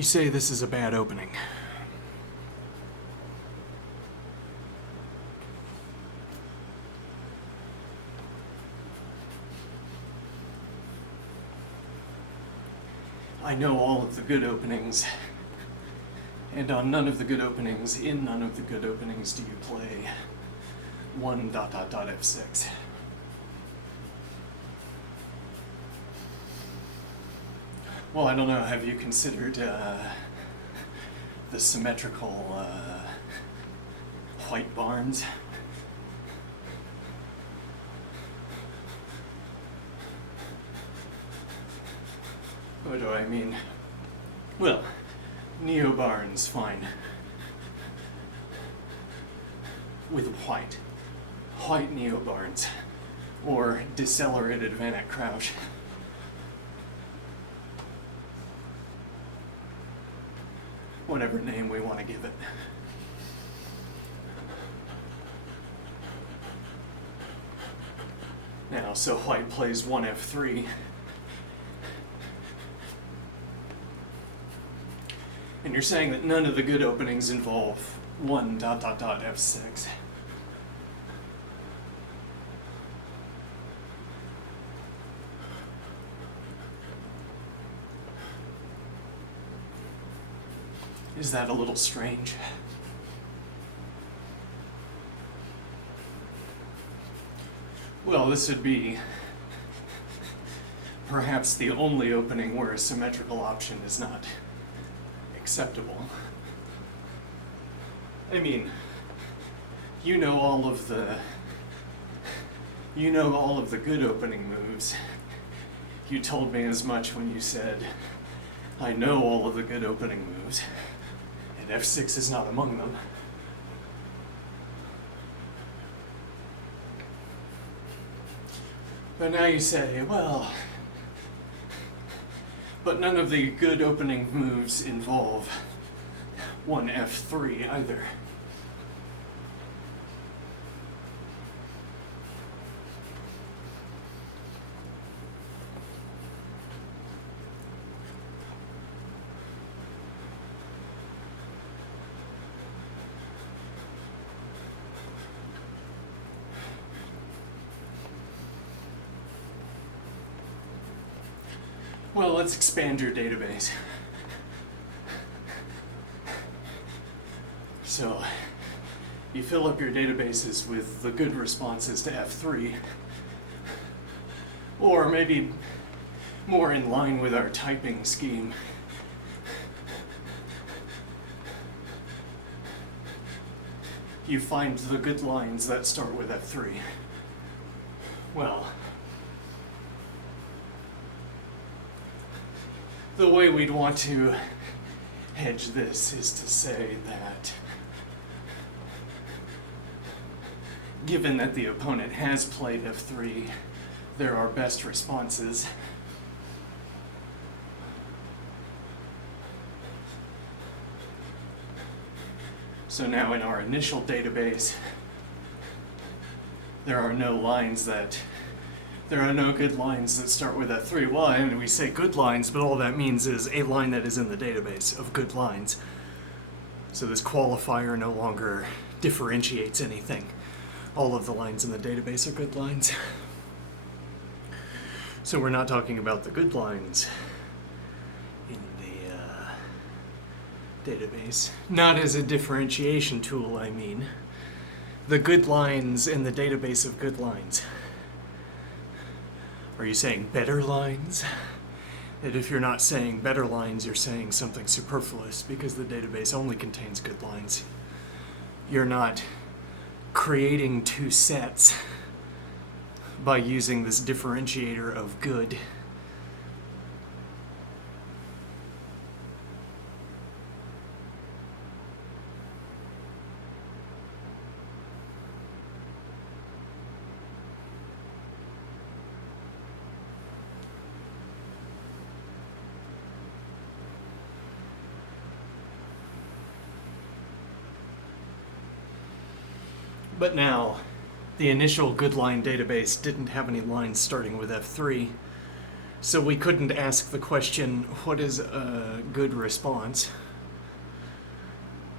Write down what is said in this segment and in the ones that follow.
You say this is a bad opening. I know all of the good openings, and on none of the good openings, in none of the good openings do you play 1 dot dot dot F6. Well, I don't know, have you considered the symmetrical white barns? What do I mean? Well, neo barns, fine. With white. White neo barns. Or decelerated Van Eck Crouch. Whatever name we want to give it. Now, so white plays 1 F3. And you're saying that none of the good openings involve 1 dot dot dot F6. Is that a little strange? Well, this would be perhaps the only opening where a symmetrical option is not acceptable. I mean, you know all of the good opening moves. You told me as much when you said, I know all of the good opening moves, and F6 is not among them. But now you say, well, but none of the good opening moves involve 1 F3 either. Well, let's expand your database. So, you fill up your databases with the good responses to F3, or maybe more in line with our typing scheme. You find the good lines that start with F3. Well, the way we'd want to hedge this is to say that given that the opponent has played F3, there are best responses. So now in our initial database, there are no good lines that start with F3. Well, and we say good lines, but all that means is a line that is in the database of good lines. So this qualifier no longer differentiates anything. All of the lines in the database are good lines. So we're not talking about the good lines in the database. Not as a differentiation tool, I mean. The good lines in the database of good lines. Are you saying better lines? That if you're not saying better lines, you're saying something superfluous because the database only contains good lines. You're not creating two sets by using this differentiator of good. But now, the initial good line database didn't have any lines starting with F3. So we couldn't ask the question, what is a good response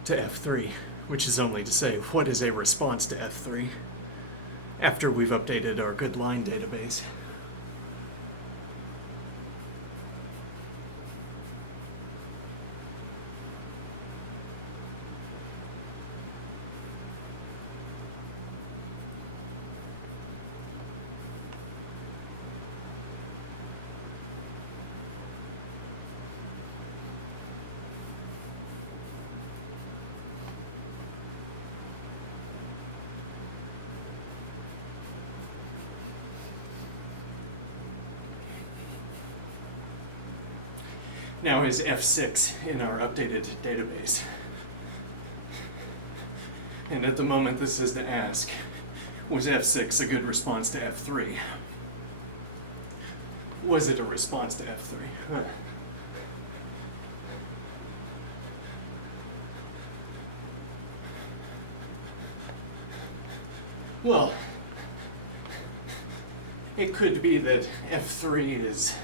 to F3? Which is only to say, what is a response to F3 after we've updated our good line database? Now is F6 in our updated database. And at the moment this is to ask, was F6 a good response to F3? Was it a response to F3? Well, it could be that F3 is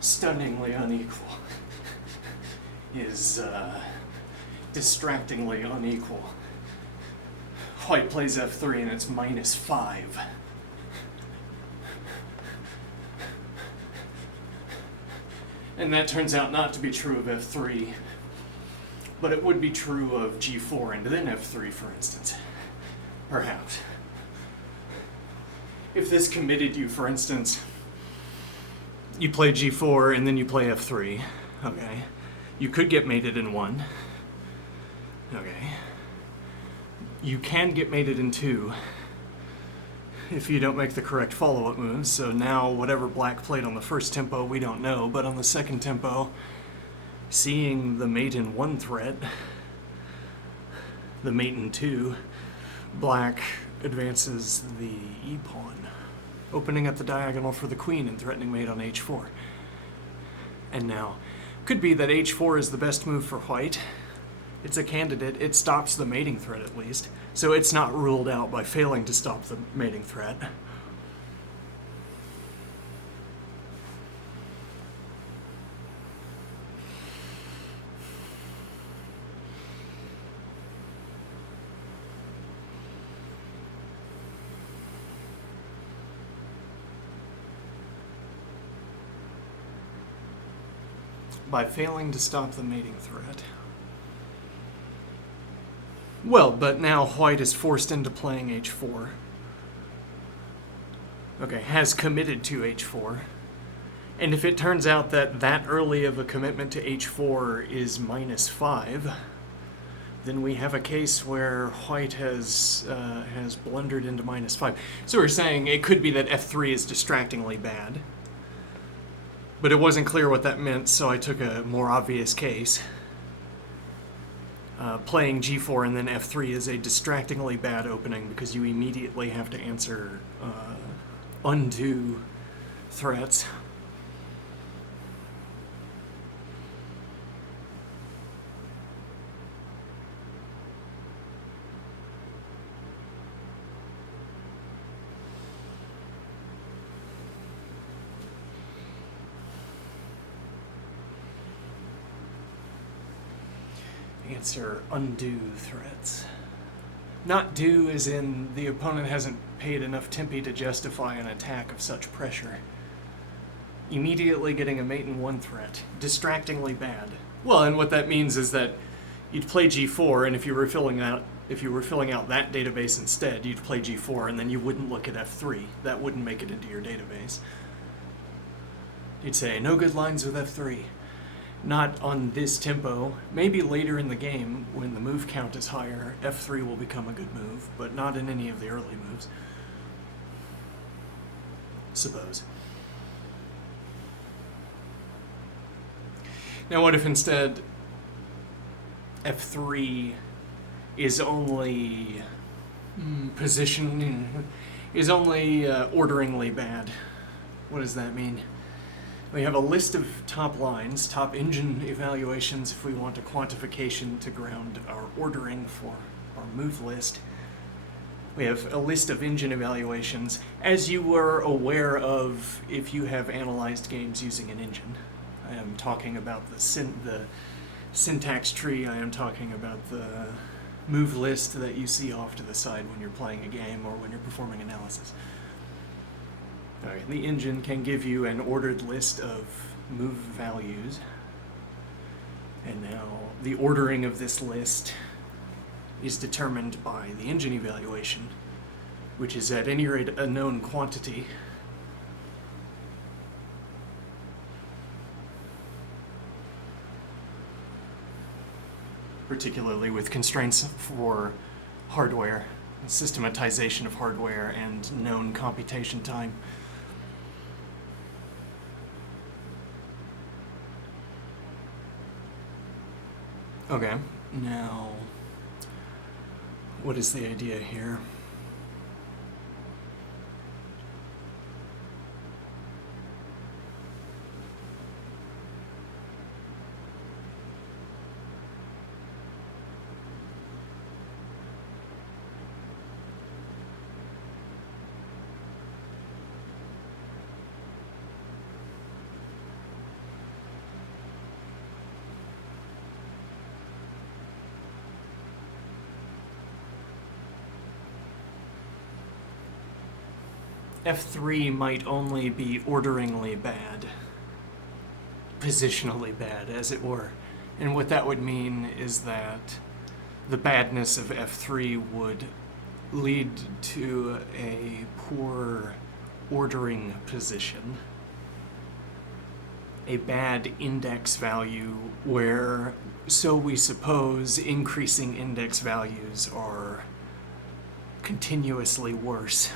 stunningly unequal, is distractingly unequal. White plays F3 and it's -5. And that turns out not to be true of F3, but it would be true of G4 and then F3, for instance. Perhaps. If this committed you, for instance, you play G4 and then you play F3, okay? You could get mated in 1, okay? You can get mated in 2 if you don't make the correct follow-up moves. So now whatever black played on the first tempo, we don't know, but on the second tempo, seeing the mate in 1 threat, the mate in 2, black advances the e-pawn, opening up the diagonal for the queen and threatening mate on h4. And now, could be that h4 is the best move for white. It's a candidate, it stops the mating threat at least, so it's not ruled out by failing to stop the mating threat. By failing to stop the mating threat. Well, but now white is forced into playing h4. Okay, has committed to h4. And if it turns out that that early of a commitment to h4 is -5, then we have a case where white has blundered into -5. So we're saying it could be that f3 is distractingly bad. But it wasn't clear what that meant, so I took a more obvious case. Playing g4 and then f3 is a distractingly bad opening because you immediately have to answer undo threats. Answer undo threats. Not do as in the opponent hasn't paid enough tempi to justify an attack of such pressure. Immediately getting a mate in 1 threat. Distractingly bad. Well, and what that means is that you'd play g4, and if you were filling out that database instead, you'd play g4, and then you wouldn't look at f3. That wouldn't make it into your database. You'd say, no good lines with f3. Not on this tempo. Maybe later in the game, when the move count is higher, f3 will become a good move, but not in any of the early moves. Suppose. Now what if instead f3 is only orderingly bad? What does that mean? We have a list of top lines, top engine evaluations if we want a quantification to ground our ordering for our move list. We have a list of engine evaluations, as you were aware of if you have analyzed games using an engine. I am talking about the syntax tree, I am talking about the move list that you see off to the side when you're playing a game or when you're performing analysis. Alright, the engine can give you an ordered list of move values, and now the ordering of this list is determined by the engine evaluation, which is at any rate a known quantity. Particularly with constraints for hardware, systematization of hardware, and known computation time. Okay, now, what is the idea here? F3 might only be orderingly bad, positionally bad, as it were. And what that would mean is that the badness of F3 would lead to a poor ordering position, a bad index value where, so we suppose, increasing index values are continuously worse.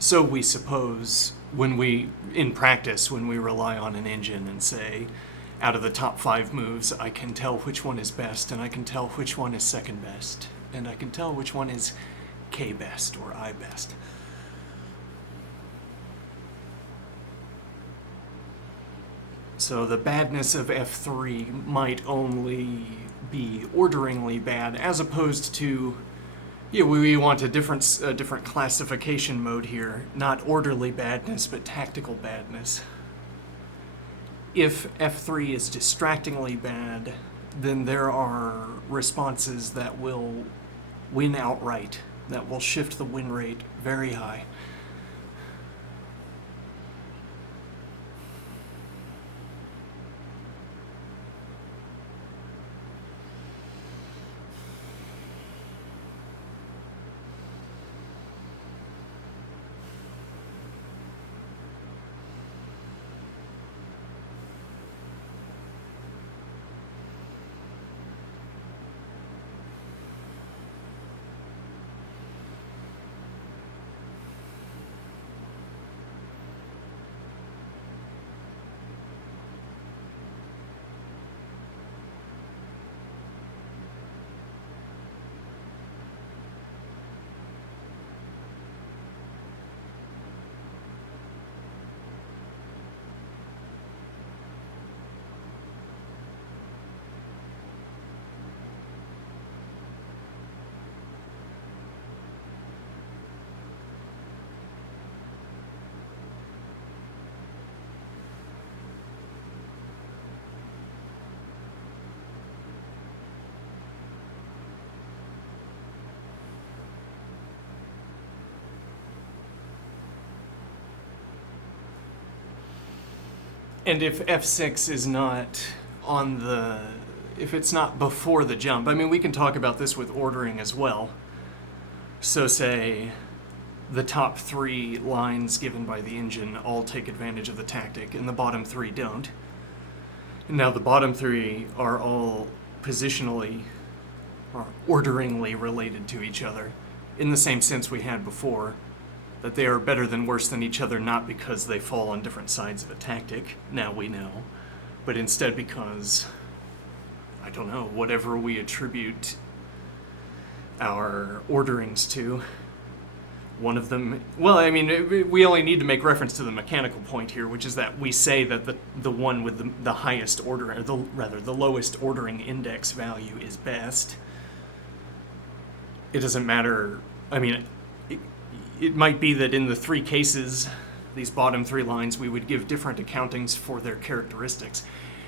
So we suppose in practice, when we rely on an engine and say, out of the top 5 moves, I can tell which one is best, and I can tell which one is second best, and I can tell which one is K best or I best. So the badness of F3 might only be orderingly bad, as opposed to, we want a different classification mode here, not orderly badness, but tactical badness. If F3 is distractingly bad, then there are responses that will win outright, that will shift the win rate very high. And if F6 is not if it's not before the jump, I mean, we can talk about this with ordering as well. So say the top 3 lines given by the engine all take advantage of the tactic, and the bottom 3 don't. Now the bottom 3 are all positionally or orderingly related to each other, in the same sense we had before, that they are better than worse than each other, not because they fall on different sides of a tactic, now we know, but instead because, I don't know, whatever we attribute our orderings to, one of them, well, I mean, we only need to make reference to the mechanical point here, which is that we say that the one with the highest order, or the lowest ordering index value is best. it doesn't matter. I mean, it might be that in the three cases, these bottom three lines, we would give different accountings for their characteristics.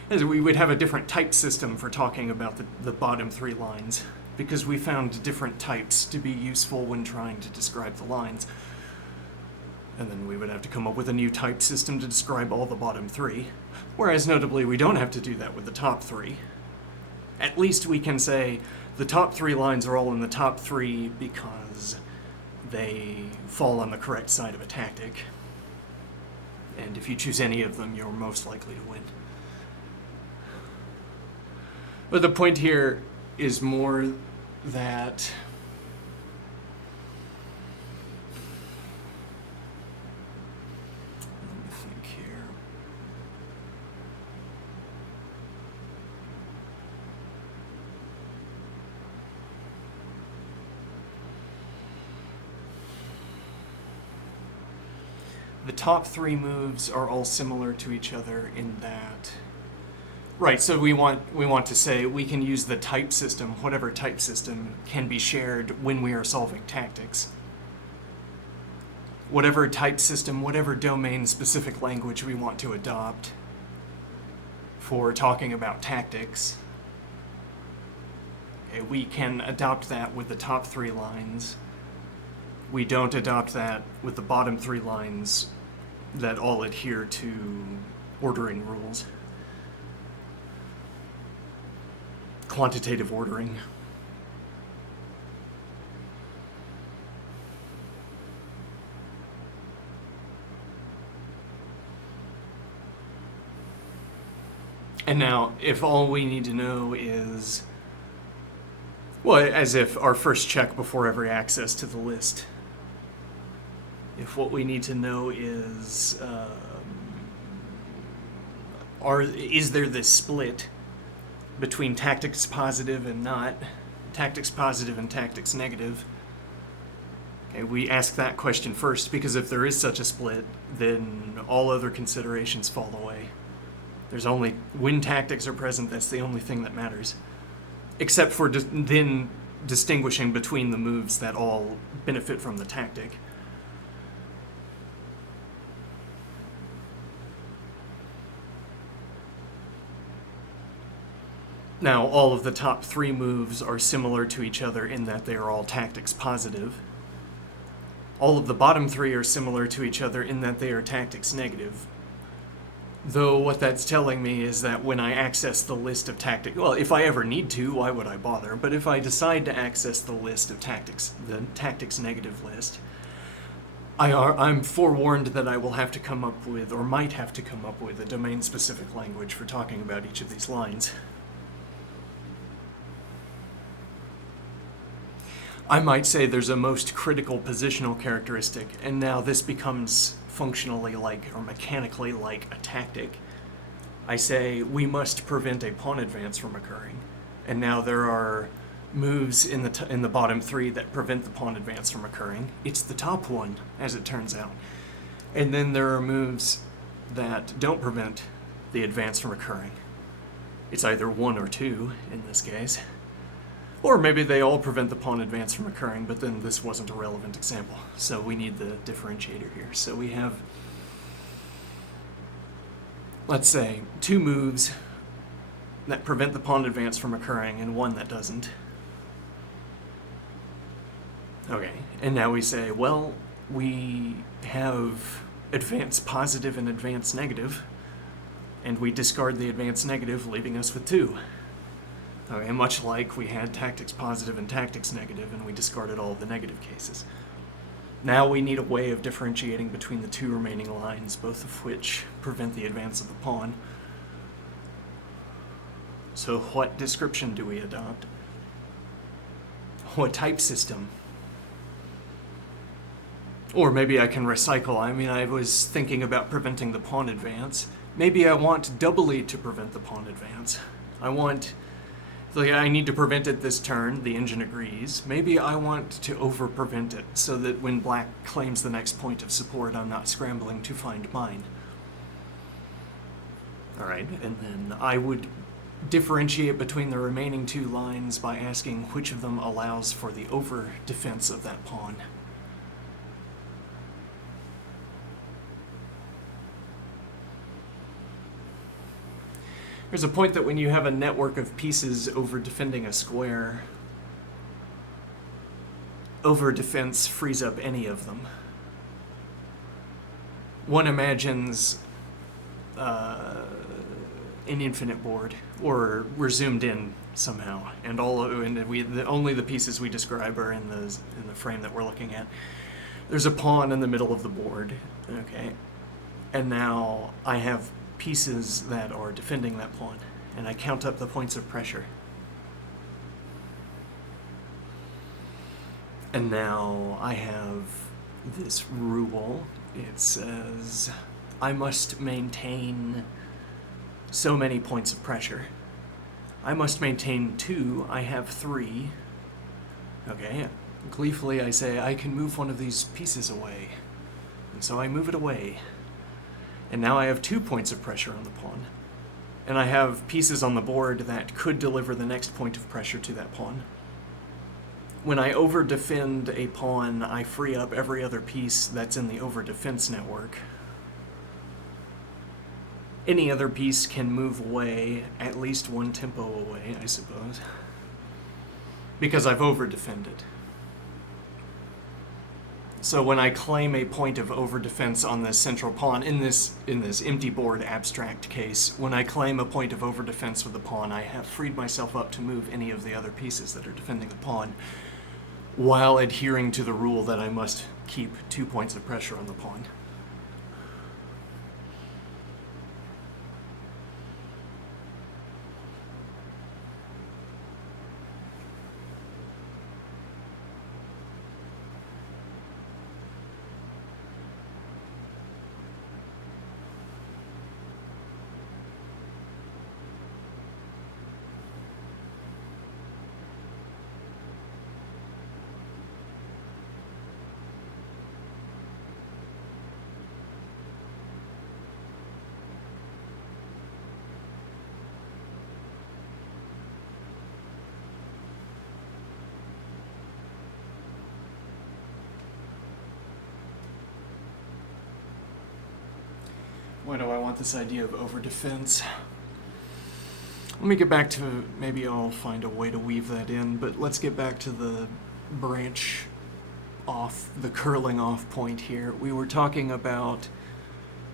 As we would have a different type system for talking about the bottom three lines, because we found different types to be useful when trying to describe the lines. And then we would have to come up with a new type system to describe all the bottom three. Whereas notably, we don't have to do that with the top three. At least we can say the top three lines are all in the top three because they fall on the correct side of a tactic. And if you choose any of them, you're most likely to win. But the point here is more that let me think here. The top three moves are all similar to each other in that. Right, so we want to say we can use the type system, whatever type system can be shared when we are solving tactics. Whatever type system, whatever domain-specific language we want to adopt for talking about tactics, okay, we can adopt that with the top three lines. We don't adopt that with the bottom three lines that all adhere to ordering rules. Quantitative ordering. And now, if all we need to know is, well, as if our first check before every access to the list, if what we need to know is, is there this split between tactics positive and not, tactics positive and tactics negative? Okay, we ask that question first, because if there is such a split, then all other considerations fall away. There's only, when tactics are present, that's the only thing that matters. Except for then distinguishing between the moves that all benefit from the tactic. Now, all of the top three moves are similar to each other in that they are all tactics positive. All of the bottom three are similar to each other in that they are tactics negative. Though what that's telling me is that when I access the list of tactics, well, if I ever need to, why would I bother? But if I decide to access the list of tactics, the tactics negative list, I'm forewarned that I will have to come up with, or might have to come up with, a domain-specific language for talking about each of these lines. I might say there's a most critical positional characteristic, and now this becomes functionally like, or mechanically like, a tactic. I say we must prevent a pawn advance from occurring, and now there are moves in the bottom three that prevent the pawn advance from occurring. It's the top one, as it turns out. And then there are moves that don't prevent the advance from occurring. It's either one or two in this case. Or maybe they all prevent the pawn advance from occurring, but then this wasn't a relevant example. So we need the differentiator here. So we have, let's say, two moves that prevent the pawn advance from occurring and one that doesn't. Okay, and now we say, well, we have advance positive and advance negative, and we discard the advance negative, leaving us with two. Okay, much like we had tactics positive and tactics negative, and we discarded all of the negative cases. Now we need a way of differentiating between the two remaining lines, both of which prevent the advance of the pawn. So what description do we adopt? What type system? Or maybe I can recycle. I mean, I was thinking about preventing the pawn advance. Maybe I want doubly to prevent the pawn advance. I need to prevent it this turn, the engine agrees. Maybe I want to over-prevent it, so that when black claims the next point of support, I'm not scrambling to find mine. Alright, and then I would differentiate between the remaining two lines by asking which of them allows for the over defense of that pawn. There's a point that when you have a network of pieces over defending a square, over defense frees up any of them. One imagines an infinite board, or we're zoomed in somehow, and only the pieces we describe are in the frame that we're looking at. There's a pawn in the middle of the board, okay, and now I have pieces that are defending that pawn, and I count up the points of pressure. And now I have this rule. It says I must maintain so many points of pressure. I must maintain 2, I have 3. Okay, gleefully I say I can move one of these pieces away. And so I move it away. And now I have 2 points of pressure on the pawn. And I have pieces on the board that could deliver the next point of pressure to that pawn. When I over-defend a pawn, I free up every other piece that's in the over-defense network. Any other piece can move away at least 1 tempo away, I suppose, because I've over-defended. So when I claim a point of over-defense on this central pawn, in this empty board abstract case, when I claim a point of over-defense with the pawn, I have freed myself up to move any of the other pieces that are defending the pawn, while adhering to the rule that I must keep 2 points of pressure on the pawn. Why do I want this idea of over-defense? Let me get back to, maybe I'll find a way to weave that in, but let's get back to the branch off, the curling off point here. We were talking about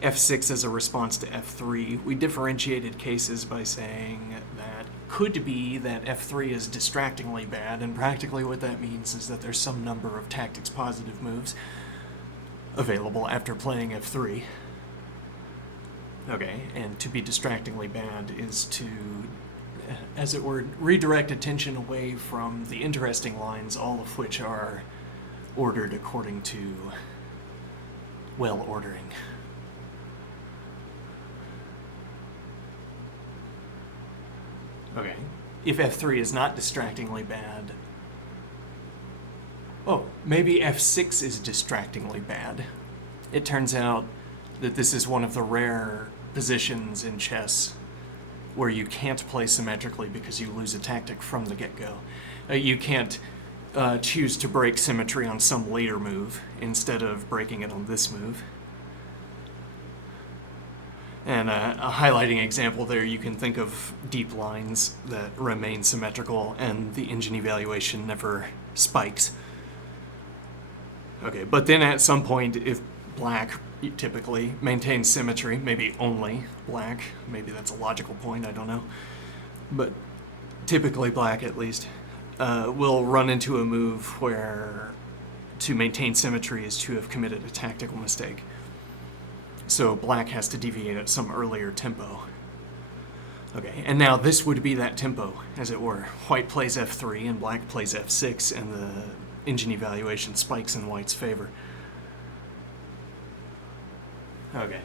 f6 as a response to f3. We differentiated cases by saying that could be that f3 is distractingly bad, and practically what that means is that there's some number of tactics positive moves available after playing f3. Okay, and to be distractingly bad is to, as it were, redirect attention away from the interesting lines, all of which are ordered according to well ordering. Okay, if f3 is not distractingly bad, oh, maybe f6 is distractingly bad. It turns out that this is one of the rare positions in chess where you can't play symmetrically because you lose a tactic from the get-go. You can't choose to break symmetry on some later move instead of breaking it on this move. And a highlighting example there, you can think of deep lines that remain symmetrical and the engine evaluation never spikes. Okay, but then at some point, if black typically maintains symmetry, maybe only black, maybe that's a logical point, I don't know, but typically black at least, will run into a move where to maintain symmetry is to have committed a tactical mistake. So black has to deviate at some earlier tempo. Okay, and now this would be that tempo, as it were. White plays f3 and black plays f6, and the engine evaluation spikes in white's favor. Okay.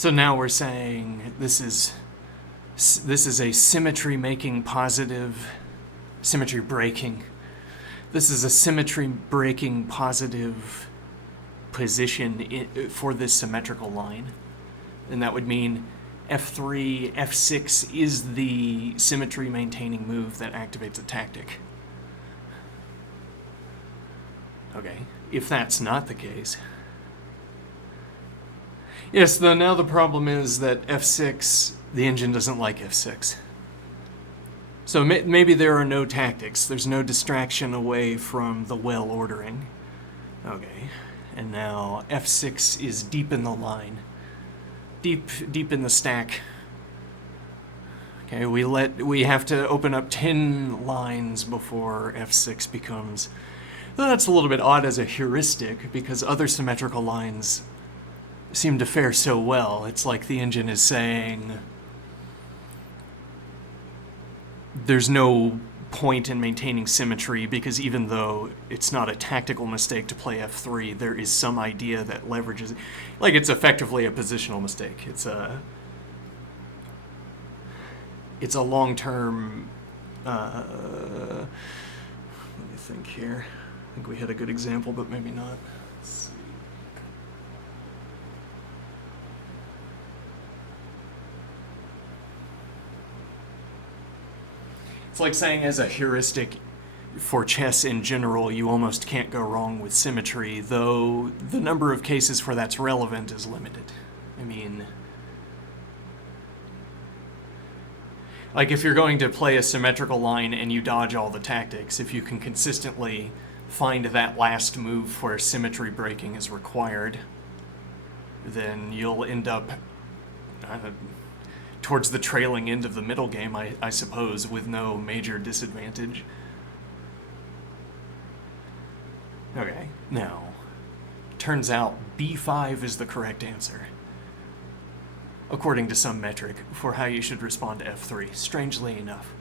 So now we're saying this is a symmetry making positive, symmetry breaking. This is a symmetry breaking positive position for this symmetrical line. And that would mean F3, F6 is the symmetry maintaining move that activates a tactic. Okay, if that's not the case. Yes, though now the problem is that F6, the engine doesn't like F6. So maybe there are no tactics. There's no distraction away from the well ordering. Okay, and now F6 is deep in the line. Deep in the stack. Okay, we have to open up 10 lines before F6 becomes... That's a little bit odd as a heuristic, because other symmetrical lines seem to fare so well. It's like the engine is saying there's no point in maintaining symmetry, because even though it's not a tactical mistake to play F3, there is some idea that leverages... Like, it's effectively a positional mistake. It's a long-term... let me think here. I think we had a good example, but maybe not. Let's see. It's like saying as a heuristic for chess in general, you almost can't go wrong with symmetry, though the number of cases where that's relevant is limited. I mean, like if you're going to play a symmetrical line and you dodge all the tactics, if you can consistently find that last move where symmetry breaking is required, then you'll end up towards the trailing end of the middle game, I suppose, with no major disadvantage. Okay, now, turns out B5 is the correct answer, according to some metric, for how you should respond to F3, strangely enough.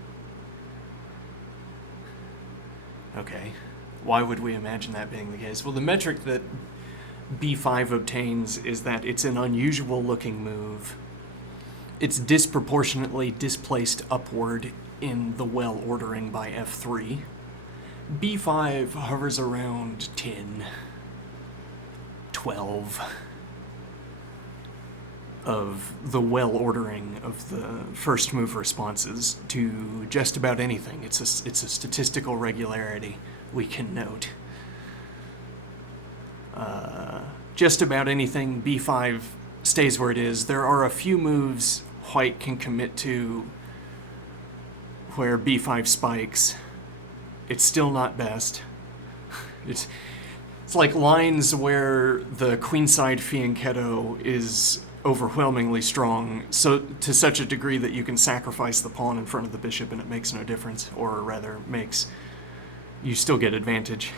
Okay, why would we imagine that being the case? Well, the metric that B5 obtains is that it's an unusual looking move. It's disproportionately displaced upward in the well ordering by F3. B5 hovers around 10, 12 of the well ordering of the first move responses to just about anything. It's a statistical regularity we can note. Just about anything, B5 stays where it is. There are a few moves White can commit to where B5 spikes. It's still not best. It's like lines where the queenside fianchetto is overwhelmingly strong, so to such a degree that you can sacrifice the pawn in front of the bishop and it makes no difference, or rather you still get advantage.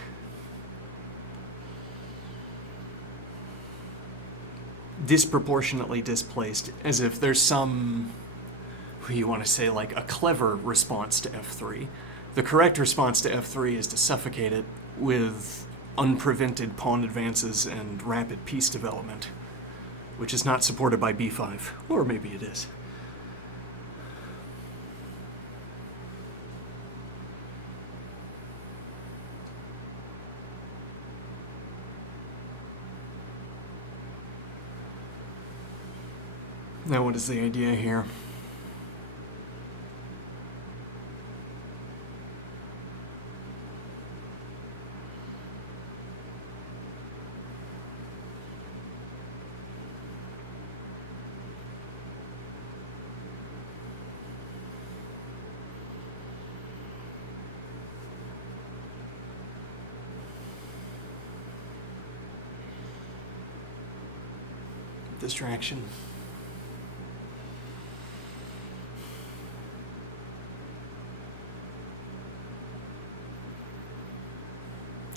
Disproportionately displaced, as if there's some, you want to say, like a clever response to F3. The correct response to F3 is to suffocate it with unprevented pawn advances and rapid piece development, which is not supported by B5, or maybe it is. Now, what is the idea here? Distraction.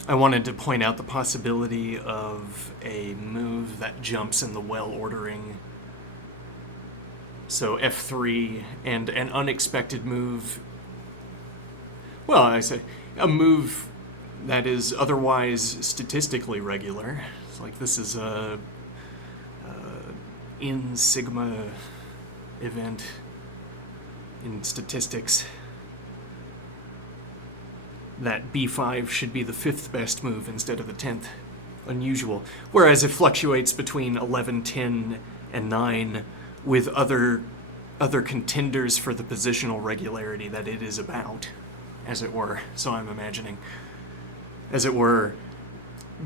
I wanted to point out the possibility of a move that jumps in the well ordering. So F3 and an unexpected move. Well, I say a move that is otherwise statistically regular. It's like this is a in sigma event in statistics that b5 should be the 5th best move instead of the 10th. Unusual. Whereas it fluctuates between 11, 10, and 9 with other contenders for the positional regularity that it is about, as it were. So I'm imagining, as it were,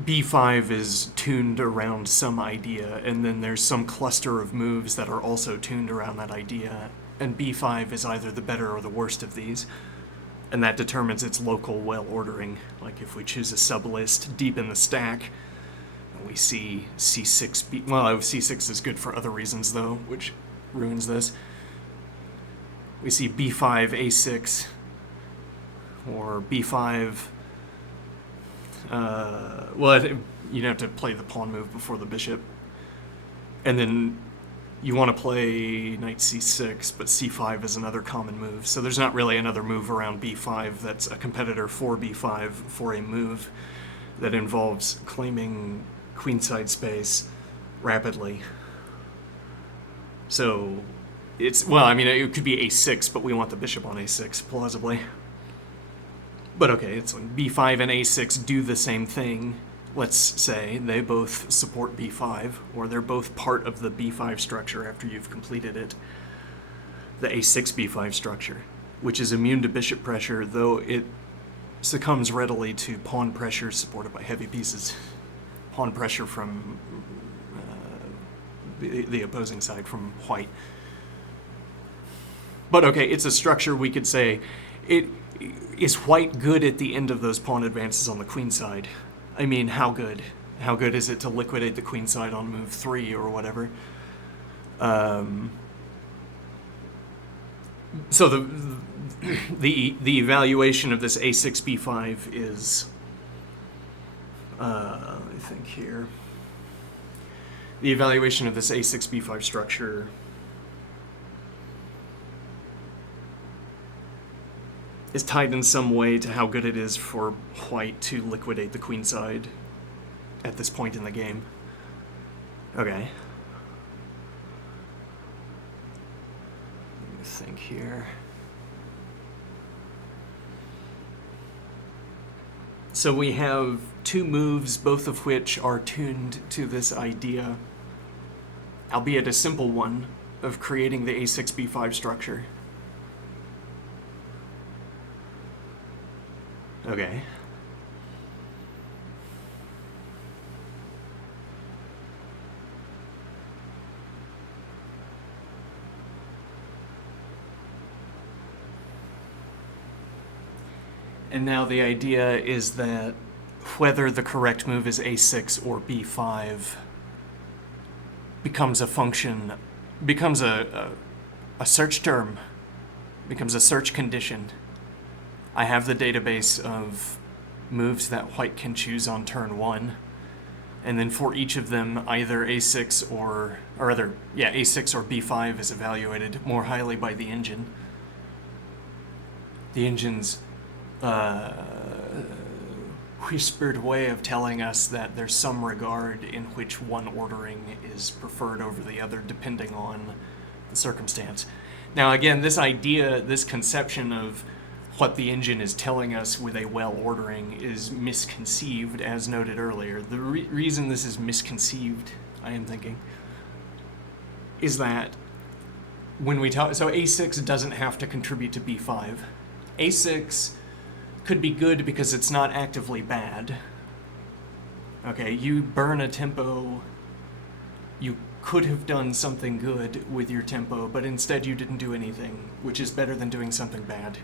b5 is tuned around some idea, and then there's some cluster of moves that are also tuned around that idea, and b5 is either the better or the worst of these, and that determines its local well ordering. Like if we choose a sublist deep in the stack, we see c6 well, c6 is good for other reasons though, which ruins this. We see b5 a6 or b5 well, you'd have to play the pawn move before the bishop, and then you want to play knight c6, but c5 is another common move, so there's not really another move around b5 that's a competitor for b5 for a move that involves claiming queenside space rapidly. So it's, well, I mean, it could be a6, but we want the bishop on a6, plausibly. But okay, it's like b5 and a6 do the same thing. Let's say they both support b5, or they're both part of the b5 structure after you've completed it. The a6 b5 structure, which is immune to bishop pressure, though it succumbs readily to pawn pressure supported by heavy pieces. Pawn pressure from the opposing side, from white. But okay, it's a structure we could say, is white good at the end of those pawn advances on the queen side? I mean, how good? How good is it to liquidate the queen side on move 3 or whatever? So the evaluation of this a6 b5 is, I think here, the evaluation of this a6 b5 structure is tied in some way to how good it is for white to liquidate the queen side at this point in the game. Okay. Let me think here. So we have two moves, both of which are tuned to this idea, albeit a simple one, of creating the a6 b5 structure. Okay. And now the idea is that whether the correct move is a6 or b5 becomes a function, becomes a search term, becomes a search condition. I have the database of moves that white can choose on turn 1, and then for each of them, either a6 or a6 or b5 is evaluated more highly by the engine. The engine's whispered way of telling us that there's some regard in which one ordering is preferred over the other depending on the circumstance. Now again, this idea, this conception of what the engine is telling us with a well ordering is misconceived, as noted earlier. The reason this is misconceived, I am thinking, is that when we talk, so a6 doesn't have to contribute to b5. a6 could be good because it's not actively bad. Okay, you burn a tempo, you could have done something good with your tempo, but instead you didn't do anything, which is better than doing something bad.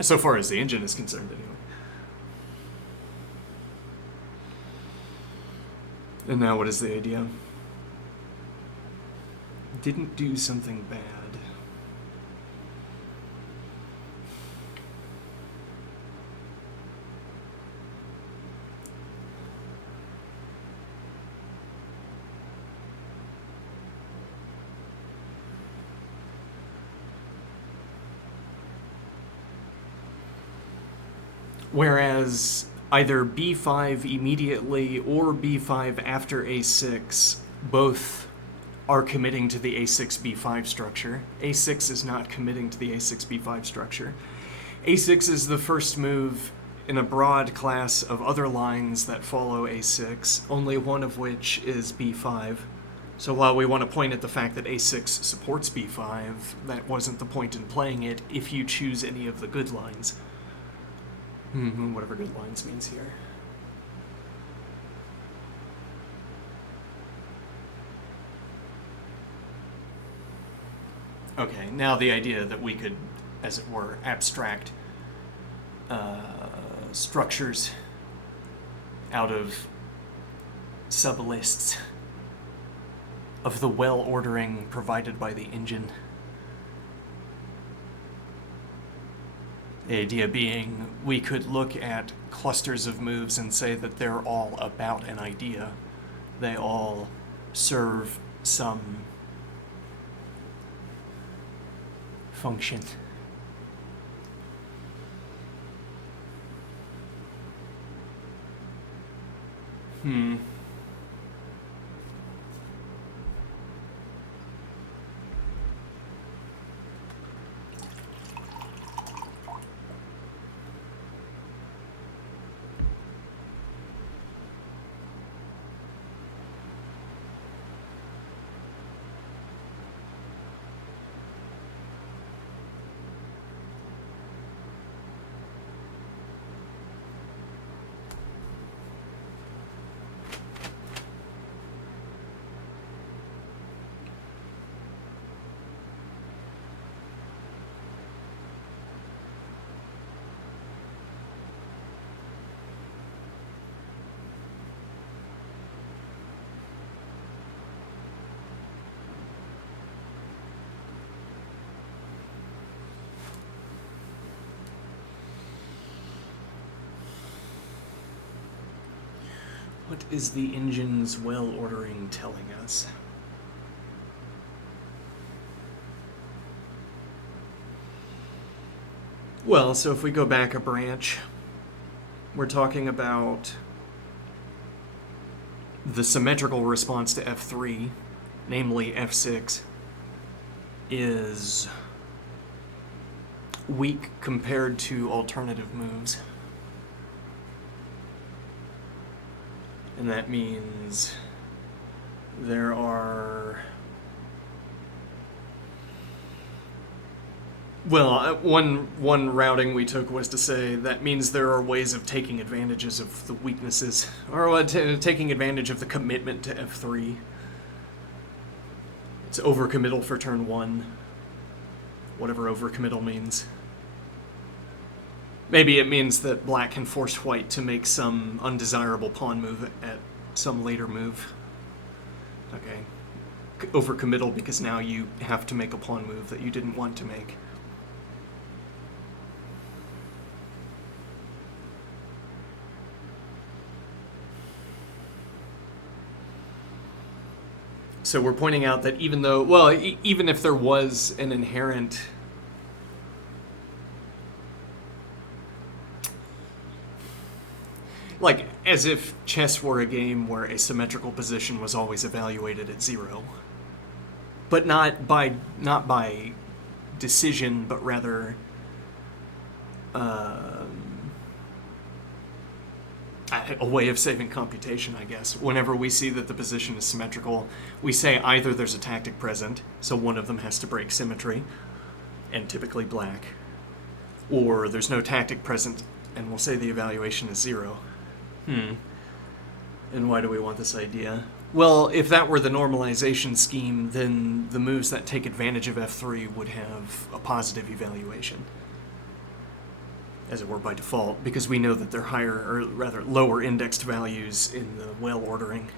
So far as the engine is concerned, anyway. And now what is the idea? Didn't do something bad. Whereas either b5 immediately or b5 after a6 both are committing to the a6 b5 structure. a6 is not committing to the a6 b5 structure. a6 is the first move in a broad class of other lines that follow a6, only one of which is b5. So while we want to point at the fact that a6 supports b5, that wasn't the point in playing it if you choose any of the good lines. Whatever good lines means here. Okay, now the idea that we could, as it were, abstract structures out of sublists of the well-ordering provided by the engine. The idea being, we could look at clusters of moves and say that they're all about an idea. They all serve some function. What is the engine's well-ordering telling us? Well, so if we go back a branch, we're talking about the symmetrical response to f3, namely f6, is weak compared to alternative moves. And that means there are... Well, one routing we took was to say that means there are ways of taking advantages of the weaknesses, or taking advantage of the commitment to f3. It's overcommittal for turn 1, whatever overcommittal means. Maybe it means that black can force white to make some undesirable pawn move at some later move. Okay. Overcommittal because now you have to make a pawn move that you didn't want to make. So we're pointing out that even though, well, even if there was an inherent like, as if chess were a game where a symmetrical position was always evaluated at 0. But not by decision, but rather a way of saving computation, I guess. Whenever we see that the position is symmetrical, we say either there's a tactic present, so one of them has to break symmetry, and typically black, or there's no tactic present, and we'll say the evaluation is 0. And why do we want this idea? Well, if that were the normalization scheme, then the moves that take advantage of f3 would have a positive evaluation, as it were by default, because we know that they're higher, or rather lower indexed values in the well ordering.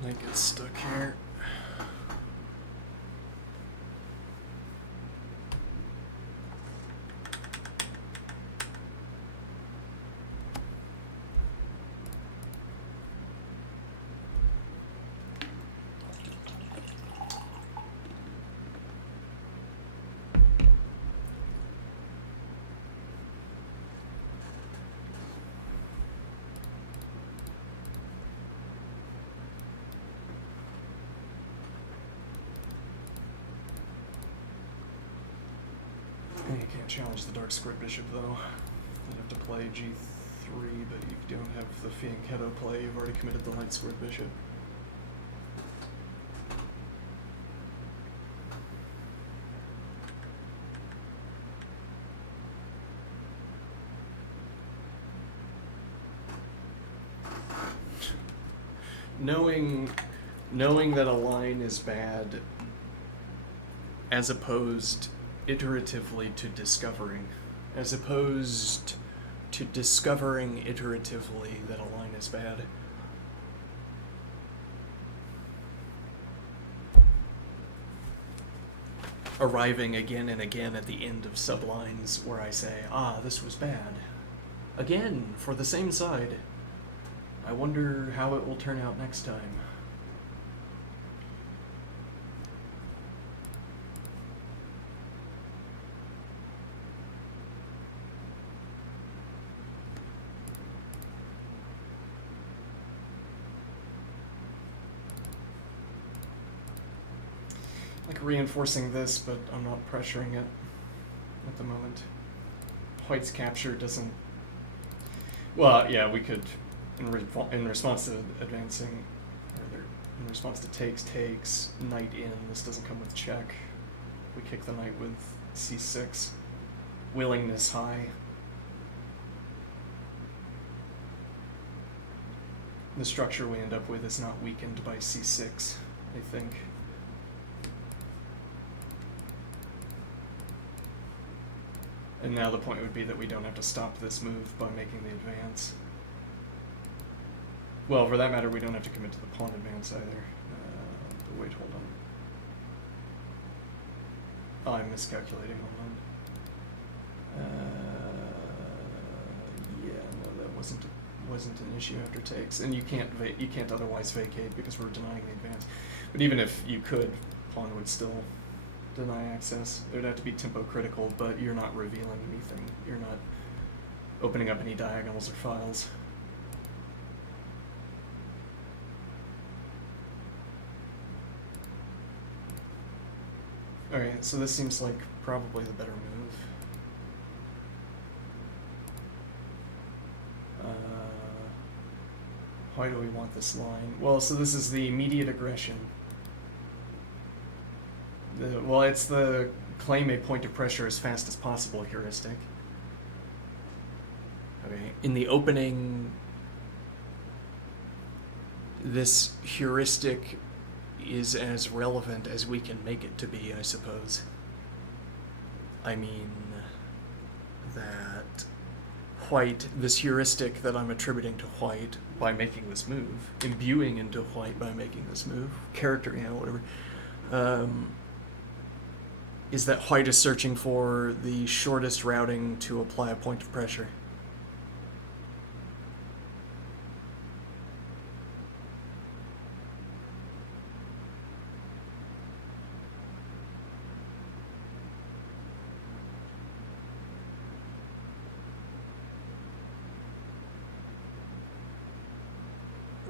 Might get stuck here. You can't challenge the Dark Squared Bishop, though. You have to play G3, but you don't have the Fianchetto play. You've already committed the Light Squared Bishop. Knowing that a line is bad, as opposed iteratively to discovering, as opposed to discovering iteratively that a line is bad. Arriving again and again at the end of sublines where I say, this was bad. Again, for the same side. I wonder how it will turn out next time. Like reinforcing this, but I'm not pressuring it at the moment. White's capture doesn't... Well, yeah, we could... In response to advancing, or in response to takes, knight in, this doesn't come with check. We kick the knight with c6. Willingness high. The structure we end up with is not weakened by c6, I think. And now the point would be that we don't have to stop this move by making the advance. Well, for that matter, we don't have to commit to the pawn advance either. But wait, hold on. Oh, I'm miscalculating, hold on. Yeah, no, that wasn't an issue after takes. And you can't otherwise vacate because we're denying the advance. But even if you could, pawn would still deny access. It would have to be tempo critical, but you're not revealing anything. You're not opening up any diagonals or files. Alright, so this seems like probably the better move. Why do we want this line? Well, so this is the immediate aggression. Well, it's the claim a point of pressure as fast as possible heuristic. Okay, in the opening, this heuristic is as relevant as we can make it to be, I suppose. I mean, that White, this heuristic that I'm attributing to White by making this move, imbuing into White by making this move, character, whatever, is that White is searching for the shortest routing to apply a point of pressure.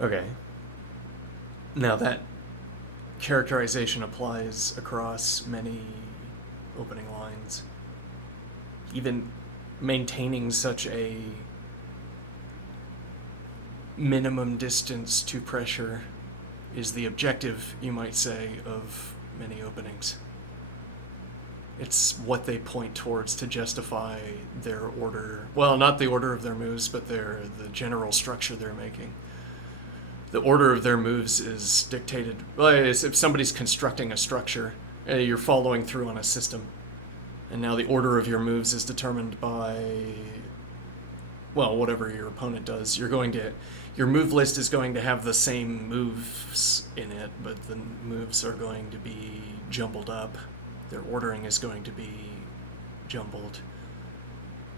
Okay. Now that characterization applies across many opening lines. Even maintaining such a minimum distance to pressure is the objective, you might say, of many openings. It's what they point towards to justify their order. Well, not the order of their moves, but the general structure they're making. The order of their moves is dictated, well, if somebody's constructing a structure, you're following through on a system. And now the order of your moves is determined by well, whatever your opponent does, your move list is going to have the same moves in it, but the moves are going to be jumbled up. Their ordering is going to be jumbled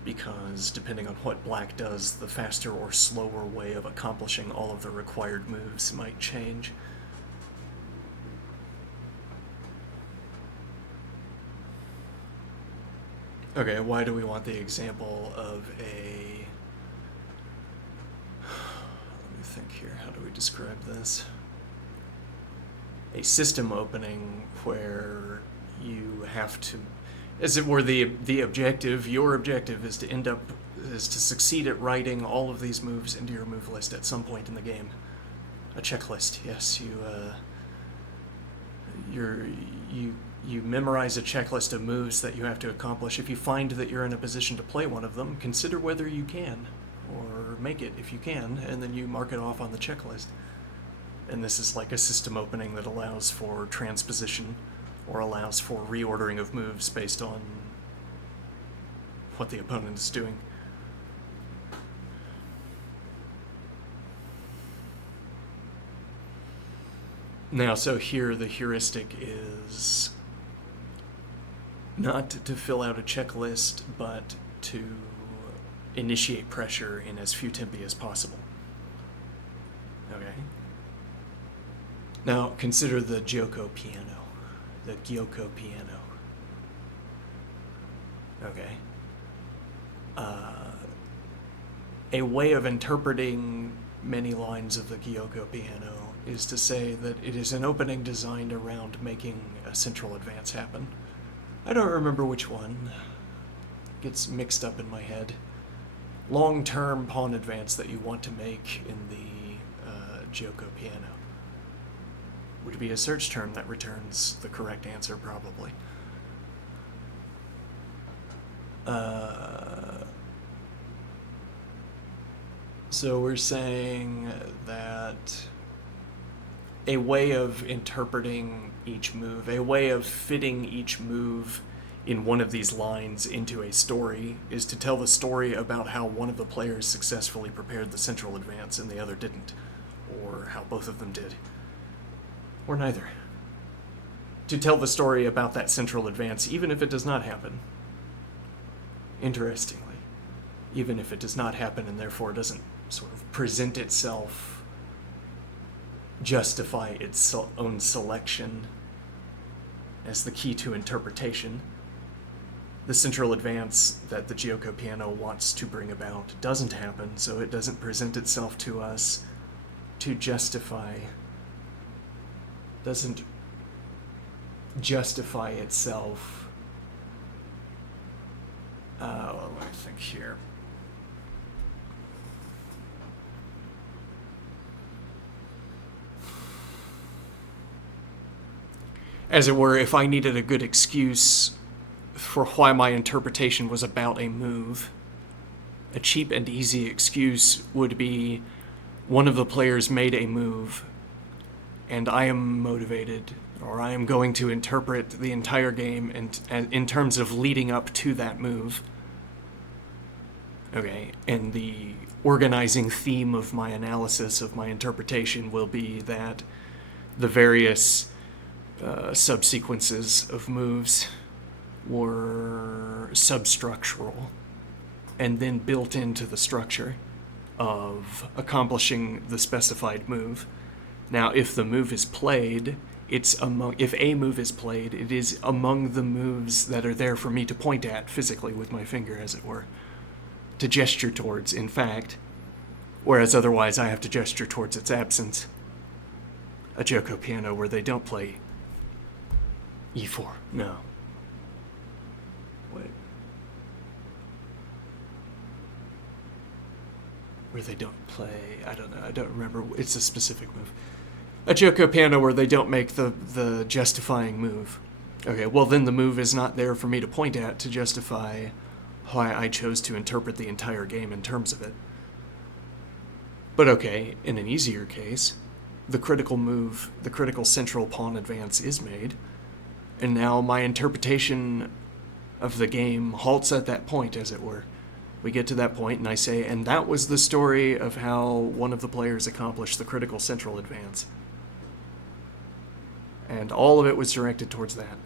because depending on what black does, the faster or slower way of accomplishing all of the required moves might change. Okay, why do we want the example of a... Let me think here, how do we describe this? A system opening where you have to, as it were, the objective, your objective is to succeed at writing all of these moves into your move list at some point in the game. A checklist, yes, you memorize a checklist of moves that you have to accomplish. If you find that you're in a position to play one of them, consider whether you can, or make it if you can, and then you mark it off on the checklist. And this is like a system opening that allows for transposition, or allows for reordering of moves based on what the opponent is doing. Now, so here the heuristic is not to fill out a checklist, but to initiate pressure in as few tempi as possible. Okay? Now, consider the Gyoko piano. The Gyoko piano. Okay? A way of interpreting many lines of the Gyoko piano is to say that it is an opening designed around making a central advance happen. I don't remember which one. It gets mixed up in my head. Long-term pawn advance that you want to make in the Gyoko piano would be a search term that returns the correct answer, probably. So we're saying that a way of interpreting each move, a way of fitting each move in one of these lines into a story is to tell the story about how one of the players successfully prepared the central advance and the other didn't, or how both of them did, or neither. To tell the story about that central advance, even if it does not happen. Interestingly, even if it does not happen and therefore doesn't sort of present itself, justify its own selection as the key to interpretation, the central advance that the Gyoko piano wants to bring about doesn't happen, so it doesn't present itself to us to justify, doesn't justify itself. Well, let me think here. As it were, if I needed a good excuse for why my interpretation was about a move, a cheap and easy excuse would be one of the players made a move, and I am motivated, or I am going to interpret the entire game in terms of leading up to that move. Okay, and the organizing theme of my analysis, of my interpretation, will be that the various subsequences of moves were substructural and then built into the structure of accomplishing the specified move. Now, if the move is played, if a move is played, it is among the moves that are there for me to point at physically with my finger, as it were, to gesture towards, in fact, whereas otherwise I have to gesture towards its absence. A Gyoko piano where they don't play e4. No. Wait. Where they don't play, I don't know, I don't remember. It's a specific move. A Gyoko piano where they don't make the justifying move. Okay, well then the move is not there for me to point at to justify why I chose to interpret the entire game in terms of it. But okay, in an easier case, the critical move, the critical central pawn advance is made, and now my interpretation of the game halts at that point, as it were. We get to that point, and I say, and that was the story of how one of the players accomplished the critical central advance. And all of it was directed towards that.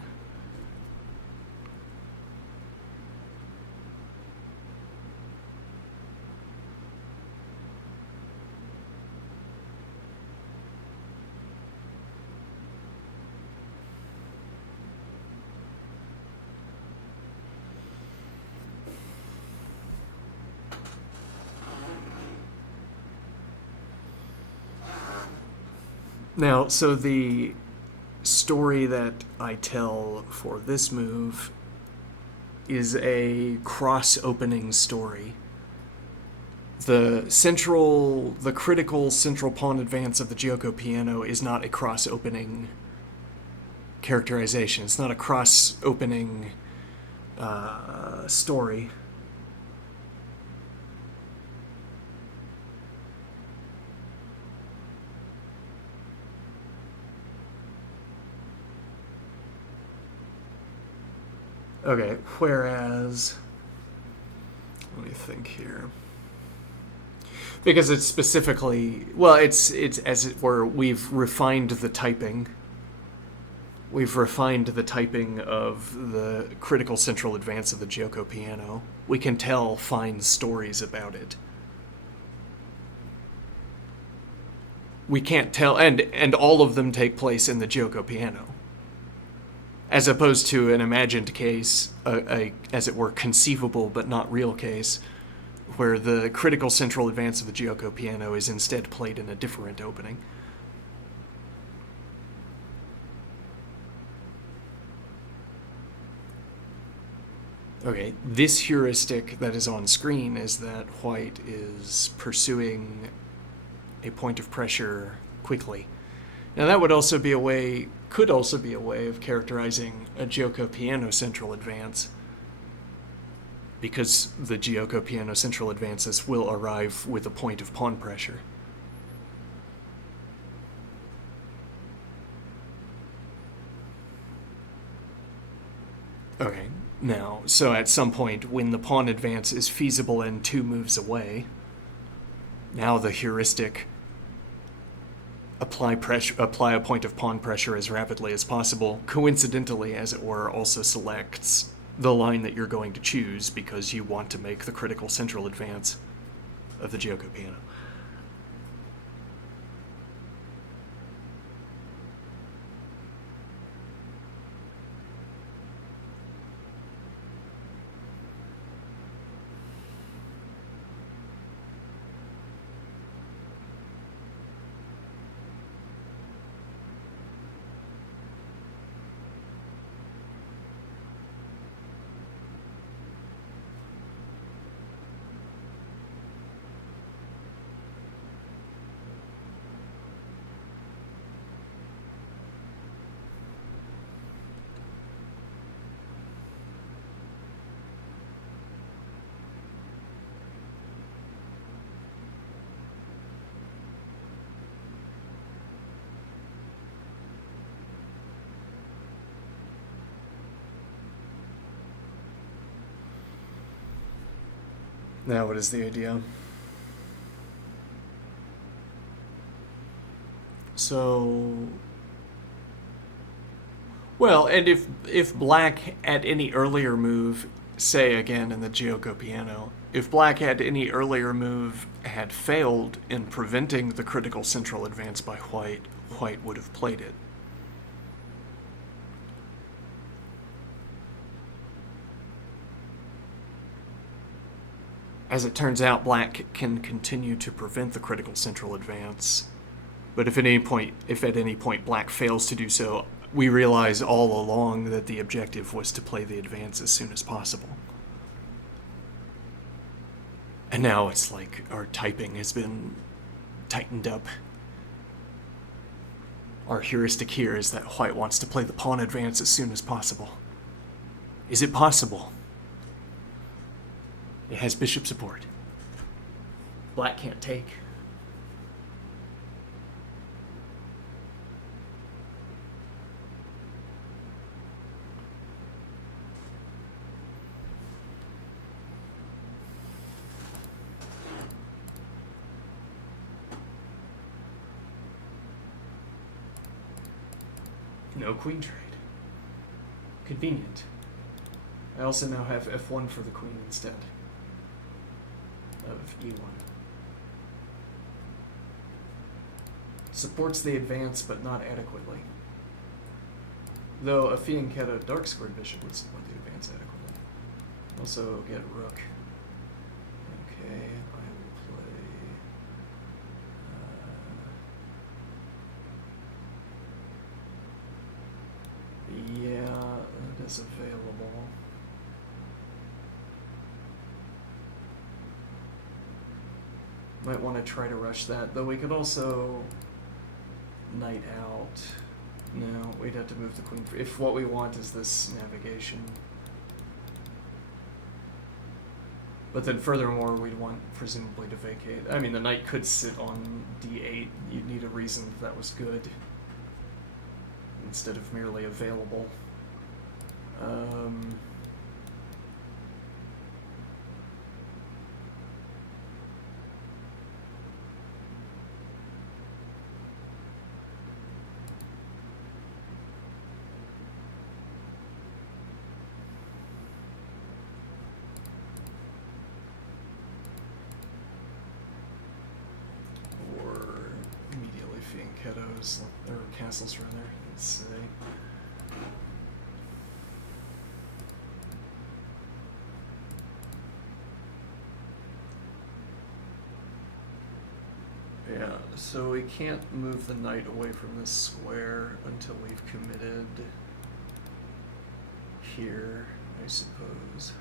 Now, so the story that I tell for this move is a cross-opening story. The critical central pawn advance of the Giuoco Piano is not a cross-opening characterization. It's not a cross-opening story. Okay, whereas, let me think here. Because it's specifically, well, it's as it were, we've refined the typing. We've refined the typing of the critical central advance of the Giuoco Piano. We can tell fine stories about it. We can't tell, and all of them take place in the Giuoco Piano. As opposed to an imagined case, as it were, conceivable but not real case, where the critical central advance of the Giuoco Piano is instead played in a different opening. Okay, this heuristic that is on screen is that white is pursuing a point of pressure quickly. Now that would also be could also be a way of characterizing a Giuoco Piano central advance, because the Giuoco Piano central advances will arrive with a point of pawn pressure. Okay, now, so at some point when the pawn advance is feasible and 2 moves away, now the heuristic apply a point of pawn pressure as rapidly as possible, coincidentally, as it were, also selects the line that you're going to choose because you want to make the critical central advance of the Giuoco Piano. Now, what is the idea? So, well, and if black at any earlier move, say again in the Giuoco Piano, if black at any earlier move had failed in preventing the critical central advance by white, white would have played it. As it turns out, black can continue to prevent the critical central advance, but if at any point black fails to do so, we realize all along that the objective was to play the advance as soon as possible. And now it's like our typing has been tightened up. Our heuristic here is that white wants to play the pawn advance as soon as possible. Is it possible? It has bishop support. Black can't take. No queen trade. Convenient. I also now have f1 for the queen instead of e1. Supports the advance, but not adequately. Though a fianchetto dark squared bishop would support the advance adequately. Also get rook. Okay, I will play. Yeah, that is available. Might want to try to rush that, though we could also knight out. No, we'd have to move the queen. If what we want is this navigation. But then furthermore, we'd want presumably to vacate. I mean, the knight could sit on d8. You'd need a reason that was good instead of merely available. Fianchettos, or castles rather, let's say. Yeah, so we can't move the knight away from this square until we've committed here, I suppose.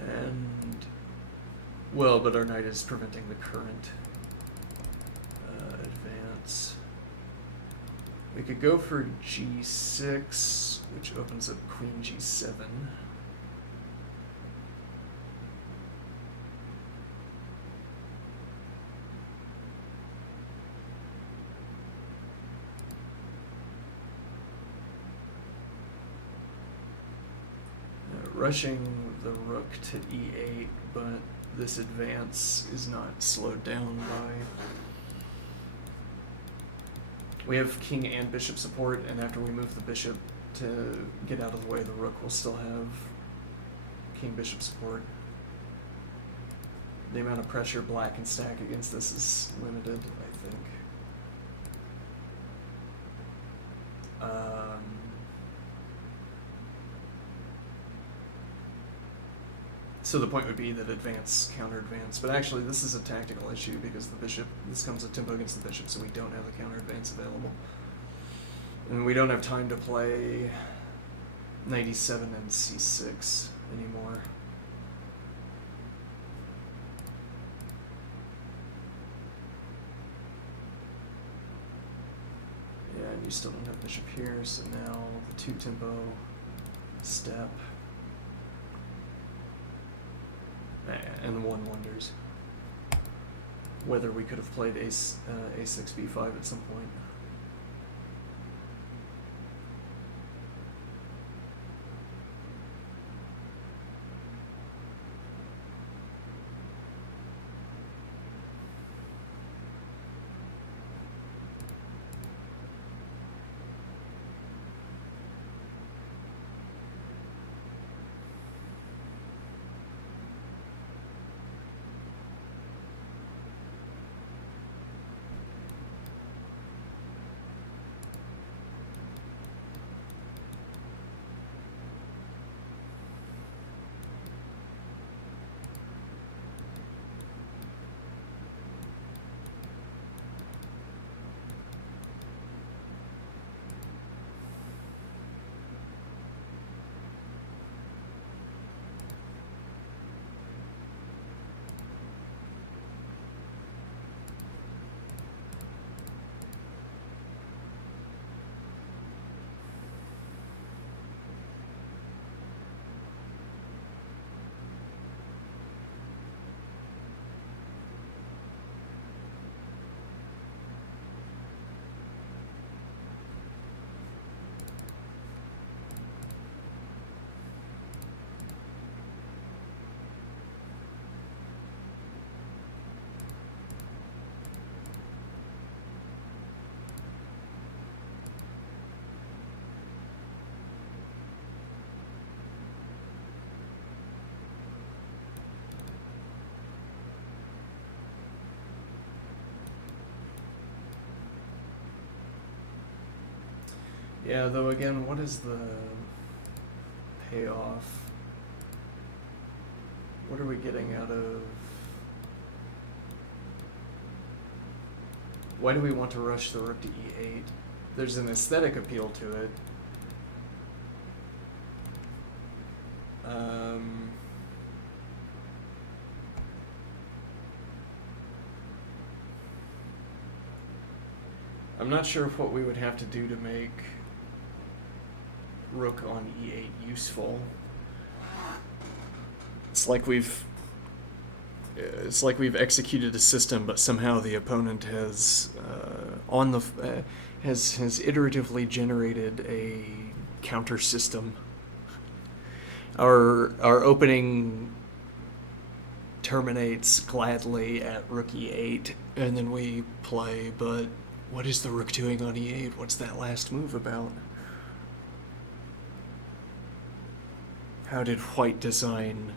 And well, but our knight is preventing the current advance. We could go for g6, which opens up queen g7. Rushing the rook to e8, but this advance is not slowed down by... We have king and bishop support, and after we move the bishop to get out of the way, the rook will still have king-bishop support. The amount of pressure black can stack against this is limited, I think. So the point would be that advance, counter-advance, but actually this is a tactical issue because the bishop, this comes a tempo against the bishop, so we don't have the counter-advance available. And we don't have time to play knight e7 and c6 anymore. Yeah, and you still don't have bishop here, so now the two-tempo step. And one wonders whether we could have played a6 b5 at some point. Yeah, though again, what is the payoff? What are we getting out of... Why do we want to rush the rook to e8? There's an aesthetic appeal to it. I'm not sure what we would have to do to make rook on e8 useful. It's like we've executed a system, but somehow the opponent has has iteratively generated a counter system. Our opening terminates gladly at rook e8, and then we play, but what is the rook doing on e8? What's that last move about? How did white design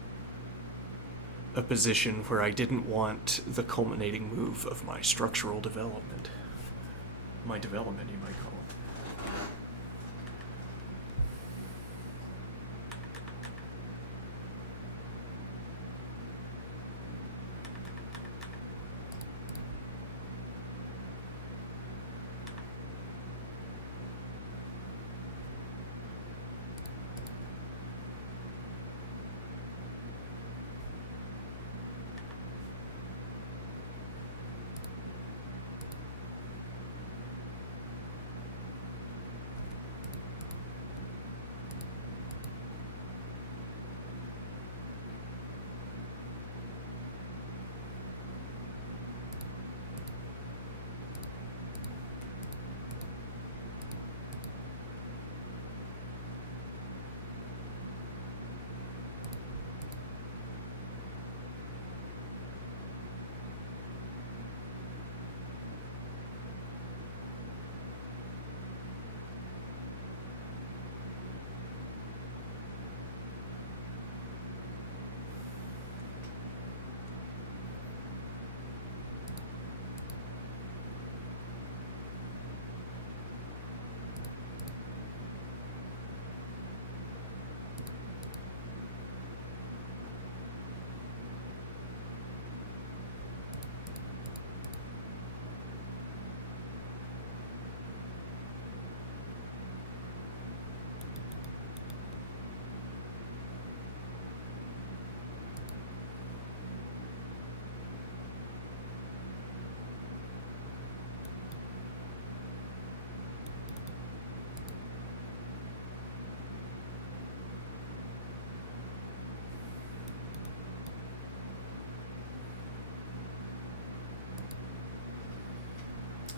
a position where I didn't want the culminating move of my structural development? My development, you might call it.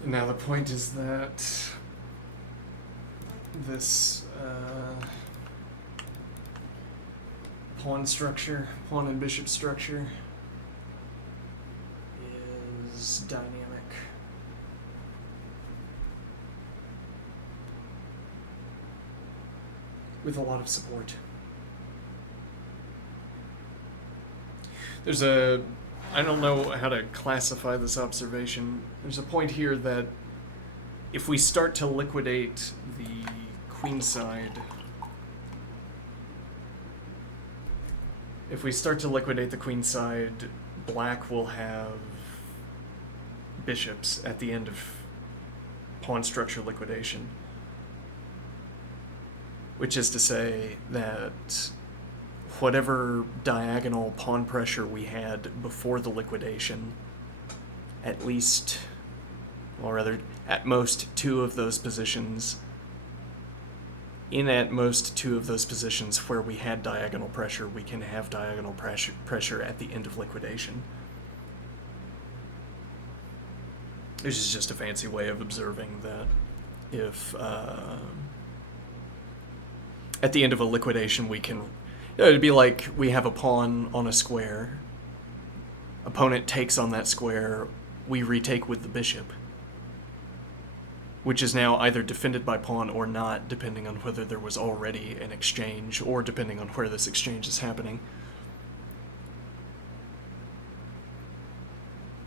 Now the point is that this pawn structure, pawn and bishop structure, is dynamic. With a lot of support. There's a... I don't know how to classify this observation. There's a point here that if we start to liquidate the queenside, black will have bishops at the end of pawn structure liquidation. Which is to say that whatever diagonal pawn pressure we had before the liquidation, at least, or rather, at most two of those positions, where we had diagonal pressure, we can have diagonal pressure at the end of liquidation. This is just a fancy way of observing that if at the end of a liquidation we can... It'd be like we have a pawn on a square. Opponent takes on that square. We retake with the bishop, which is now either defended by pawn or not, depending on whether there was already an exchange or depending on where this exchange is happening.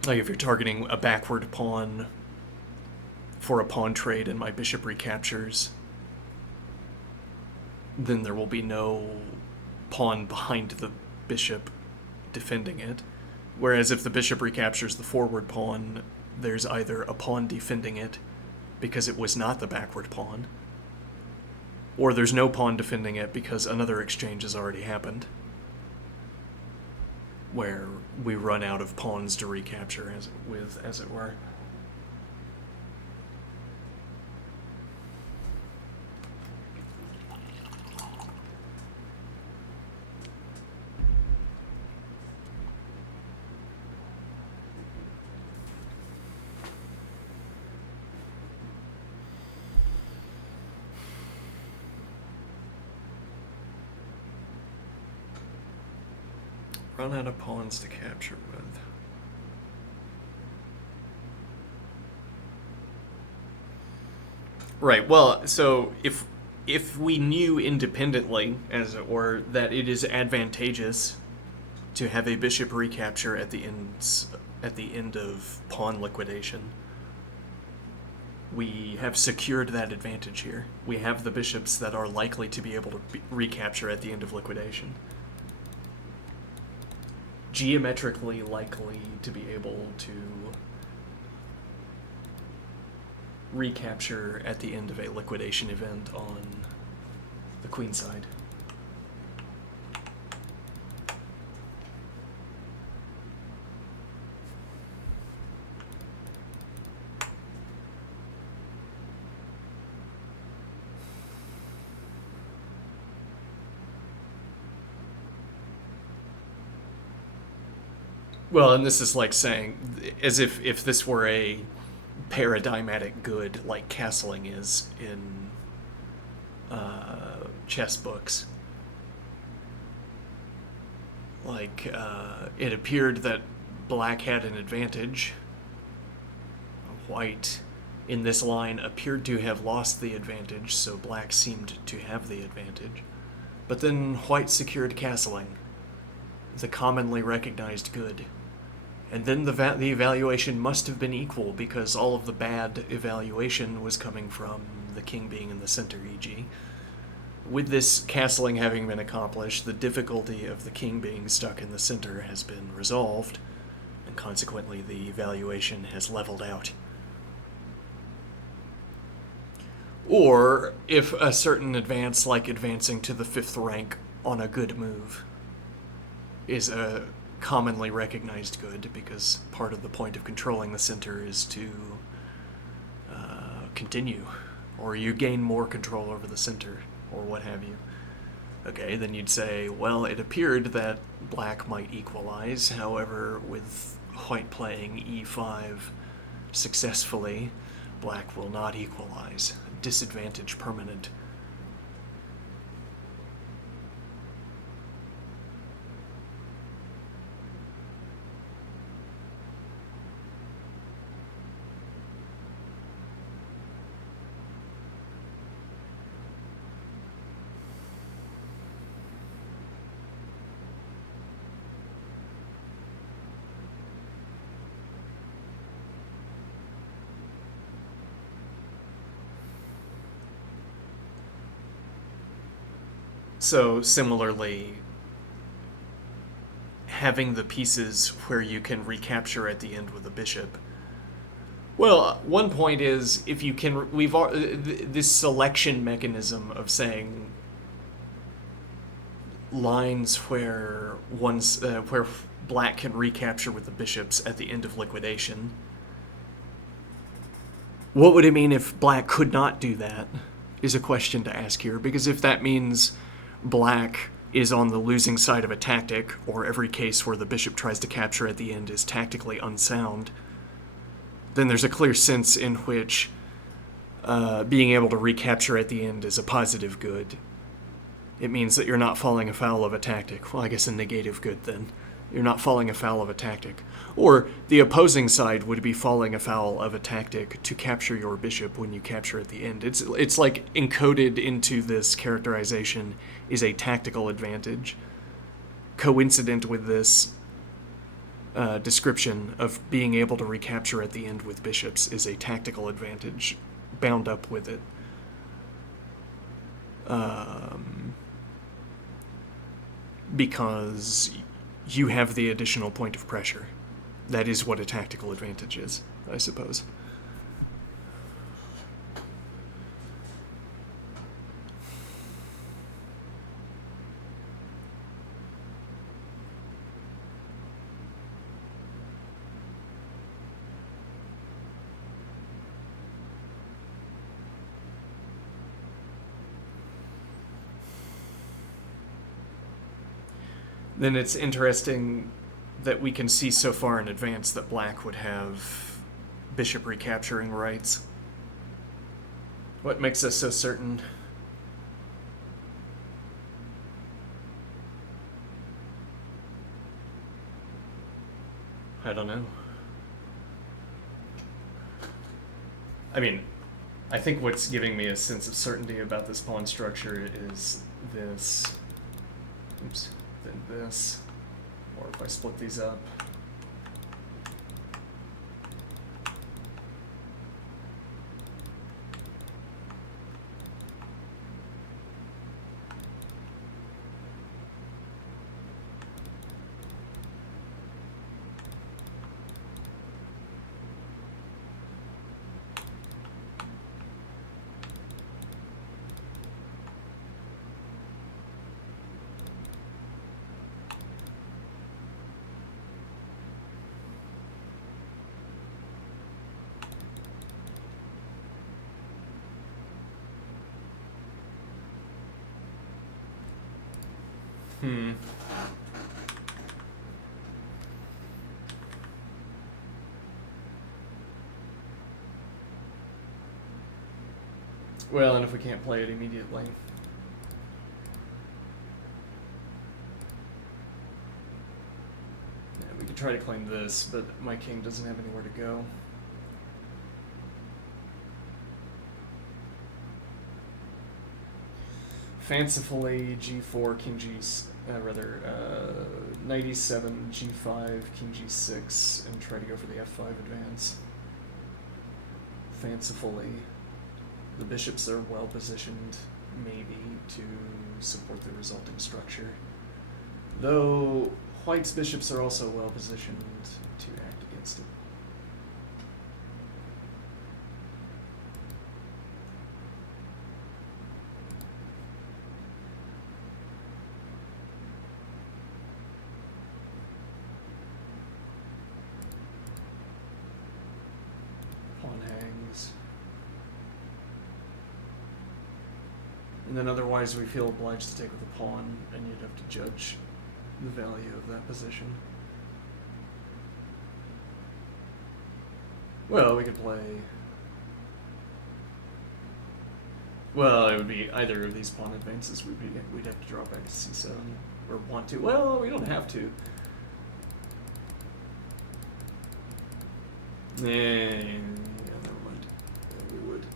Like if you're targeting a backward pawn for a pawn trade and my bishop recaptures, then there will be no pawn behind the bishop defending it. Whereas if the bishop recaptures the forward pawn, there's either a pawn defending it because it was not the backward pawn, or there's no pawn defending it because another exchange has already happened, where we run out of pawns to recapture, as it were. Run out of pawns to capture with. Right, well, so if we knew independently, as it were, that it is advantageous to have a bishop recapture at the end of pawn liquidation, we have secured that advantage here. We have the bishops that are likely to be able to recapture at the end of liquidation. Geometrically likely to be able to recapture at the end of a liquidation event on the queen side. Well, and this is like saying, as if this were a paradigmatic good, like castling is in chess books. Like, it appeared that black had an advantage. White, in this line, appeared to have lost the advantage, so black seemed to have the advantage. But then white secured castling, the commonly recognized good. And then the evaluation must have been equal, because all of the bad evaluation was coming from the king being in the center, e.g. With this castling having been accomplished, the difficulty of the king being stuck in the center has been resolved, and consequently the evaluation has leveled out. Or if a certain advance, like advancing to the 5th rank on a good move, is a commonly recognized good, because part of the point of controlling the center is to continue, or you gain more control over the center, or what have you. Okay, then you'd say, well, it appeared that black might equalize, however, with white playing e5 successfully, black will not equalize. Disadvantage permanent. So similarly, having the pieces where you can recapture at the end with a bishop. Well, one point is, if you can, this selection mechanism of saying lines where where black can recapture with the bishops at the end of liquidation. What would it mean if black could not do that, is a question to ask here, because if that means black is on the losing side of a tactic, or every case where the bishop tries to capture at the end is tactically unsound, then there's a clear sense in which being able to recapture at the end is a positive good. It means that you're not falling afoul of a tactic. Well, I guess a negative good then. You're not falling afoul of a tactic. Or the opposing side would be falling afoul of a tactic to capture your bishop when you capture at the end. It's like encoded into this characterization is a tactical advantage. Coincident with this description of being able to recapture at the end with bishops is a tactical advantage bound up with it. because you have the additional point of pressure. That is what a tactical advantage is, I suppose. Then it's interesting that we can see so far in advance that black would have bishop recapturing rights. What makes us so certain? I don't know. I mean, I think what's giving me a sense of certainty about this pawn structure is this. Oops. Then this. Or if I split these up. Well, and if we can't play it immediately. Yeah, we could try to claim this, but my king doesn't have anywhere to go. Fancifully, g4, king g, knight e7, g5, king g6, and try to go for the f5 advance. Fancifully, the bishops are well positioned, maybe, to support the resulting structure. Though white's bishops are also well positioned to act against it. Pawn hangs. And then otherwise we feel obliged to take with a pawn, and you'd have to judge the value of that position. Well, we could play... Well, it would be either of these pawn advances. We'd have to drop back to c7, or want to. Well, we don't have to. Yeah, never mind. Yeah, we would.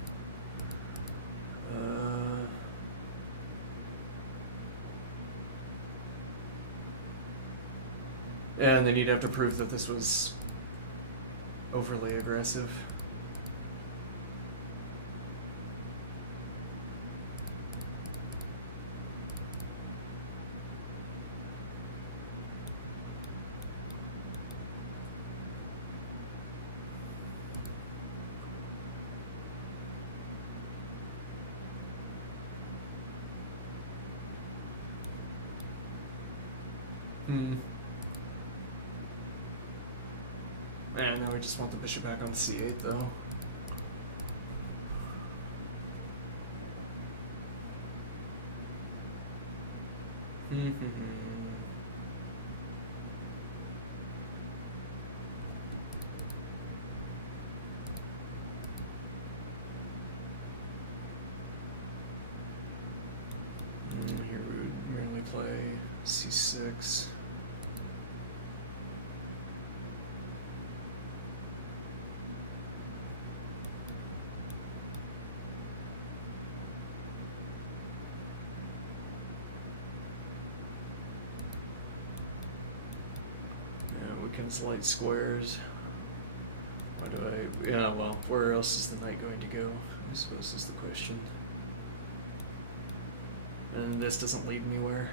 And then you'd have to prove that this was overly aggressive. Man, now we just want the bishop back on c8, though. Here we would merely play c6. Against light squares. Why do I... Yeah, well, where else is the knight going to go, I suppose is the question. And this doesn't lead anywhere.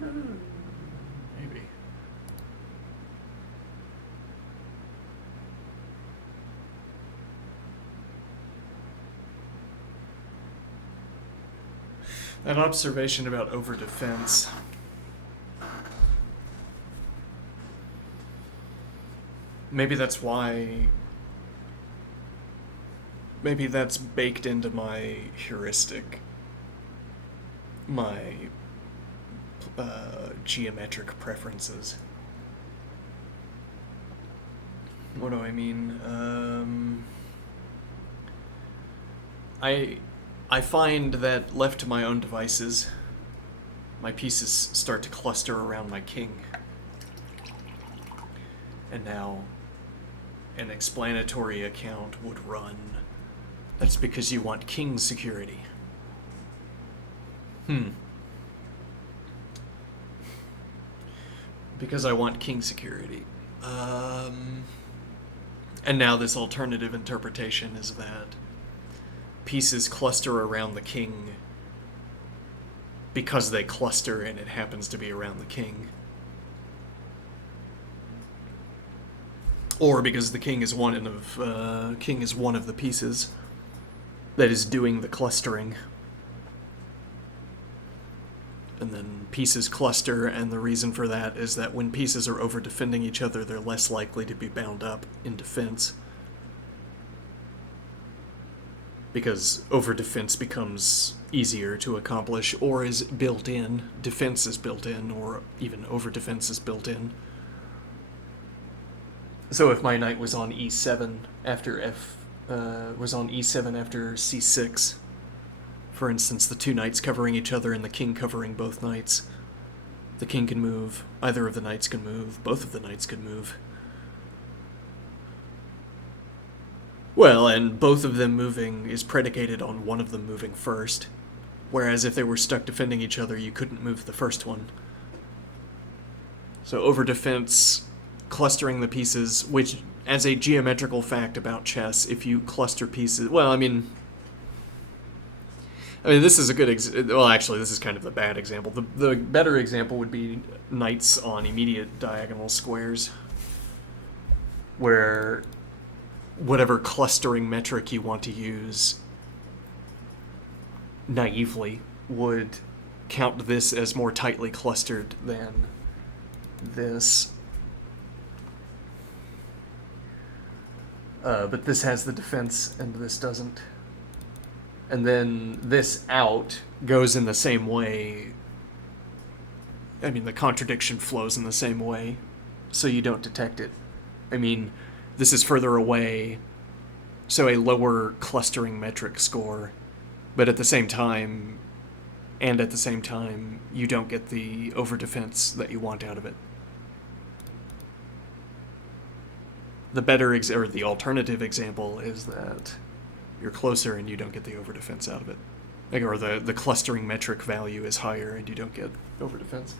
Maybe. An observation about over-defense. Maybe that's why... Maybe that's baked into my heuristic. My geometric preferences. What do I mean? I find that left to my own devices, my pieces start to cluster around my king. And now an explanatory account would run. That's because you want king security. Because I want king security. And now this alternative interpretation is that pieces cluster around the king because they cluster and it happens to be around the king. Or because the king is one of the pieces that is doing the clustering. And then pieces cluster, and the reason for that is that when pieces are over-defending each other, they're less likely to be bound up in defense. Because over-defense becomes easier to accomplish, or is built in. Defense is built in, or even over-defense is built in. So if my knight was on e7 after was on e7 after c6, for instance, the two knights covering each other and the king covering both knights, the king can move, either of the knights can move, both of the knights can move. Well, and both of them moving is predicated on one of them moving first, whereas if they were stuck defending each other, you couldn't move the first one. So over defense, clustering the pieces, which, as a geometrical fact about chess, if you cluster pieces... Well, I mean, this is a good... Well, actually, this is kind of the bad example. The better example would be knights on immediate diagonal squares, where whatever clustering metric you want to use naively would count this as more tightly clustered than this. But this has the defense and this doesn't. And then this out goes in the same way. I mean, the contradiction flows in the same way, so you don't detect it. I mean, this is further away, so a lower clustering metric score, but at the same time, you don't get the over-defense that you want out of it. The better or the alternative example is that you're closer and you don't get the over-defense out of it. Or the clustering metric value is higher and you don't get over-defense.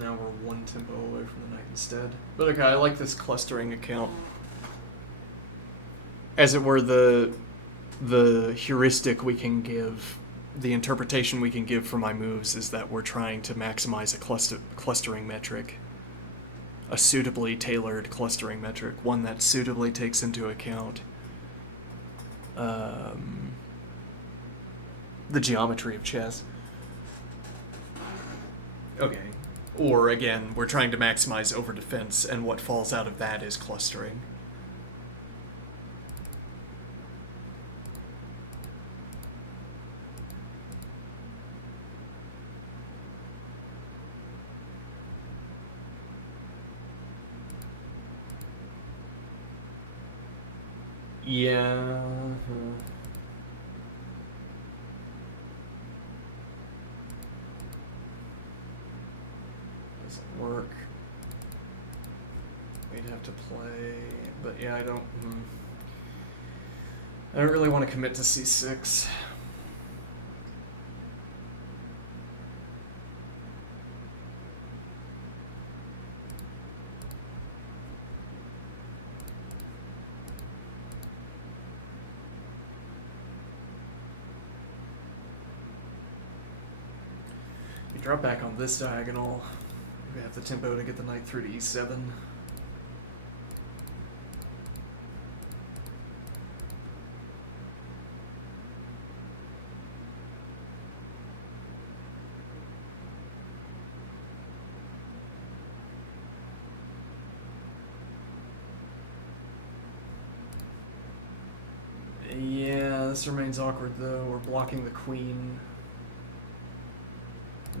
Now we're one tempo away from the knight instead. But okay, I like this clustering account. As it were, the heuristic we can give, the interpretation we can give for my moves is that we're trying to maximize a clustering metric. A suitably tailored clustering metric. One that suitably takes into account the geometry of chess. Okay. Or, again, we're trying to maximize over-defense, and what falls out of that is clustering. Yeah. Doesn't work. We'd have to play, but yeah, I don't... I don't really want to commit to c6. You drop back on this diagonal. We have the tempo to get the knight through to e7. Yeah, this remains awkward though. We're blocking the queen.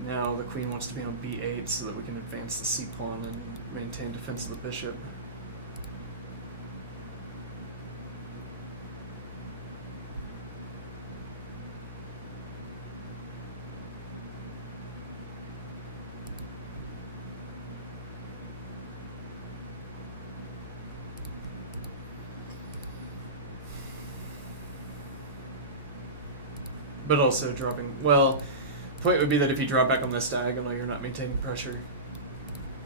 Now the queen wants to be on b8 so that we can advance the c-pawn and maintain defense of the bishop. But also dropping, well, the point would be that if you drop back on this diagonal, you're not maintaining pressure.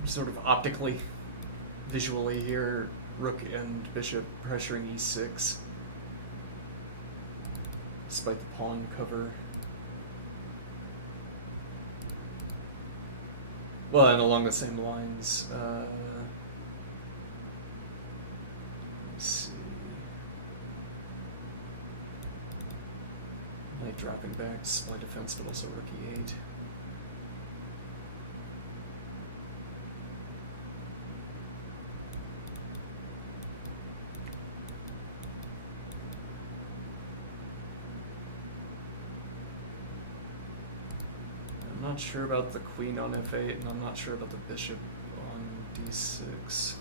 Sort of optically, visually here, rook and bishop pressuring e6. Despite the pawn cover. Well, and along the same lines, let's see. Knight dropping back, display defense, but also rook e8. I'm not sure about the queen on f8, and I'm not sure about the bishop on d6.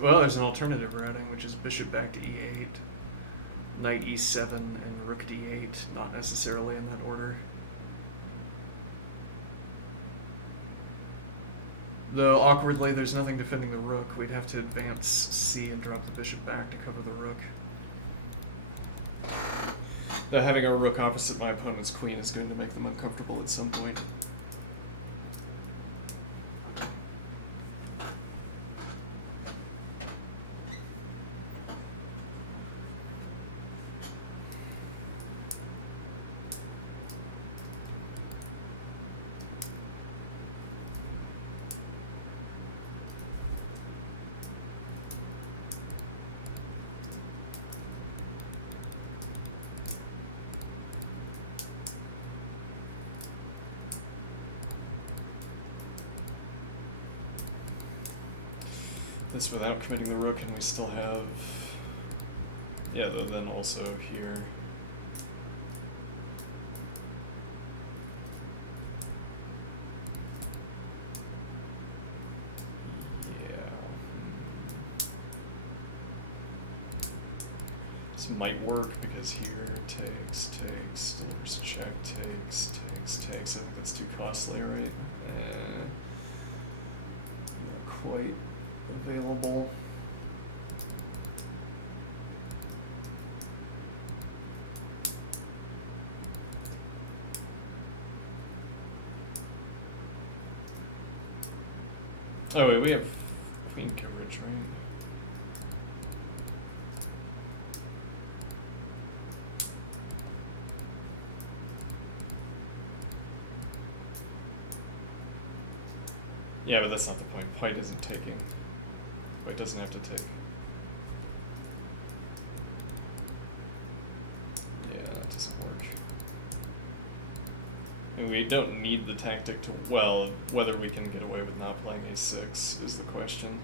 Well, there's an alternative routing, which is bishop back to e8, knight e7, and rook d8, not necessarily in that order. Though, awkwardly, there's nothing defending the rook. We'd have to advance c and drop the bishop back to cover the rook. Though having a rook opposite my opponent's queen is going to make them uncomfortable at some point. This without committing the rook, and we still have, yeah, then also here. Yeah. This might work because here takes, delivers a check, takes. I think that's too costly, right? Not quite available. Oh wait, we have queen coverage, right? Yeah, but that's not the point. White isn't taking. White doesn't have to take. Yeah, that doesn't work. And we don't need the tactic to, well, whether we can get away with not playing a6 is the question.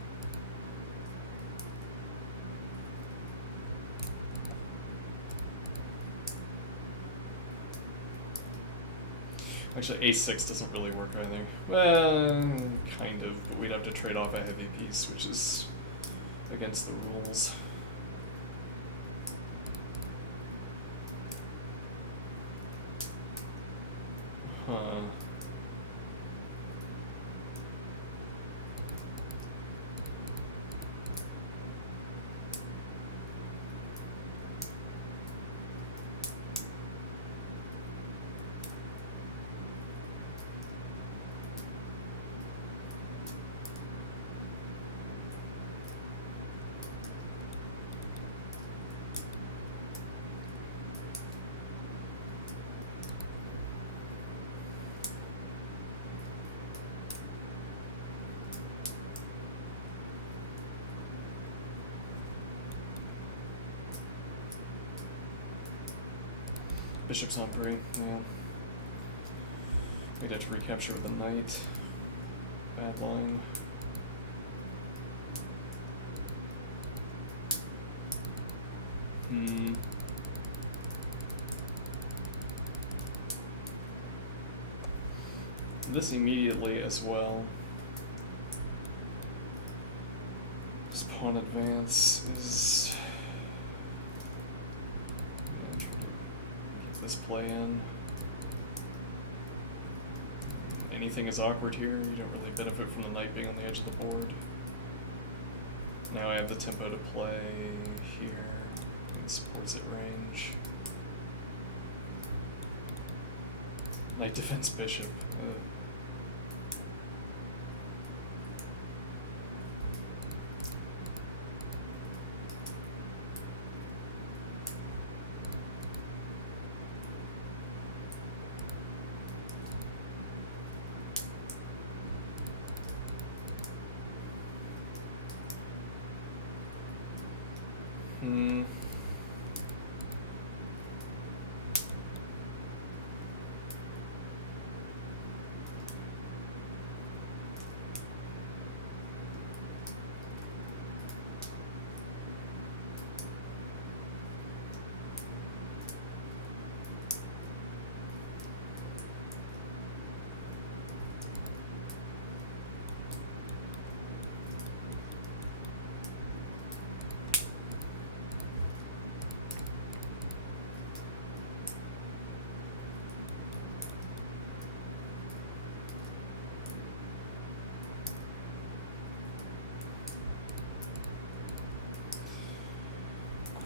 Actually, a6 doesn't really work either. Well, kind of, but we'd have to trade off a heavy piece, which is against the rules. Huh. Bishop's on 3, yeah. We'd have to recapture with a knight. Bad line. This immediately as well. This pawn advance is... yeah, try to get this play in. Anything is awkward here, you don't really benefit from the knight being on the edge of the board. Now I have the tempo to play here. It supports at range. Knight defends bishop.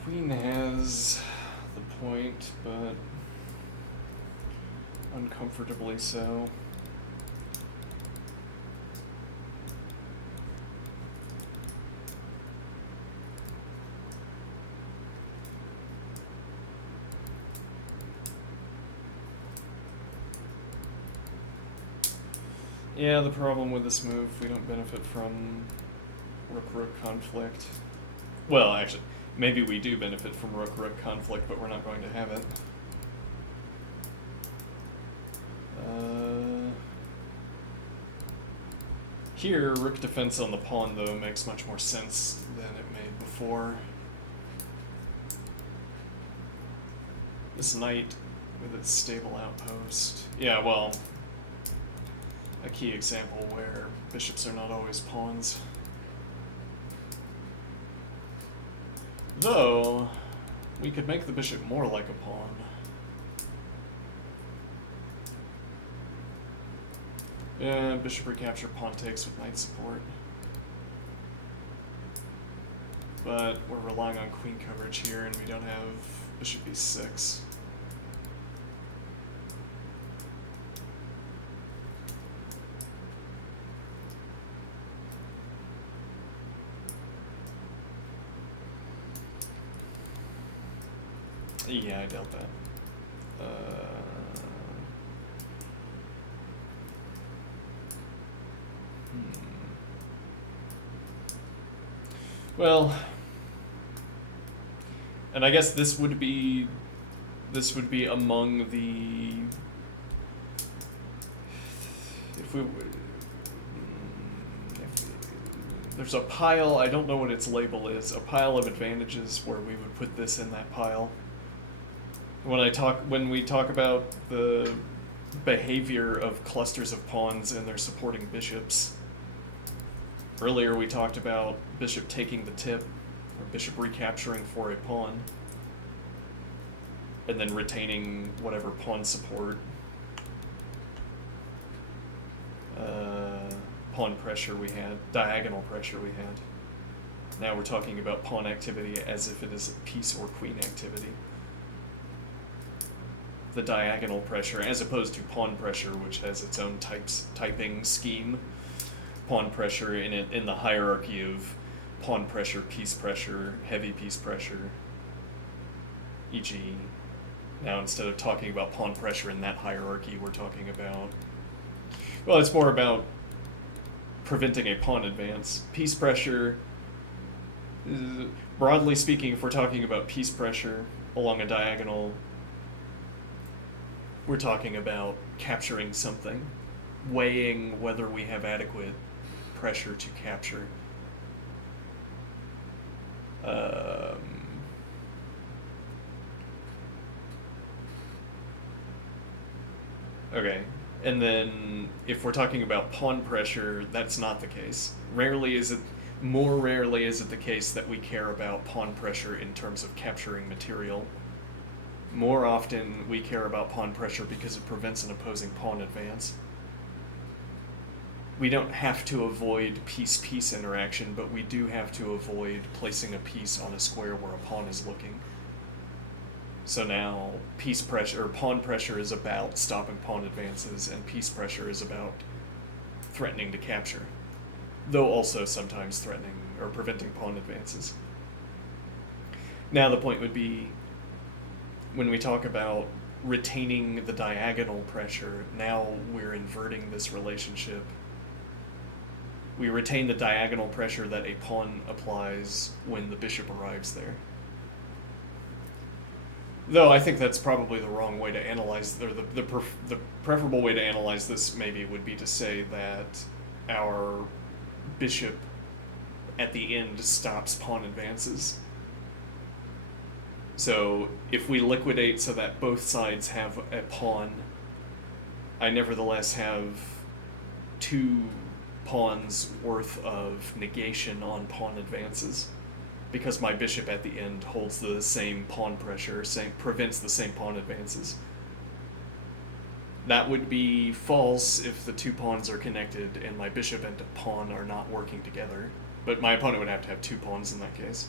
Queen has the point, but uncomfortably so. Yeah, the problem with this move, we don't benefit from rook-rook conflict. Well, actually, maybe we do benefit from rook-rook conflict, but we're not going to have it. Here, rook defense on the pawn, though, makes much more sense than it made before. This knight with its stable outpost. Yeah, well, a key example where bishops are not always pawns. Though, we could make the bishop more like a pawn. Yeah, bishop recapture, pawn takes with knight support. But we're relying on queen coverage here, and we don't have bishop e6. Yeah, I dealt that. Well, and I guess this would be among the, there's a pile, I don't know what its label is, a pile of advantages where we would put this in that pile. When we talk about the behavior of clusters of pawns and their supporting bishops, earlier we talked about bishop taking the tip, or bishop recapturing for a pawn, and then retaining whatever pawn support pawn pressure we had, diagonal pressure we had. Now we're talking about pawn activity as if it is piece or queen activity. The diagonal pressure, as opposed to pawn pressure, which has its own typing scheme. Pawn pressure in the hierarchy of pawn pressure, piece pressure, heavy piece pressure, e.g. Now instead of talking about pawn pressure in that hierarchy, we're talking about, well, it's more about preventing a pawn advance. Piece pressure, broadly speaking, if we're talking about piece pressure along a diagonal, we're talking about capturing something, weighing whether we have adequate pressure to capture. Okay, and then if we're talking about pawn pressure, that's not the case. More rarely is it the case that we care about pawn pressure in terms of capturing material. More often, we care about pawn pressure because it prevents an opposing pawn advance. We don't have to avoid piece-piece interaction, but we do have to avoid placing a piece on a square where a pawn is looking. So now, pawn pressure is about stopping pawn advances, and piece pressure is about threatening to capture, though also sometimes threatening or preventing pawn advances. Now the point would be, when we talk about retaining the diagonal pressure, now we're inverting this relationship. We retain the diagonal pressure that a pawn applies when the bishop arrives there. Though I think that's probably the wrong way to analyze, or the preferable way to analyze this maybe would be to say that our bishop at the end stops pawn advances. So if we liquidate so that both sides have a pawn, I nevertheless have 2 pawns worth of negation on pawn advances, because my bishop at the end holds the same pawn pressure, prevents the same pawn advances. That would be false if the 2 pawns are connected and my bishop and pawn are not working together, but my opponent would have to have 2 pawns in that case.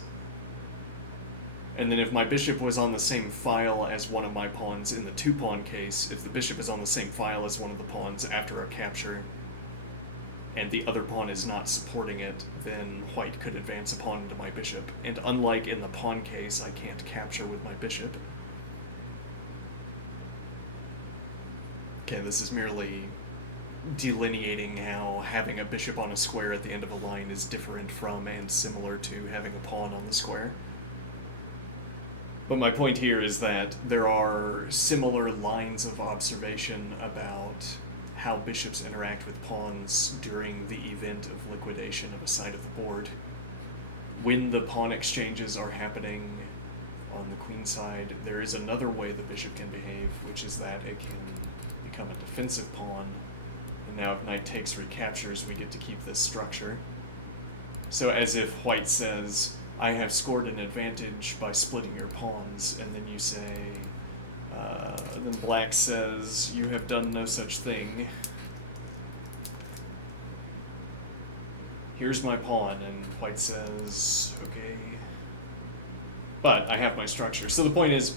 And then if my bishop was on the same file as one of my pawns in the 2-pawn case, if the bishop is on the same file as one of the pawns after a capture, and the other pawn is not supporting it, then white could advance a pawn into my bishop. And unlike in the pawn case, I can't capture with my bishop. Okay, this is merely delineating how having a bishop on a square at the end of a line is different from and similar to having a pawn on the square. But my point here is that there are similar lines of observation about how bishops interact with pawns during the event of liquidation of a side of the board. When the pawn exchanges are happening on the queen side, there is another way the bishop can behave, which is that it can become a defensive pawn. And now if knight takes recaptures, we get to keep this structure. So as if white says, I have scored an advantage by splitting your pawns, and then you say, then black says, you have done no such thing. Here's my pawn, and white says, okay. But I have my structure. So the point is,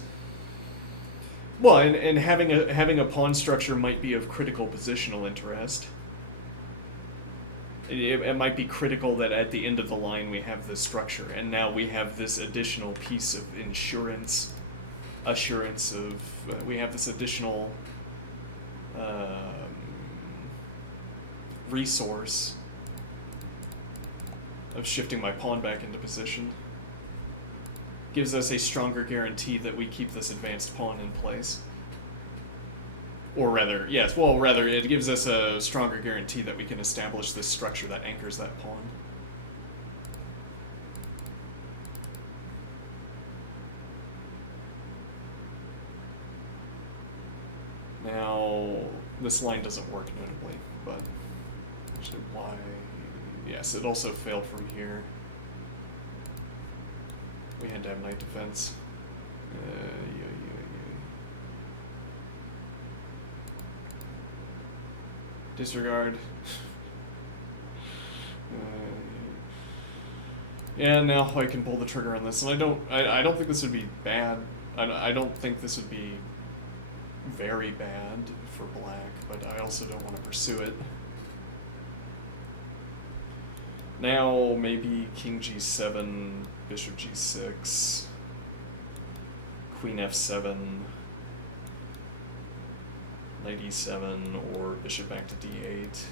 well, and having a pawn structure might be of critical positional interest. It might be critical that at the end of the line we have this structure, and now we have this additional piece of assurance of, we have this additional resource of shifting my pawn back into position. Gives us a stronger guarantee that we keep this advanced pawn in place. Or rather, it gives us a stronger guarantee that we can establish this structure that anchors that pawn. Now, this line doesn't work notably, but actually why? Yes, it also failed from here. We had to have knight defense. Disregard. Yeah, now I can pull the trigger on this, and I don't think this would be bad. I don't think this would be very bad for black, but I also don't want to pursue it. Now, maybe king g7, bishop g6, queen f7, knight e7, or bishop back to d8.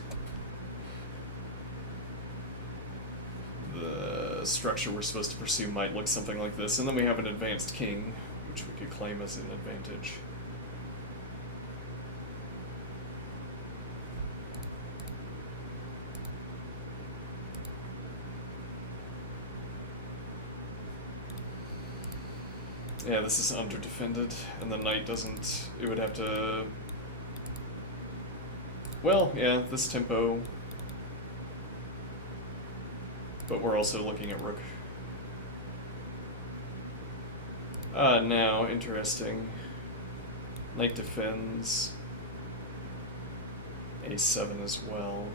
The structure we're supposed to pursue might look something like this, and then we have an advanced king, which we could claim as an advantage. Yeah, this is under-defended, and the knight doesn't... It would have to... Well, yeah, this tempo... But we're also looking at rook. Now, interesting. Knight defends. A7 as well.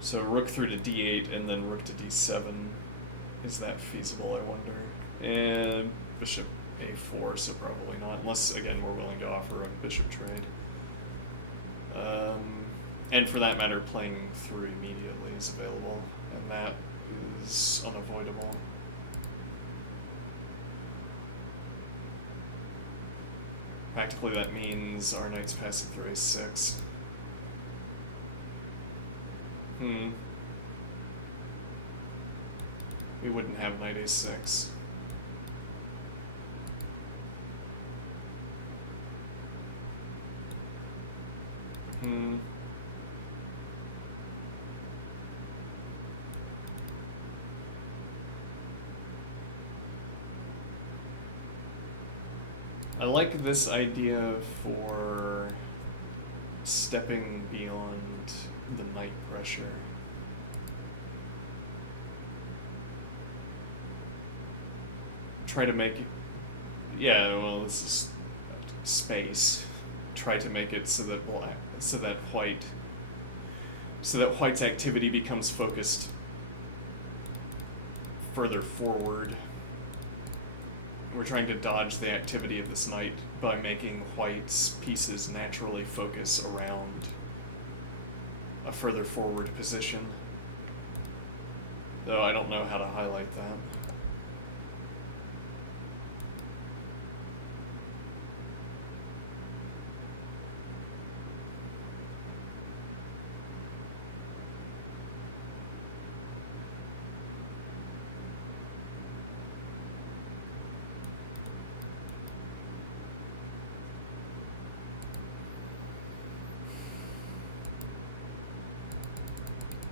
So rook through to d8 and then rook to d7. Is that feasible, I wonder? And bishop a4, so probably not. Unless, again, we're willing to offer a bishop trade. And for that matter, playing through immediately is available, and that is unavoidable. Practically that means our knight's passing through a6. We wouldn't have knight a6. I like this idea for stepping beyond the knight pressure. Try to make it, yeah, well, this is space. Try to make it so that white's activity becomes focused further forward. We're trying to dodge the activity of this knight by making white's pieces naturally focus around a further forward position. Though I don't know how to highlight that.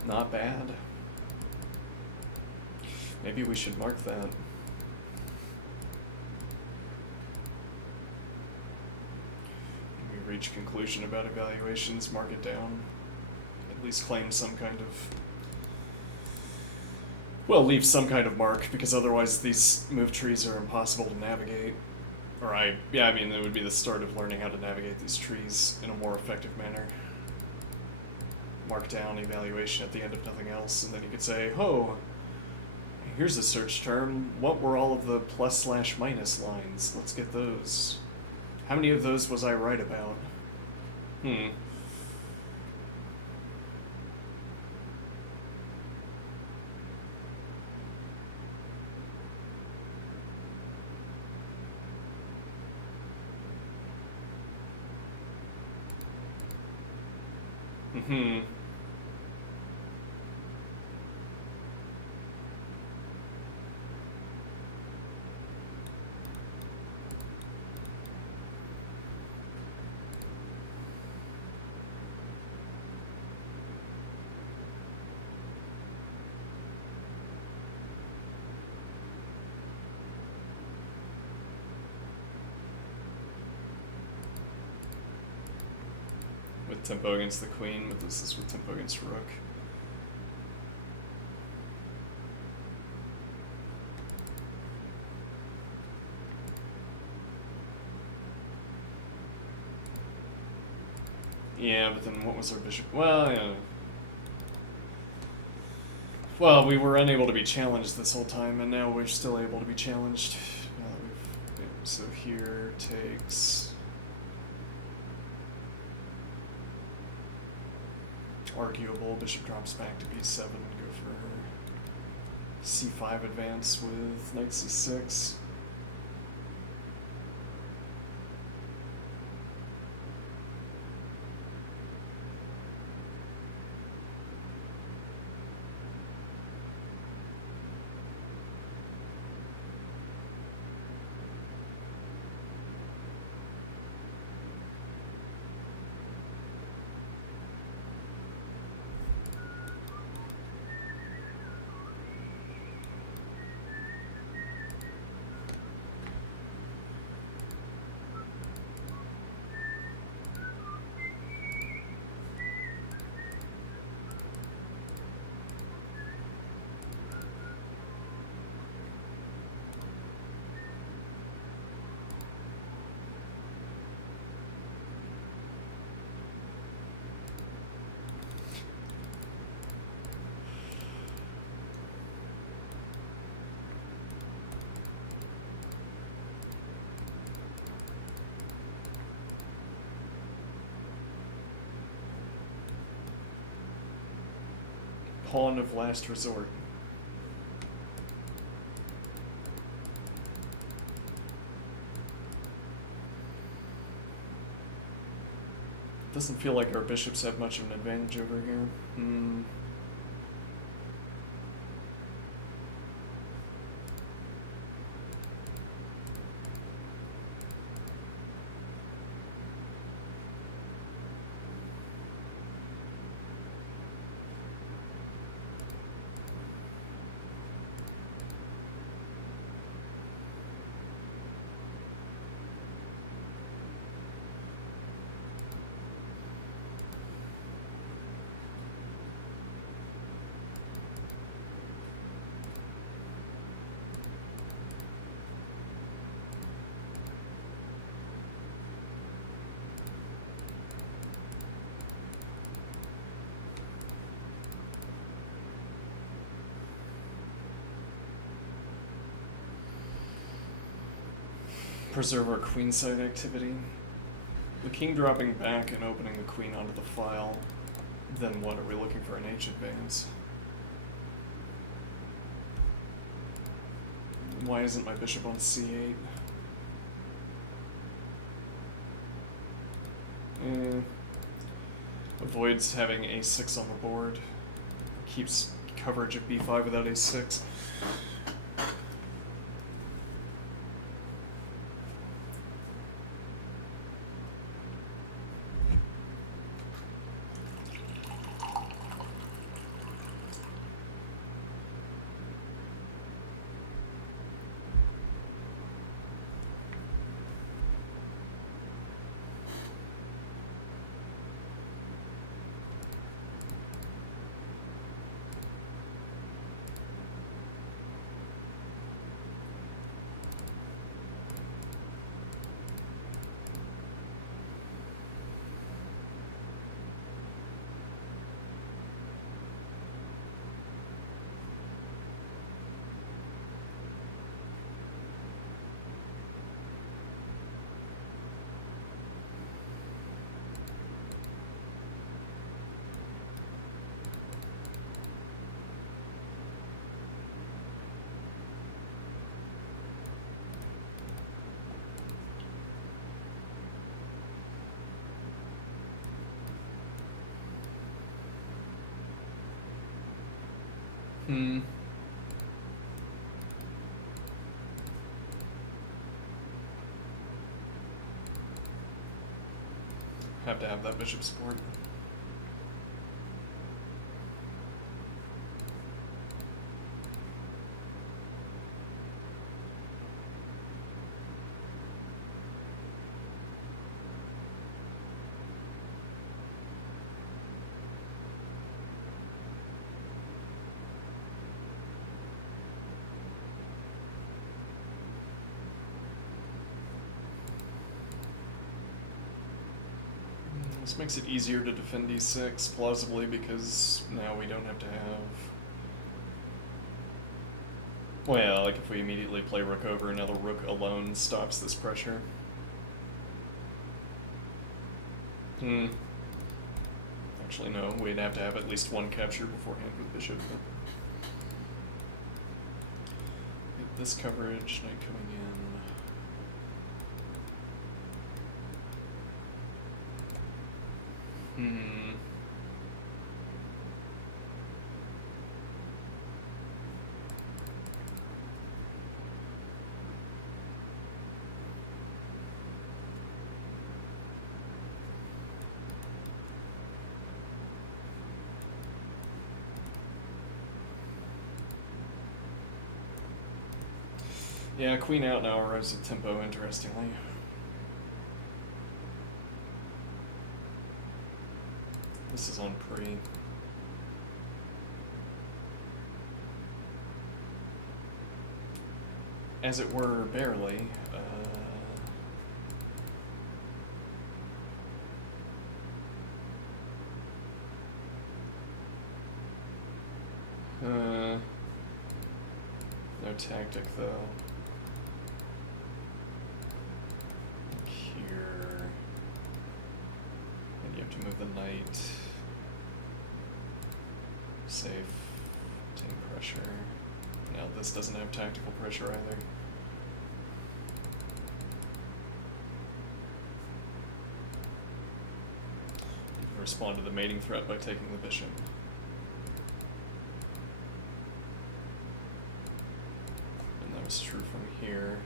Not bad. Maybe we should mark that. When we reach conclusion about evaluations, mark it down. At least claim some kind of... Well, leave some kind of mark, because otherwise these move trees are impossible to navigate. Yeah, I mean, it would be the start of learning how to navigate these trees in a more effective manner. Mark down evaluation at the end of nothing else, and then you could say, oh, here's a search term. What were all of the plus/minus lines? Let's get those. How many of those was I right about? With tempo against the queen, but this is with tempo against rook. Yeah, but then what was our bishop? Well, yeah. Well, we were unable to be challenged this whole time, and now we're still able to be challenged. Now that so here takes arguable. Bishop drops back to b7. Go for c5 advance with knight c6. Pawn of last resort. Doesn't feel like our bishops have much of an advantage over here. Preserve our queenside activity. The king dropping back and opening the queen onto the file. Then what? Are we looking for an H advance? Why isn't my bishop on c8? Avoids having a6 on the board. Keeps coverage of b5 without a6. Have to have that bishop support. This makes it easier to defend e6, plausibly, because now we don't have to have Well, like if we immediately play rook over, now the rook alone stops this pressure. Actually, no. We'd have to have at least one capture beforehand with bishop. But... this coverage, knight coming in. Yeah, queen out now arrives at tempo, interestingly. This is on pre. As it were, barely. No tactic, though. Here. And you have to move the knight. Safe. Take pressure. Now this doesn't have tactical pressure either. You can respond to the mating threat by taking the bishop. And that was true from here.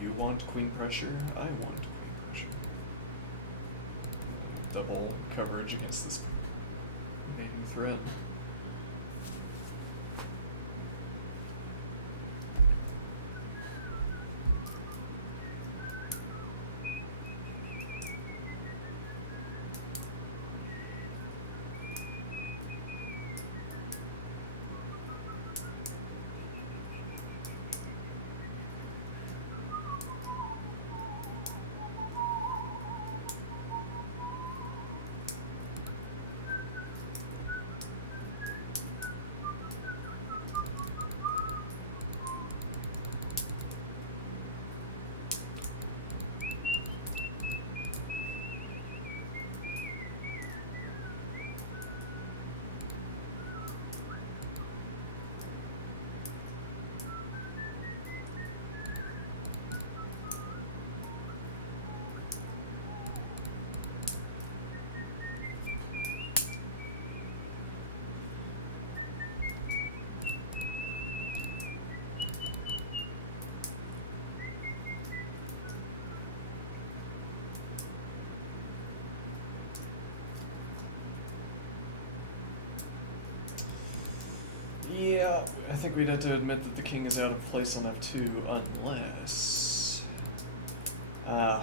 You want queen pressure, I want queen pressure. Double coverage against this mating threat. Yeah, I think we'd have to admit that the king is out of place on f2 unless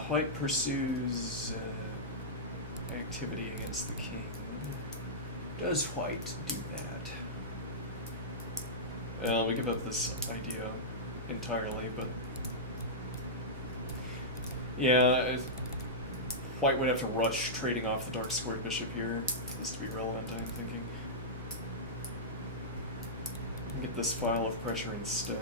white pursues activity against the king. Does white do that? Well, we give up this idea entirely, but yeah, white would have to rush trading off the dark squared bishop here for this to be relevant, I'm thinking. Get this file of pressure instead.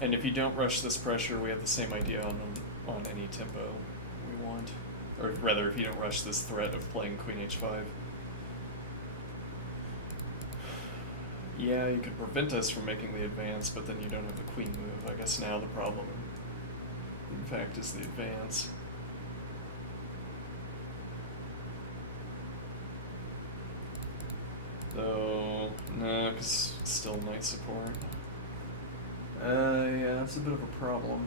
And if you don't rush this pressure, we have the same idea on any tempo we want. Or rather, if you don't rush this threat of playing queen h5. Yeah, you could prevent us from making the advance, but then you don't have the queen move. I guess now the problem, in fact, is the advance. Though, no, because it's still knight support. Yeah, it's a bit of a problem.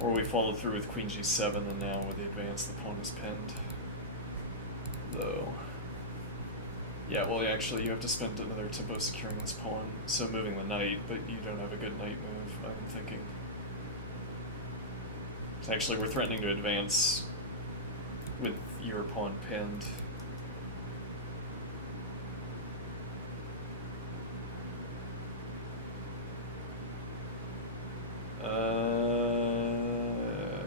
Or we follow through with queen g7, and now with the advance, the pawn is pinned. Though. Yeah, well, actually, you have to spend another tempo securing this pawn, so moving the knight, but you don't have a good knight move, I'm thinking. Actually, we're threatening to advance with your pawn pinned.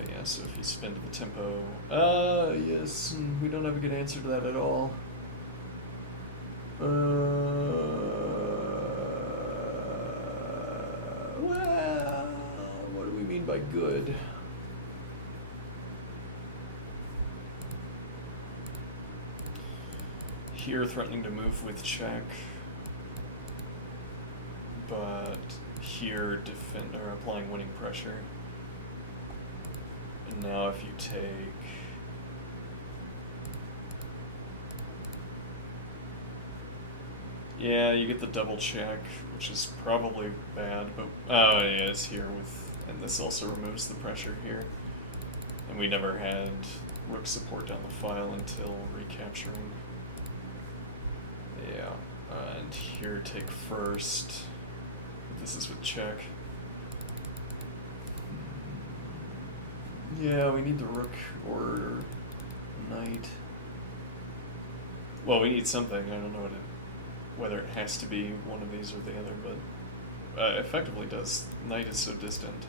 Yeah, so if you spin to the tempo... yes, we don't have a good answer to that at all. Well, what do we mean by good? Here, threatening to move with check, but here, defend or applying winning pressure. And now, if you take, yeah, you get the double check, which is probably bad. But oh yeah, it's here with, and this also removes the pressure here. And we never had rook support down the file until recapturing. Yeah, and here take first. This is with check. Yeah, we need the rook or knight. Well, we need something. I don't know whether it has to be one of these or the other, but effectively does. Knight is so distant.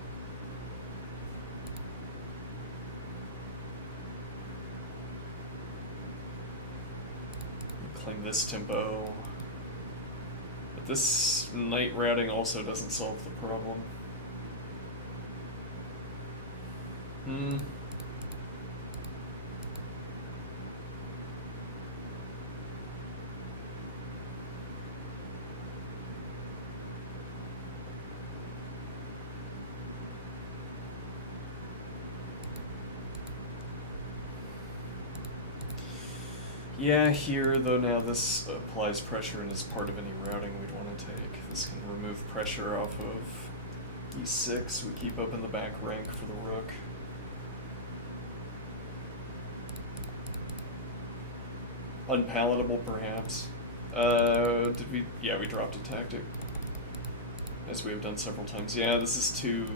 Claim this tempo. But this knight routing also doesn't solve the problem. Yeah, here, though now this applies pressure and is part of any routing we'd want to take. This can remove pressure off of e6. We keep open the back rank for the rook. Unpalatable, perhaps. Did we? Yeah, we dropped a tactic. As we have done several times. Yeah, this is too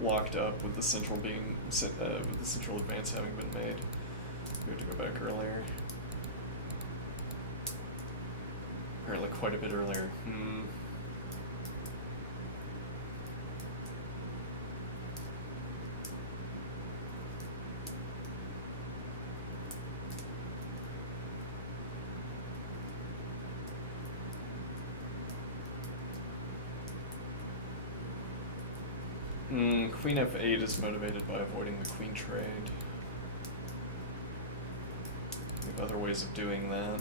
locked up with the central being, with the central advance having been made. We have to go back earlier. Apparently quite a bit earlier. Queen f8 is motivated by avoiding the queen trade. We have other ways of doing that.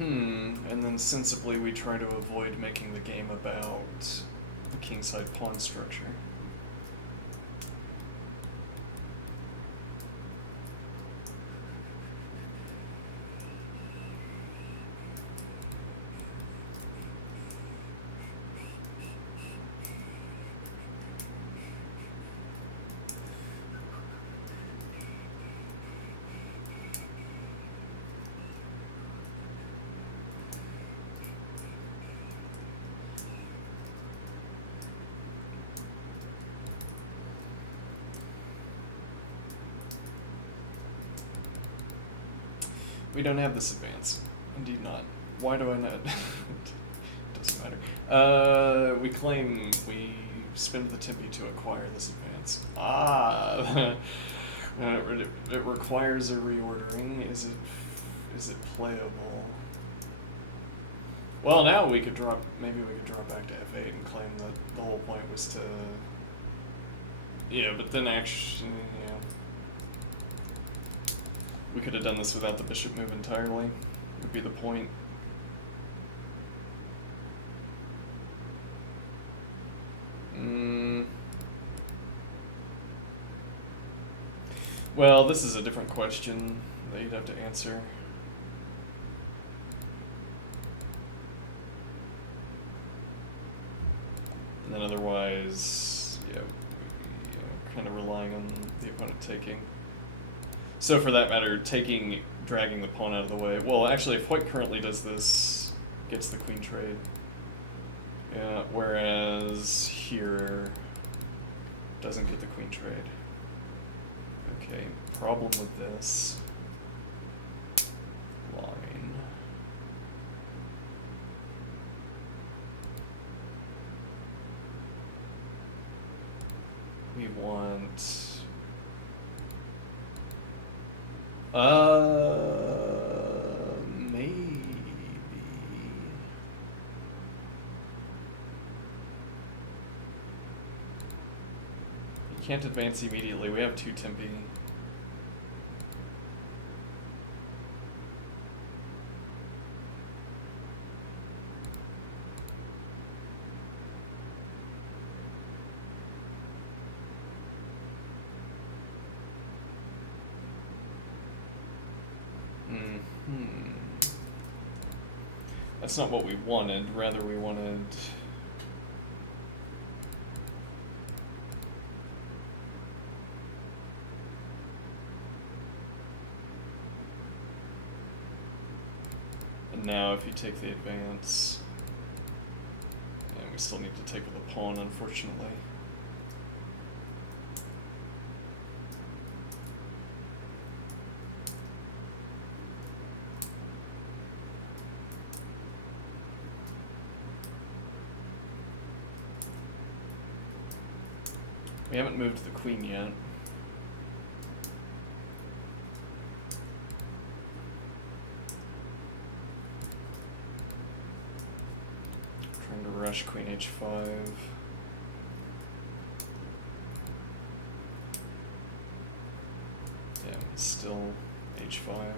And then sensibly we try to avoid making the game about the kingside pawn structure. We don't have this advance. Indeed not. Why do I not? Doesn't matter. We claim we spend the tempi to acquire this advance. It requires a reordering. Is it playable? Well, now we could drop. Maybe we could drop back to f8 and claim that the whole point was to Yeah, but then actually, yeah. We could have done this without the bishop move entirely, would be the point. Well, this is a different question that you'd have to answer. And then otherwise, yeah, kind of relying on the opponent taking. So for that matter, dragging the pawn out of the way. Well, actually, if white currently does this, gets the queen trade. Yeah, whereas here, doesn't get the queen trade. Okay, problem with this line. We want maybe you can't advance immediately. We have two tempi. That's not what we wanted. Rather, we wanted. And now, if you take the advance, and we still need to take with the pawn, unfortunately. We haven't moved the queen yet. Trying to rush queen h5. Yeah, still h5.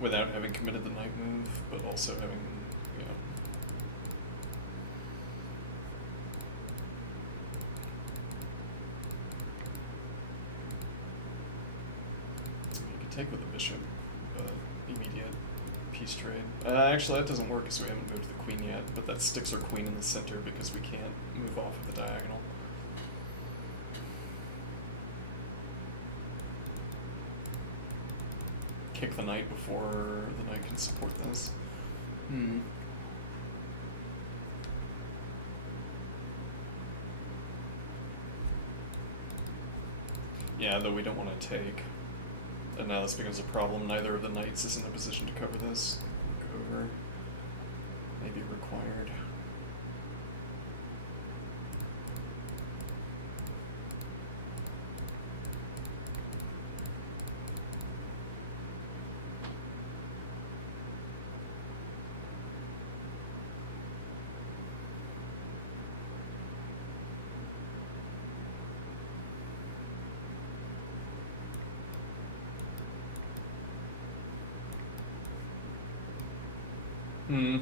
Without having committed the knight move, but also having, you know. You could take with the bishop, but immediate piece trade. Actually, that doesn't work because we haven't moved the queen yet, but that sticks our queen in the center because we can't move off of the diagonal. Kick the knight before the knight can support this. Yeah, though we don't want to take. And now this becomes a problem. Neither of the knights is in a position to cover this. Look over. Maybe required. Hmm.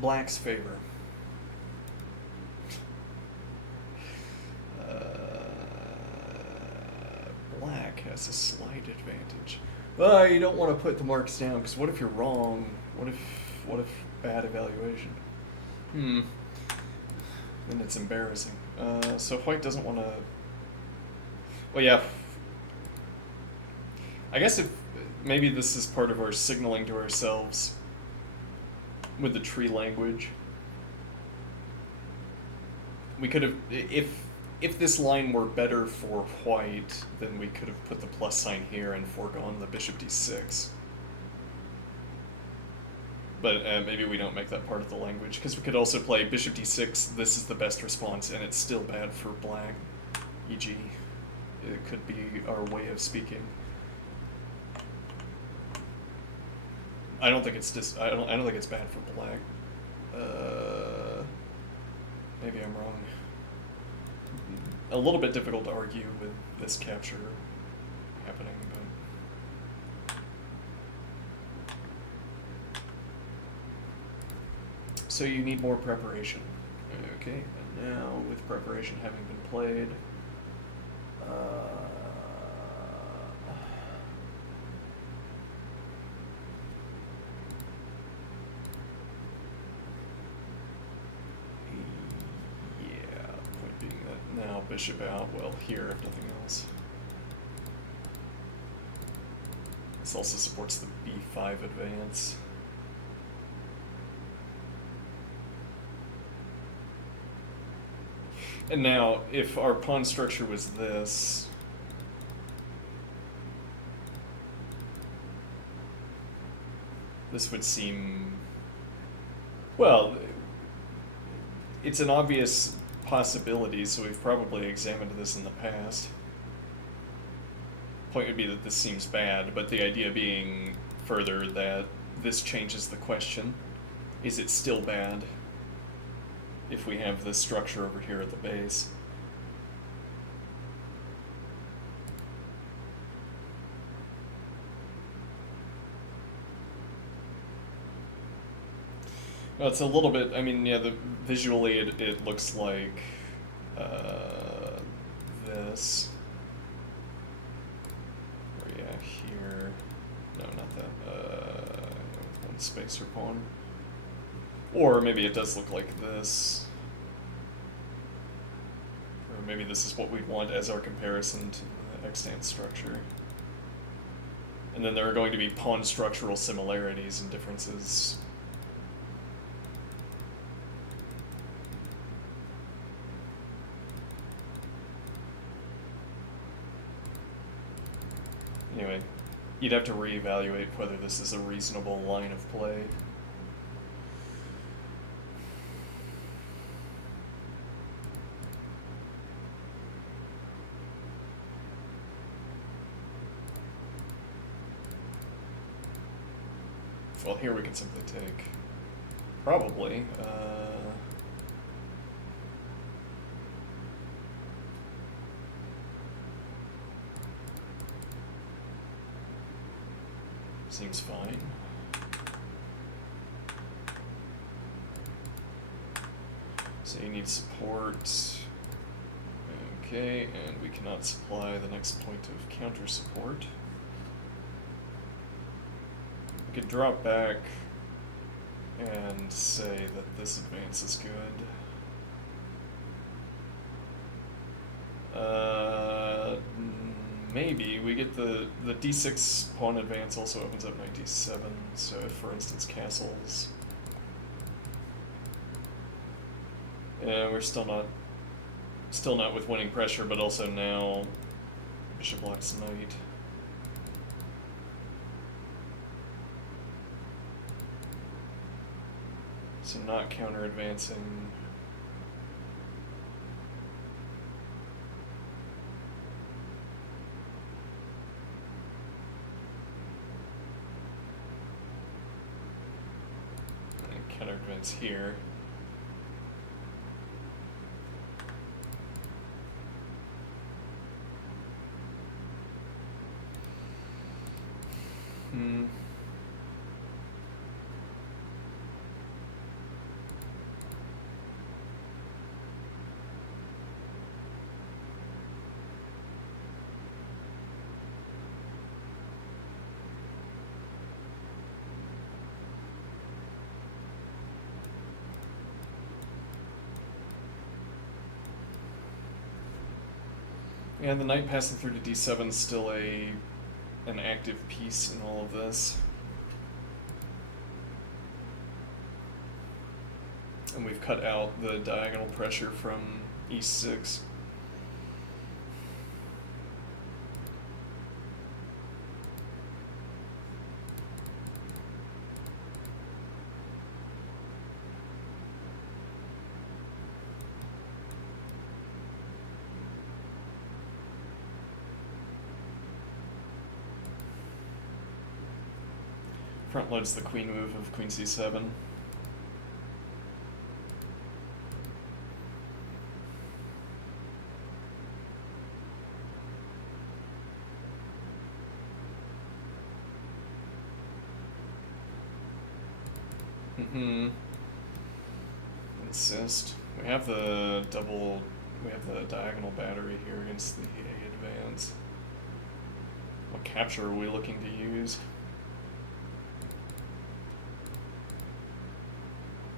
Black's favor. Black has a slight advantage. Well, you don't want to put the marks down because what if you're wrong? What if bad evaluation? Then it's embarrassing. So white doesn't want to. Well, yeah. I guess if maybe this is part of our signaling to ourselves with the tree language. We could have, if this line were better for white, then we could have put the plus sign here and foregone the bishop d6. But maybe we don't make that part of the language, because we could also play bishop d6, this is the best response, and it's still bad for black, e.g. It could be our way of speaking. I don't think it's I don't think it's bad for black. Maybe I'm wrong. A little bit difficult to argue with this capture happening, but so you need more preparation. Okay, and now with preparation having been played, point being that now bishop out, well, here if nothing else. This also supports the b5 advance. And now, if our pawn structure was this, this would seem, well, it's an obvious possibility, so we've probably examined this in the past. Point would be that this seems bad, but the idea being further that this changes the question. Is it still bad if we have this structure over here at the base? Well, it's a little bit, I mean, yeah, visually it looks like this. Or yeah, here. No, not that. One spacer pawn. Or maybe it does look like this. Or maybe this is what we'd want as our comparison to the extant structure. And then there are going to be pawn structural similarities and differences. Anyway, you'd have to reevaluate whether this is a reasonable line of play. Well, here we can simply take, probably, seems fine. So you need support. Okay, and we cannot supply the next point of counter support. We could drop back and say that this advance is good. Maybe. We get the d6 pawn advance also opens up knight d7, so if, for instance, castles... we're still not with winning pressure, but also now bishop blocks knight. So not counter advancing. And counter advance here. Yeah, the knight passing through to d7 is still an active piece in all of this. And we've cut out the diagonal pressure from e6. Front loads the queen move of queen c7. Insist. We have the diagonal battery here against the A advance. What capture are we looking to use?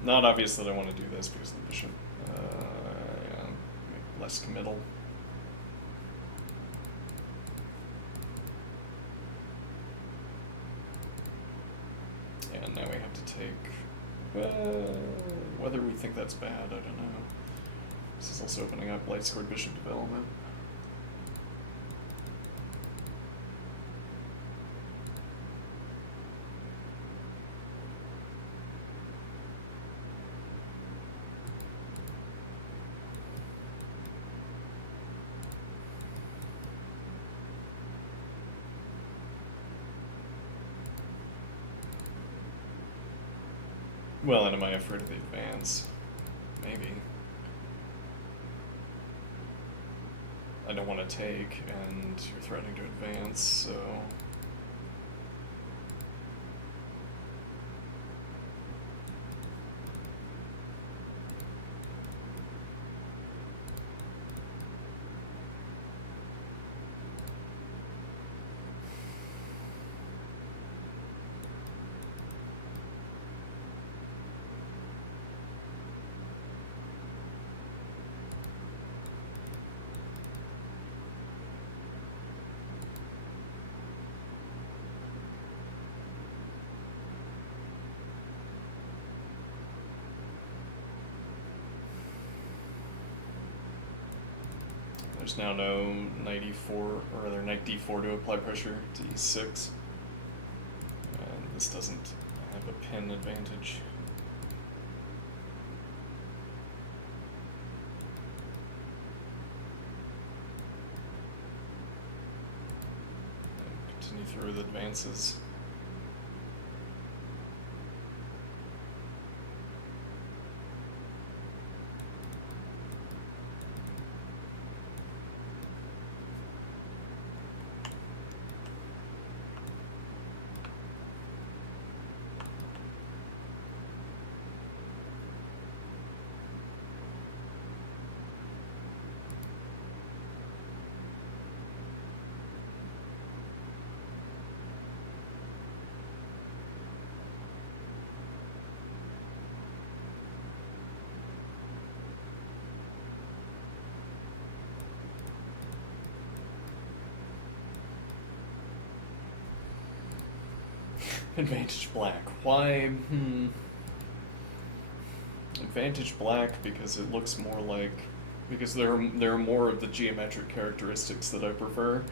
Not obvious that I want to do this because of the bishop. Yeah, less committal. And now we have to take... whether we think that's bad, I don't know. This is also opening up light-scored bishop development. Well, and am I afraid of the advance? Maybe. I don't want to take, and you're threatening to advance, so... There's now no knight e4, or rather knight d4 to apply pressure to e6. And this doesn't have a pin advantage. And continue through with advances. Advantage black. Why? Advantage black because it looks more like, because there are more of the geometric characteristics that I prefer.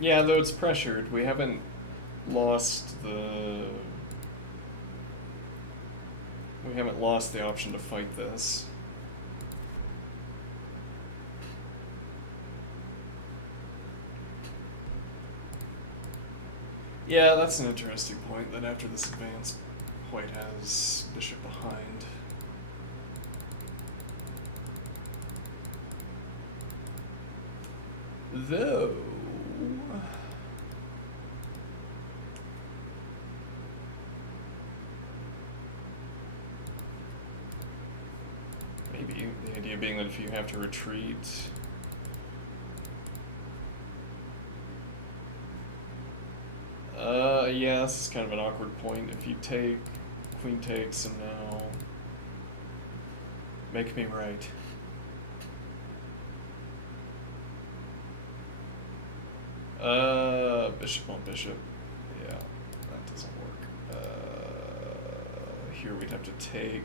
Yeah, though it's pressured, we haven't lost the option to fight this. Yeah, that's an interesting point, that after this advance, white has bishop behind. Though... maybe, the idea being that if you have to retreat... yeah, this is kind of an awkward point. If you take, queen takes, and now... make me right. Bishop on bishop. Yeah, that doesn't work. Here we'd have to take...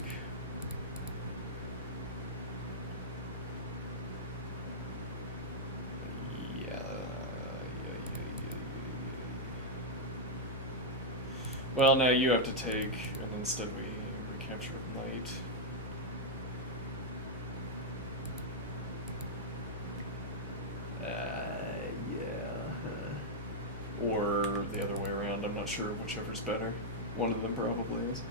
Well, now you have to take, and instead we recapture knight. Or the other way around, I'm not sure whichever's better. One of them probably is.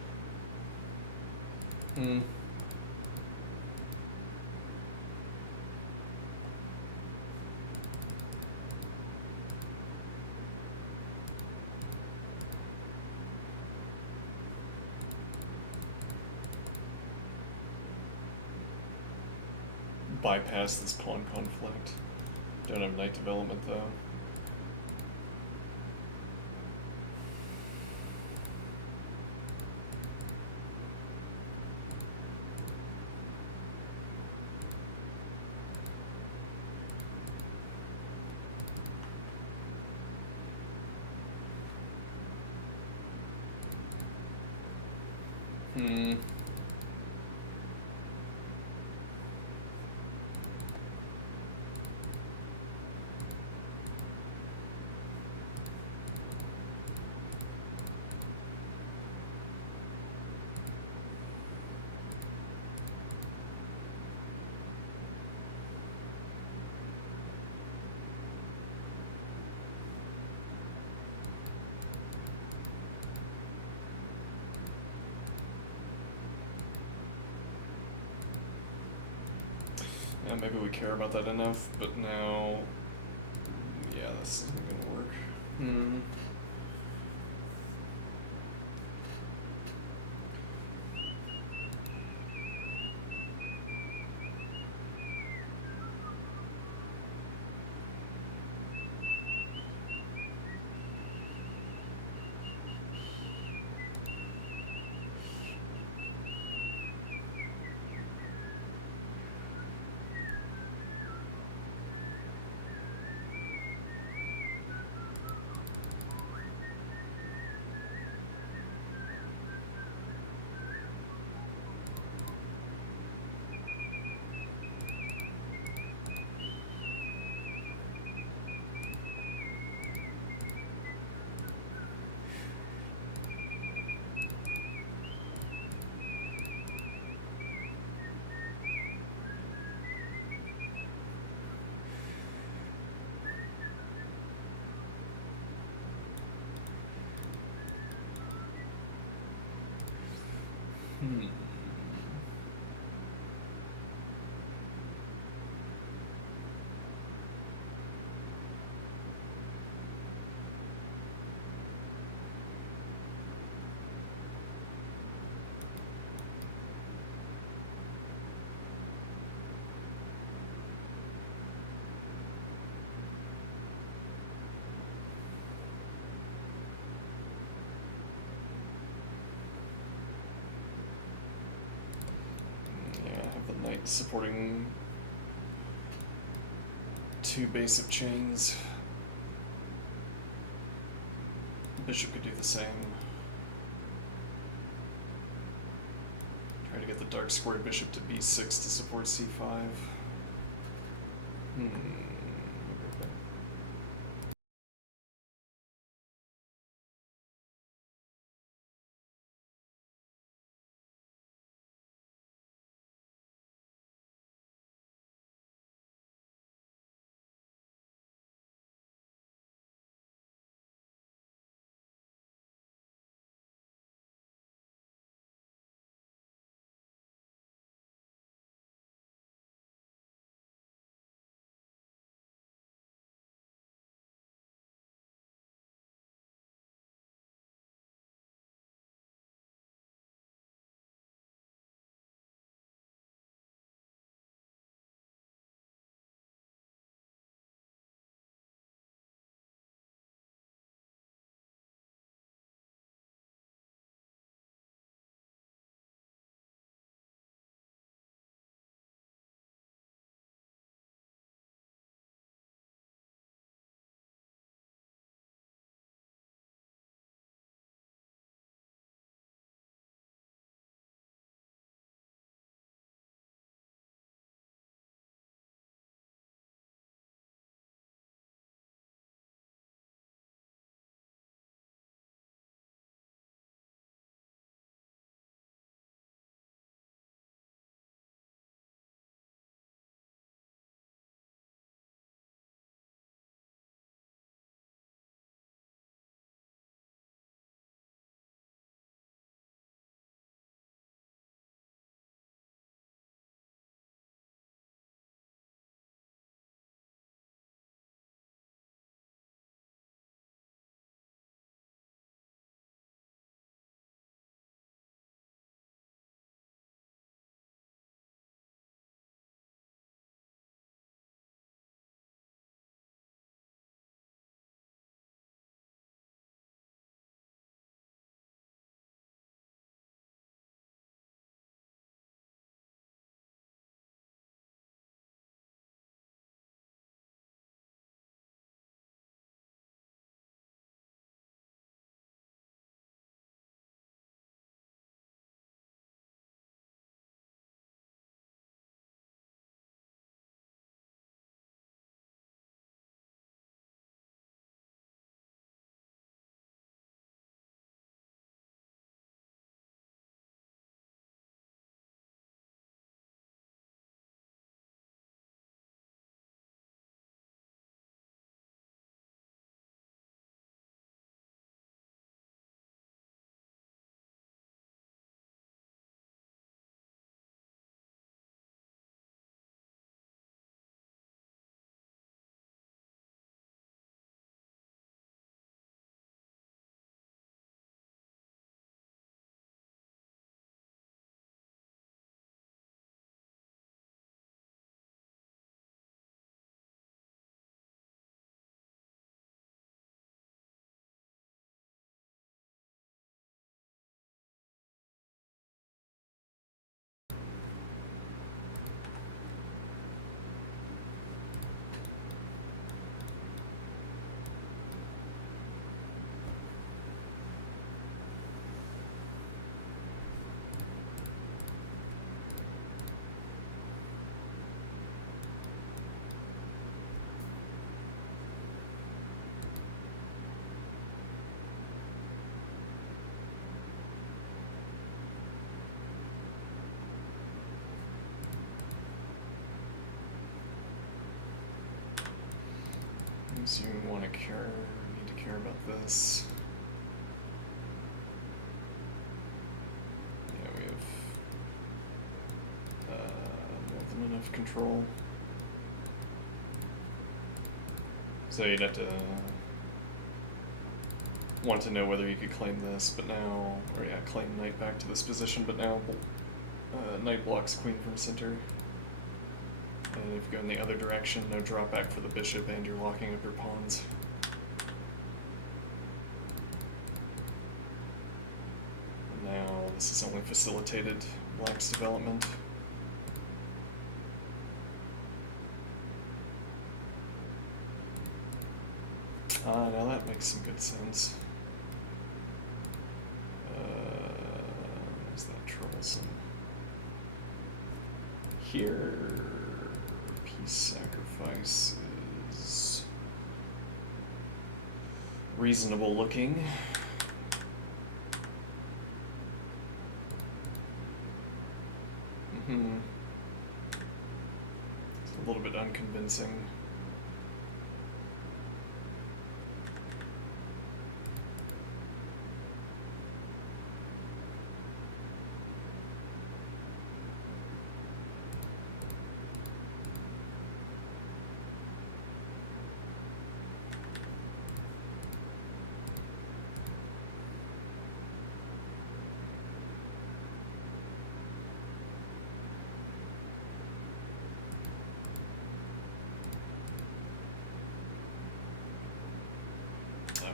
Bypass this pawn conflict. Don't have knight development though. Yeah, maybe we care about that enough, but now... yeah, this isn't gonna work. supporting 2 base of chains. Bishop could do the same. Try to get the dark square bishop to b6 to support c5. So you need to care about this. Yeah, we have more than enough control. So you'd have to want to know whether you could claim this, but now, or yeah, claim knight back to this position, but now knight blocks queen from center. And if you go in the other direction, no drop back for the bishop, and you're locking up your pawns. And now this has only facilitated black's development. Now that makes some good sense. Is that troublesome? Here, peace sacrifice is reasonable looking. It's a little bit unconvincing.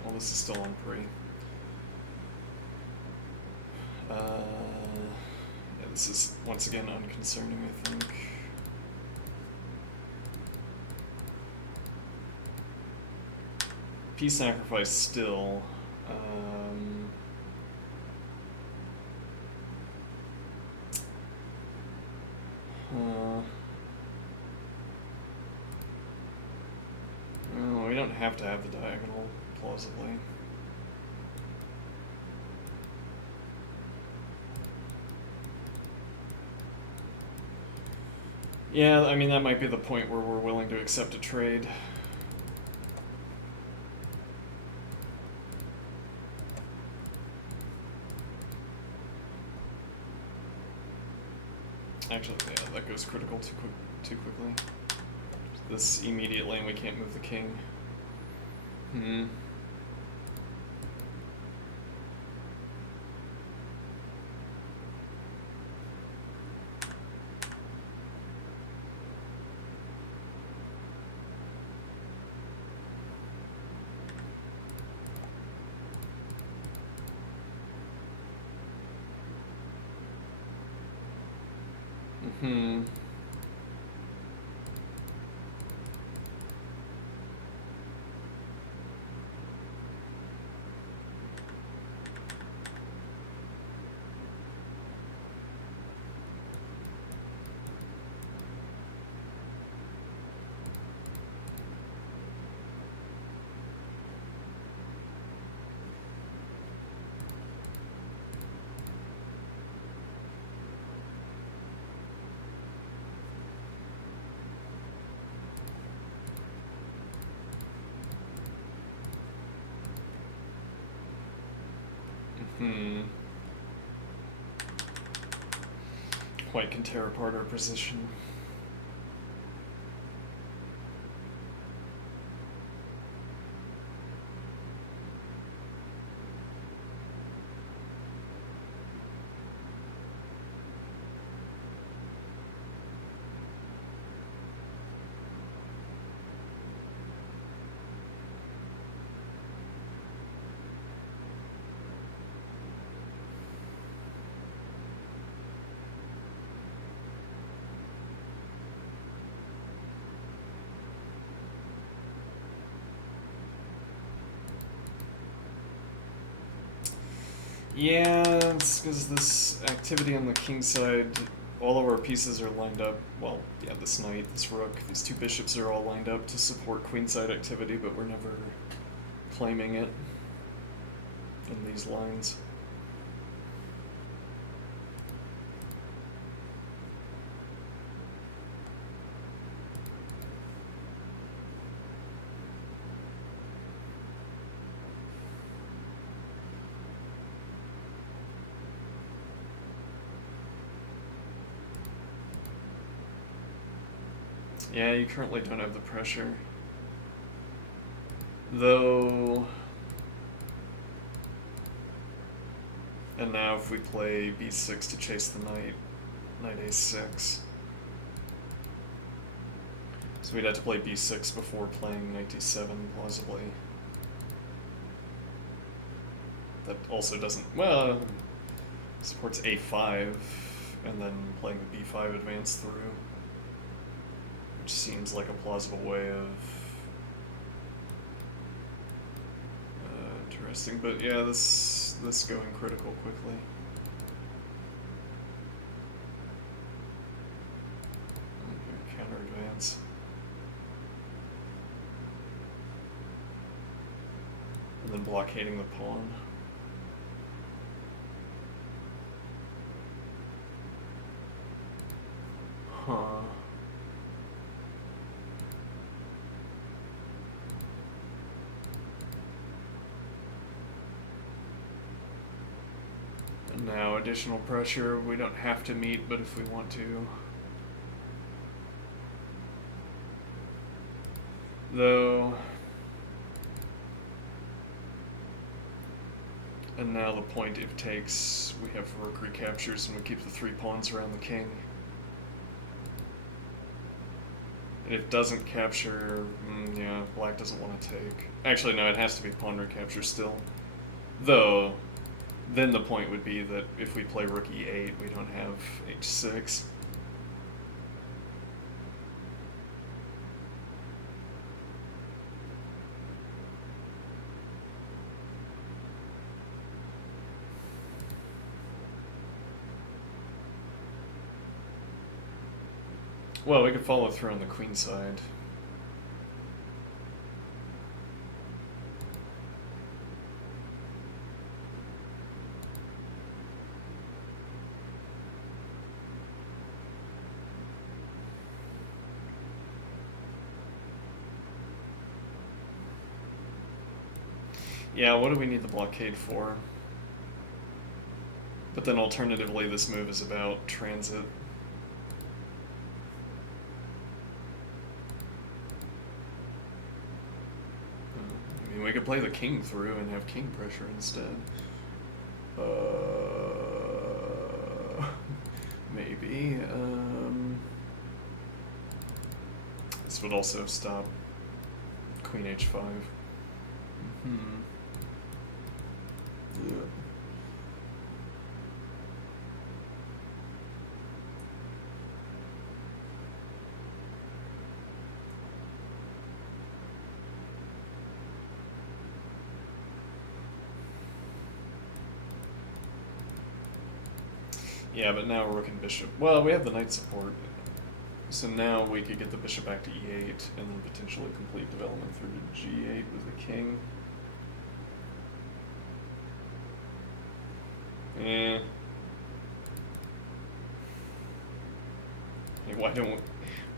Well, this is still on pre. Yeah, this is once again unconcerning, I think. Peace sacrifice still. Well, we don't have to have the diagonal, plausibly. Yeah, I mean, that might be the point where we're willing to accept a trade. Actually, yeah, that goes critical too quickly. This immediate lane, we can't move the king. White can tear apart our position. Yeah, it's because this activity on the king side, all of our pieces are lined up. Well, yeah, this knight, this rook, these two bishops are all lined up to support queenside activity, but we're never claiming it in these lines. Yeah, you currently don't have the pressure. Though... And now if we play b6 to chase the knight, knight a6. So we'd have to play b6 before playing knight d7, plausibly. That also doesn't... well, supports a5, and then playing the b5 advance through. Which seems like a plausible way of interesting, but yeah, this going critical quickly. Okay, counter advance. And then blockading the pawn. Huh. And now additional pressure. We don't have to meet, but if we want to. Though. And now the point if takes, we have rook recaptures and we keep the 3 pawns around the king. And if doesn't capture, yeah, black doesn't want to take. Actually, no, it has to be pawn recapture still. Though, then the point would be that if we play rook e8, we don't have h6. Well, we could follow through on the queen side. Yeah, what do we need the blockade for? But then alternatively, this move is about transit. I mean, we could play the king through and have king pressure instead. Maybe. This would also stop queen h5. Yeah. Yeah, but now rook and bishop. Well, we have the knight support. So now we could get the bishop back to e8 and then potentially complete development through to g8 with the king. Eh. Hey,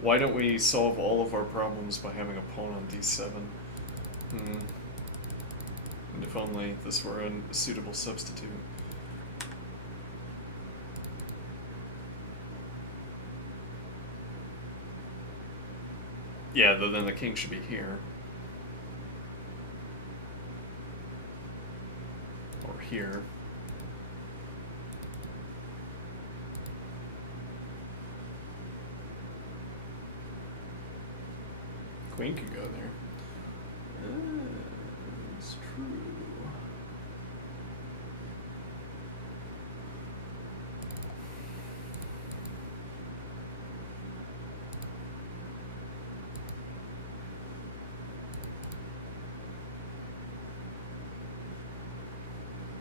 why don't we solve all of our problems by having a pawn on d7? And if only this were a suitable substitute. Yeah, then the king should be here. Or here. Queen could go there. It's true.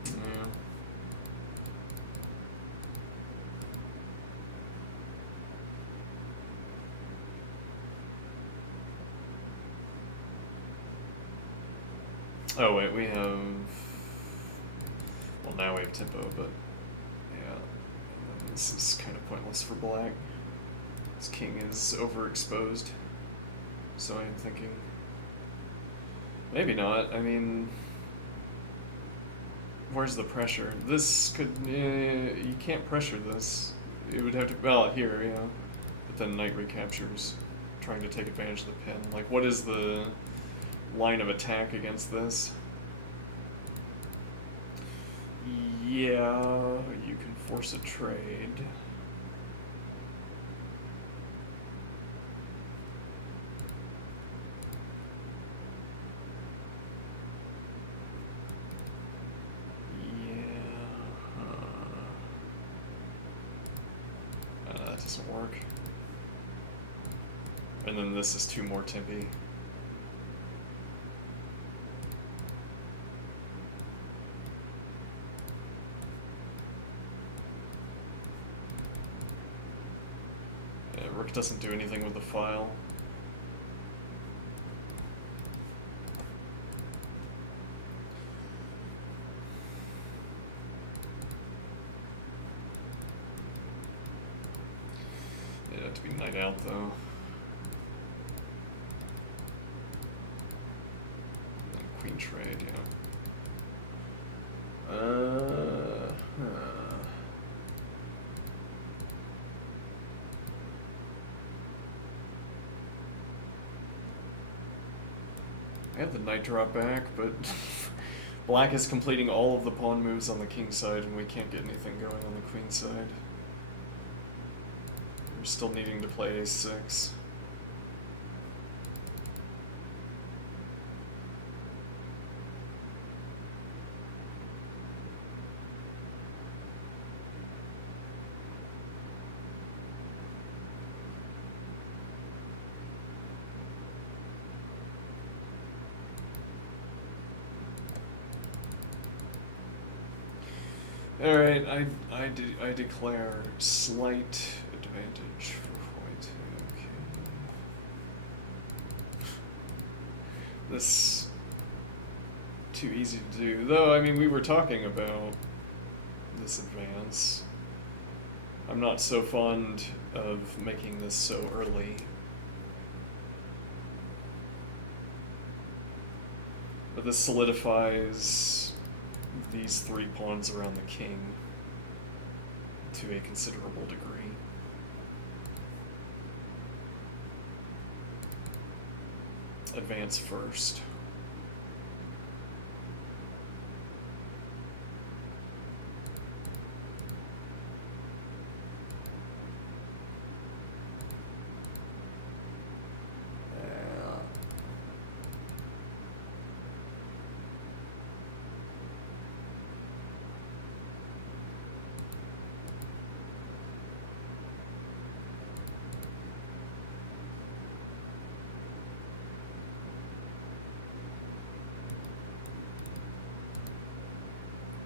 Yeah. Oh wait, we have. Well, now we have tempo, but yeah, this is kind of pointless for black. This king is overexposed, so I'm thinking maybe not. I mean, where's the pressure? This could you can't pressure this. It would have to here, yeah, but then knight recaptures, trying to take advantage of the pin. Like, what is the line of attack against this? Yeah, you can force a trade. That doesn't work. And then this is 2 more Tempe. Rook doesn't do anything with the file. It'd have to be knight out though. And queen trade, yeah. I have the knight drop back, but black is completing all of the pawn moves on the king side, and we can't get anything going on the queen side. We're still needing to play a6. Alright, I declare slight advantage for white. Okay. This too easy to do. Though, I mean, we were talking about this advance. I'm not so fond of making this so early. But this solidifies these 3 pawns around the king to a considerable degree. Advance first.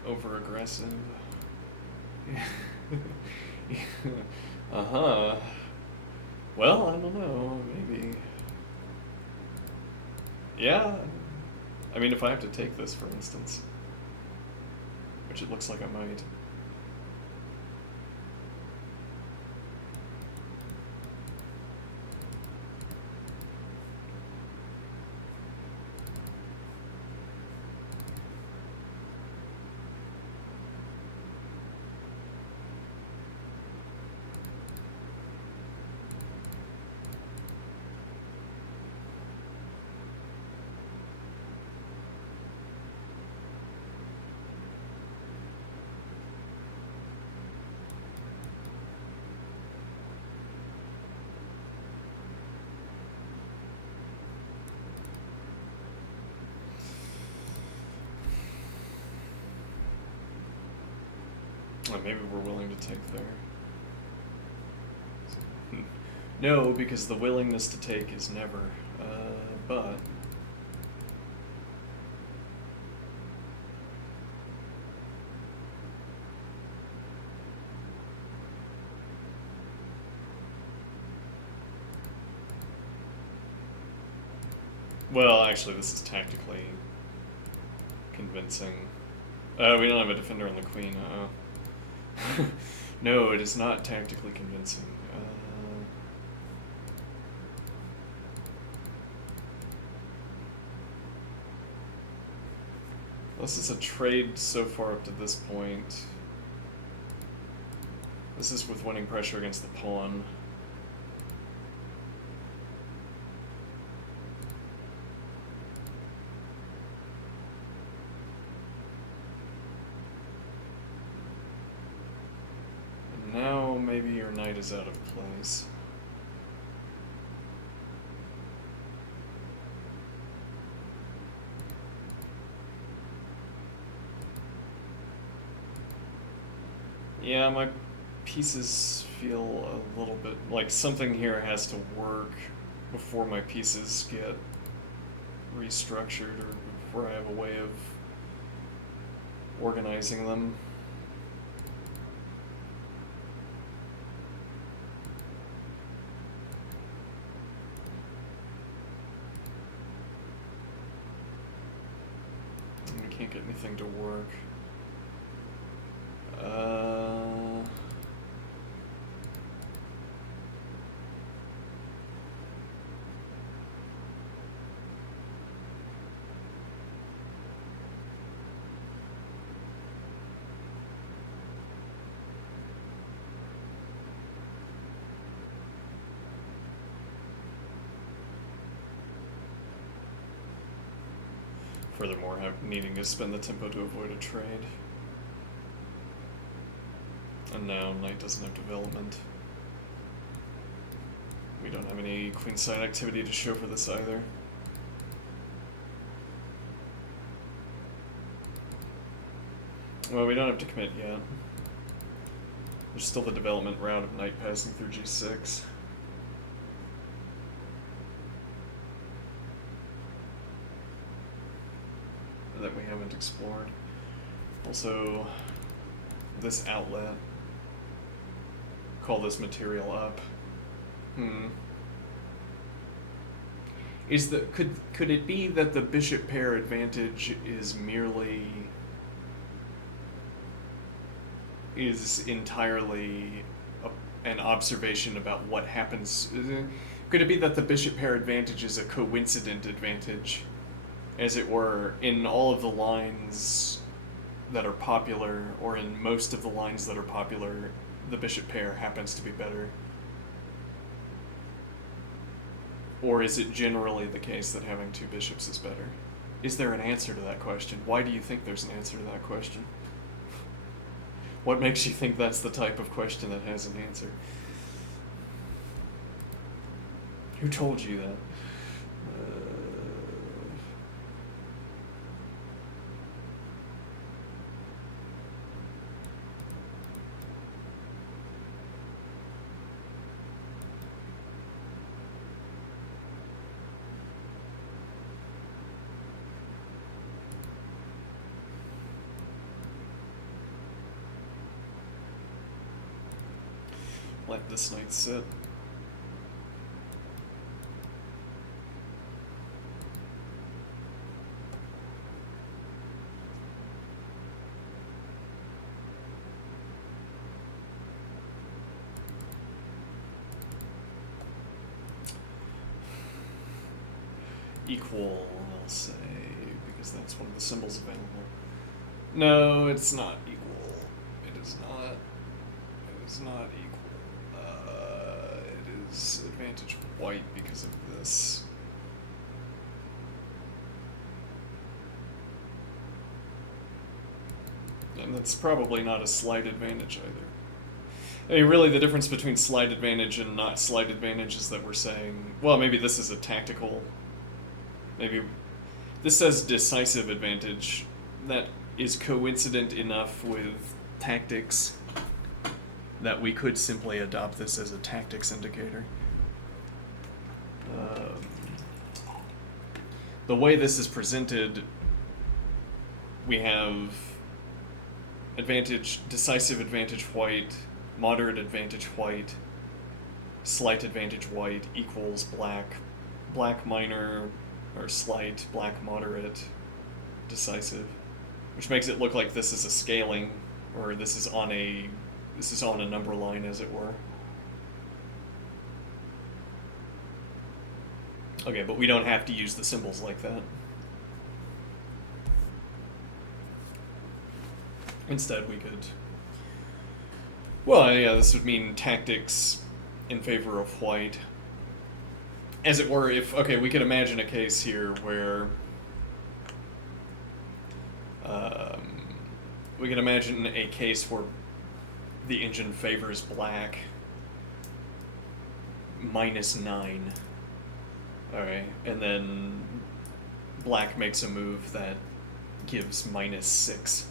Over aggressive. Uh-huh. Well, I don't know, maybe. Yeah. I mean, if I have to take this, for instance, which it looks like I might. Well, maybe we're willing to take there. No, because the willingness to take is never. But well, actually, this is tactically convincing. We don't have a defender on the queen. No, it is not tactically convincing. This is a trade so far up to this point. This is with winning pressure against the pawn. And now maybe your knight is out of place. Yeah, my pieces feel a little bit like something here has to work before my pieces get restructured or before I have a way of organizing them. can't get anything to work. Furthermore, needing to spend the tempo to avoid a trade. And now knight doesn't have development. We don't have any queenside activity to show for this either. Well, we don't have to commit yet. There's still the development route of knight passing through g6. That we haven't explored. Also, this outlet. Call this material up. Is the could it be that the bishop pair advantage is entirely an observation about what happens? Could it be that the bishop pair advantage is a coincident advantage, as it were, in all of the lines that are popular, or in most of the lines that are popular, the bishop pair happens to be better? Or is it generally the case that having two bishops is better? Is there an answer to that question? Why do you think there's an answer to that question? What makes you think that's the type of question that has an answer? Who told you that? Let this knight sit. Equal, I'll say, because that's one of the symbols available. No, it's not equal. It is not. It is not equal. It is advantage white because of this. And that's probably not a slight advantage either. I mean, really, the difference between slight advantage and not slight advantage is that we're saying, well, maybe this is a tactical. Maybe this says decisive advantage. That is coincident enough with tactics that we could simply adopt this as a tactics indicator. The way this is presented, we have advantage, decisive advantage white, moderate advantage white, slight advantage white equals black, black minor or slight, black moderate, decisive, which makes it look like this is a scaling, or this is on a number line, as it were. Okay, but we don't have to use the symbols like that. Instead, we could... Well, yeah, this would mean tactics in favor of white. As it were, if... Okay, we could imagine a case here where... we can imagine a case where the engine favors black -9. Alright, and then black makes a move that gives -6.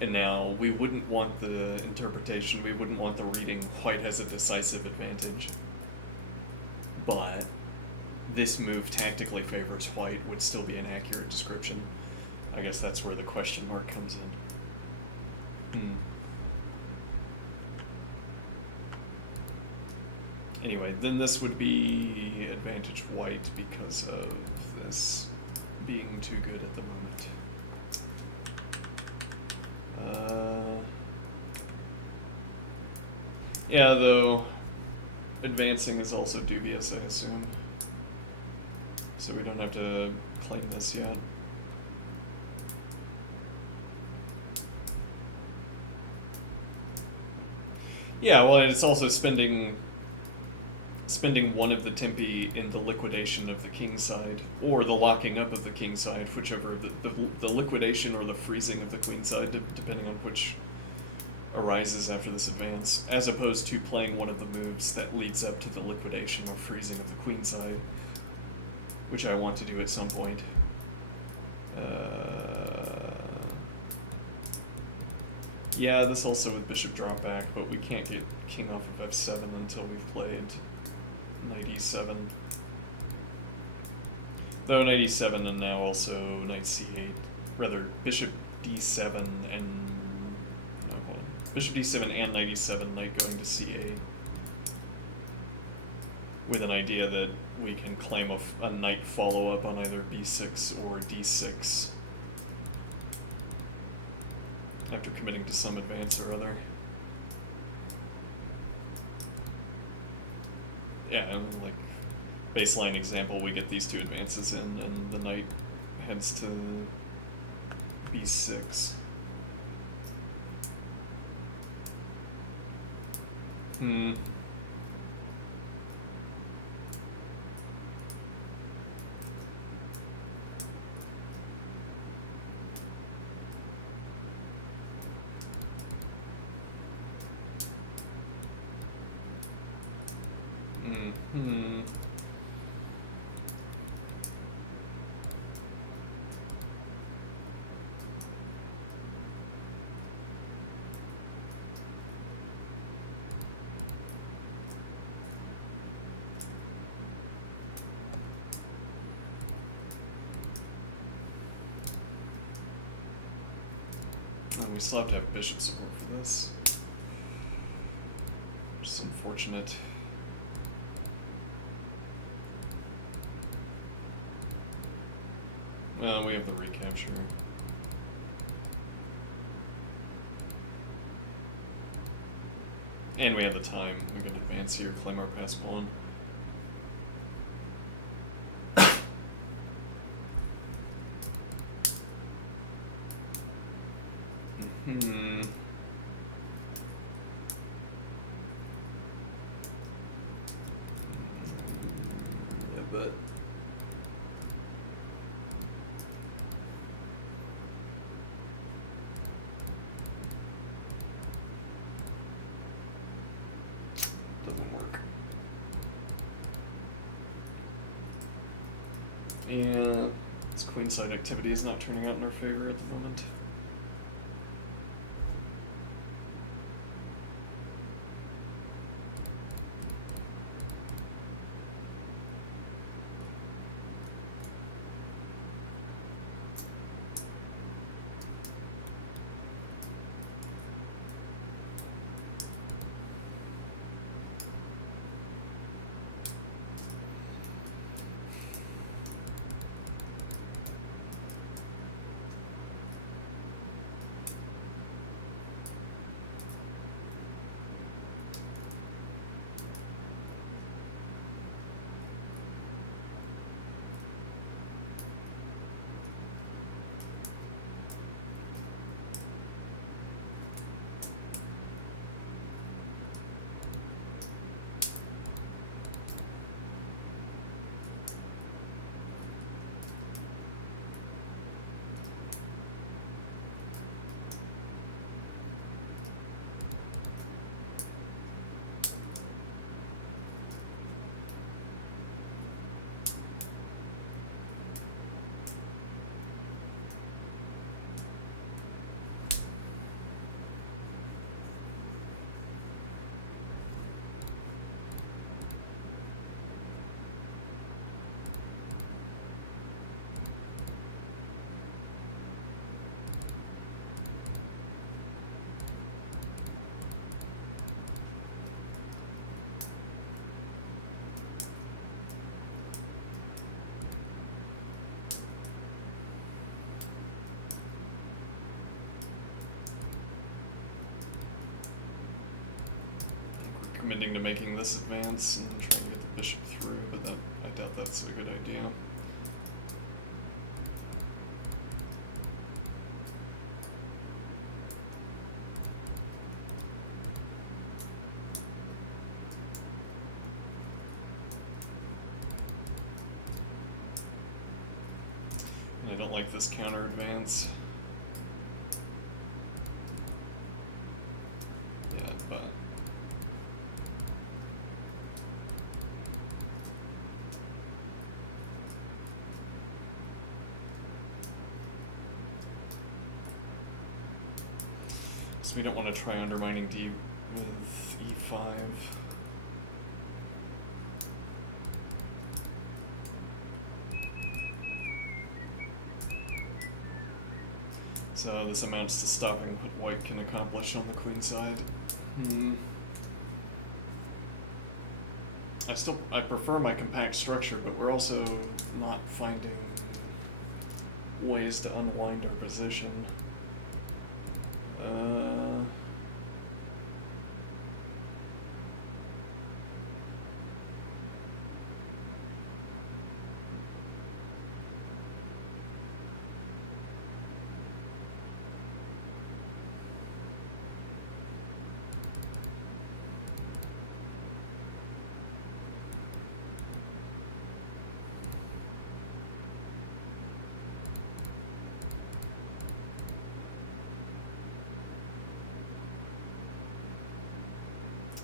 And now we wouldn't want the interpretation, we wouldn't want the reading white has a decisive advantage. But this move tactically favors white would still be an accurate description. I guess that's where the question mark comes in. Anyway, then this would be advantage white because of this. being too good at the moment. Yeah, though advancing is also dubious, I assume. So we don't have to claim this yet. Yeah, well, it's also spending one of the tempi in the liquidation of the king side, or the locking up of the king side, whichever, the liquidation or the freezing of the queen side, depending on which arises after this advance, as opposed to playing one of the moves that leads up to the liquidation or freezing of the queen side, which I want to do at some point. Yeah, this also with bishop drop back, but we can't get king off of f7 until we've played knight e7. Though knight e7 and now also knight c8, rather bishop d7 and no, hold on. Bishop d7 and knight e7, knight going to c8, with an idea that we can claim a knight follow up on either b6 or d6 after committing to some advance or other. Yeah, like baseline example, we get these two advances in, and the knight heads to b6. We still have to have bishop support for this, which is unfortunate. Well, we have the recapture. And we have the time. We can advance here, claim our pass pawn. Yeah, but doesn't work. Yeah, this queenside activity is not turning out in our favor at the moment. committing to making this advance and trying to get the bishop through, but that I doubt that's a good idea. And I don't like this counter advance. Yeah, but so we don't want to try undermining D with E5. So this amounts to stopping what white can accomplish on the queen side. I prefer my compact structure, but we're also not finding ways to unwind our position.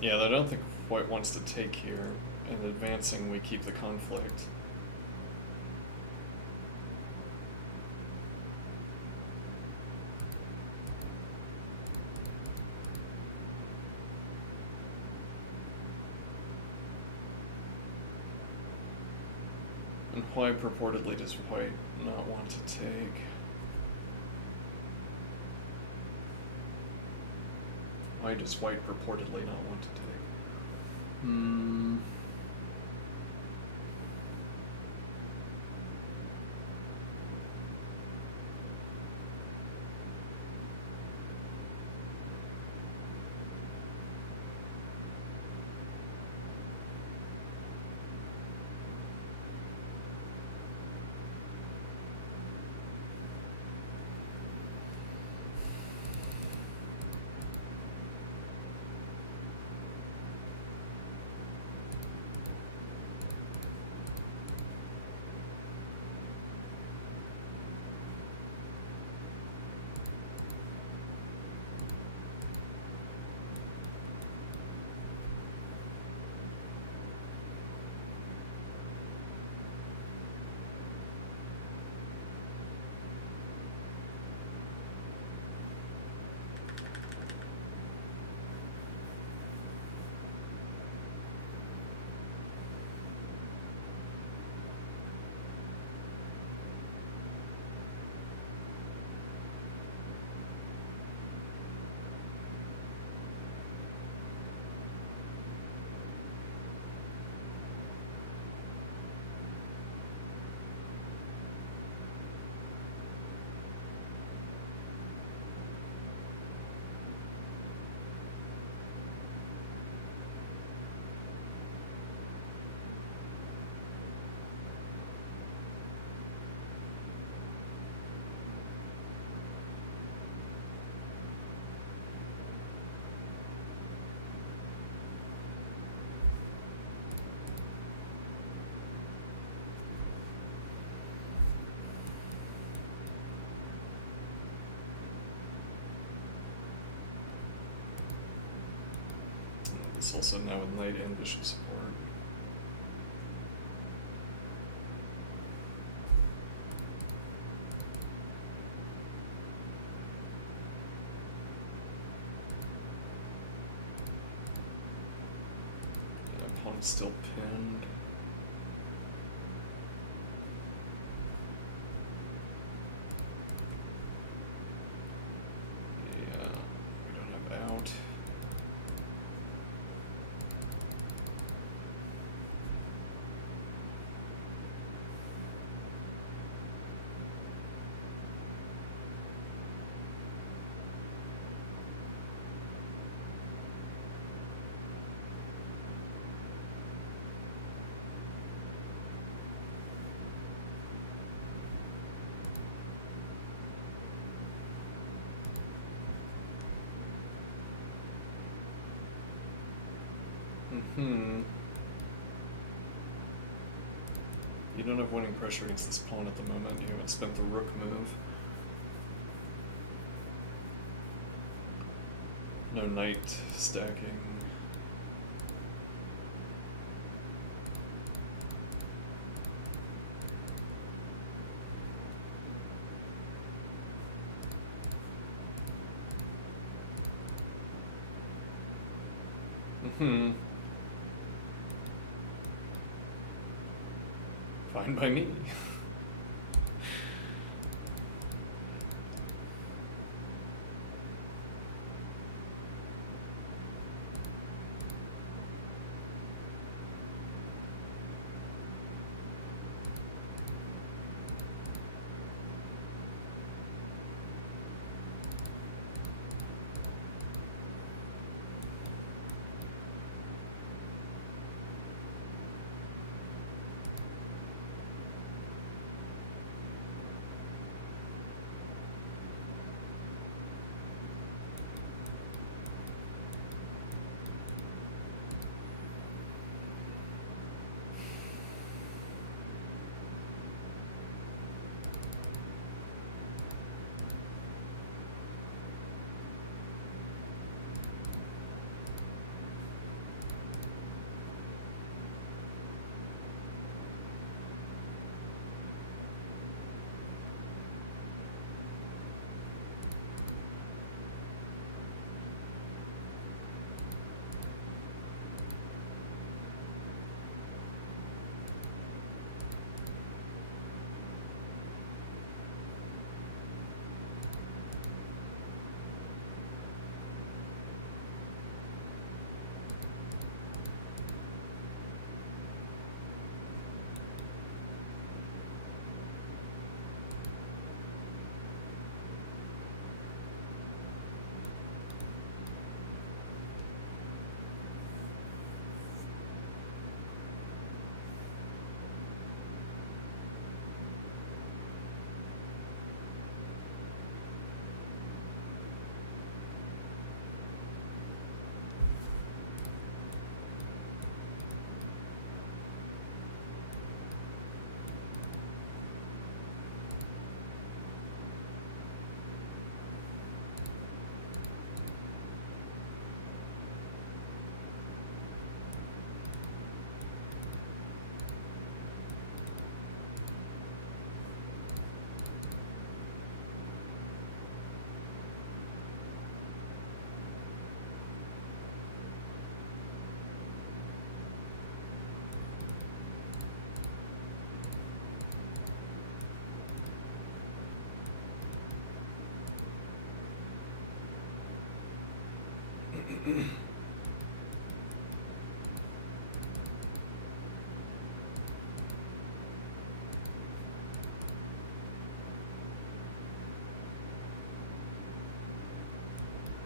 Yeah, I don't think white wants to take here, and advancing we keep the conflict. And why purportedly does white not want to take? Why does white purportedly not want to take? It's also now with knight and bishop support. And opponent's still pinned. Yeah, we don't have out. Hmm. You don't have winning pressure against this pawn at the moment. You haven't spent the rook move. No knight stacking. Hmm. Fine by me.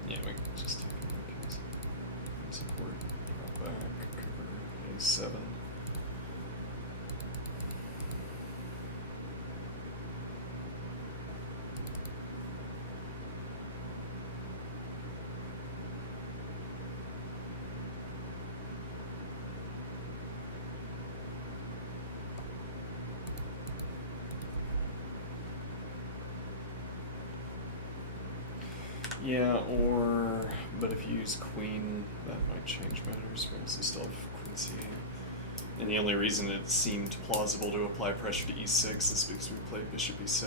Yeah, we can just take a look. Support, drop back, cover A7. Yeah, but if you use queen, that might change matters. We also still have queen c8. And the only reason it seemed plausible to apply pressure to e6 is because we played bishop e7.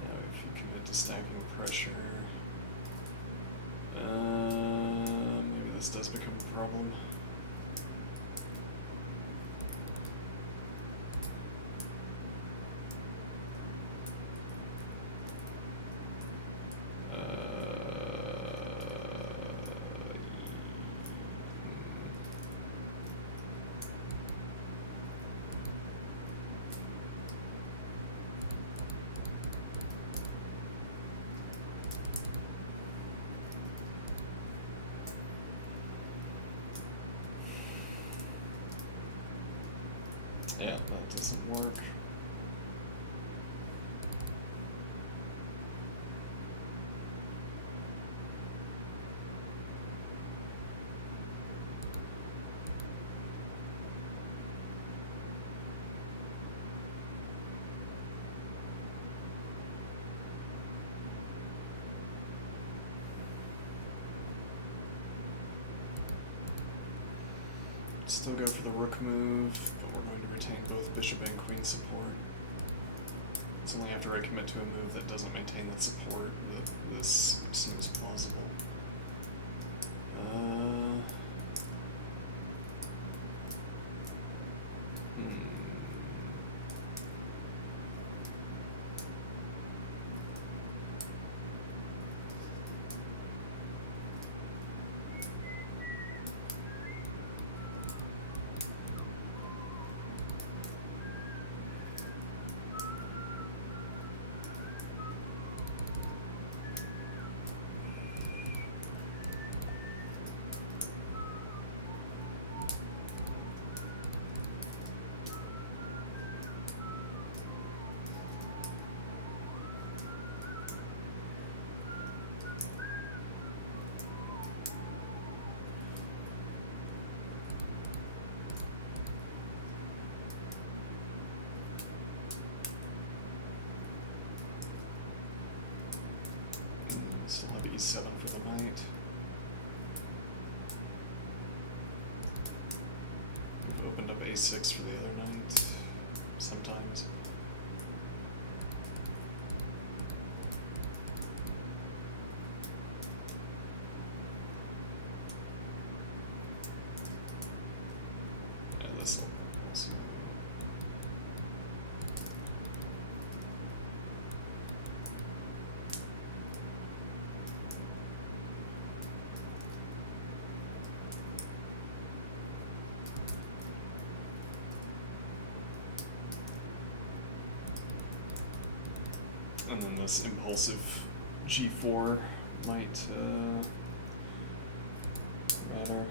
Now if you commit to stacking pressure, maybe this does become a problem. Yeah, that doesn't work. Still go for the rook move, but we're going to retain both bishop and queen support. It's only after I commit to a move that doesn't maintain that support that this seems plausible. Still have e7 for the knight. We've opened up a6 for the other knight sometimes. Yeah, this will also. And then this impulsive g4 might matter.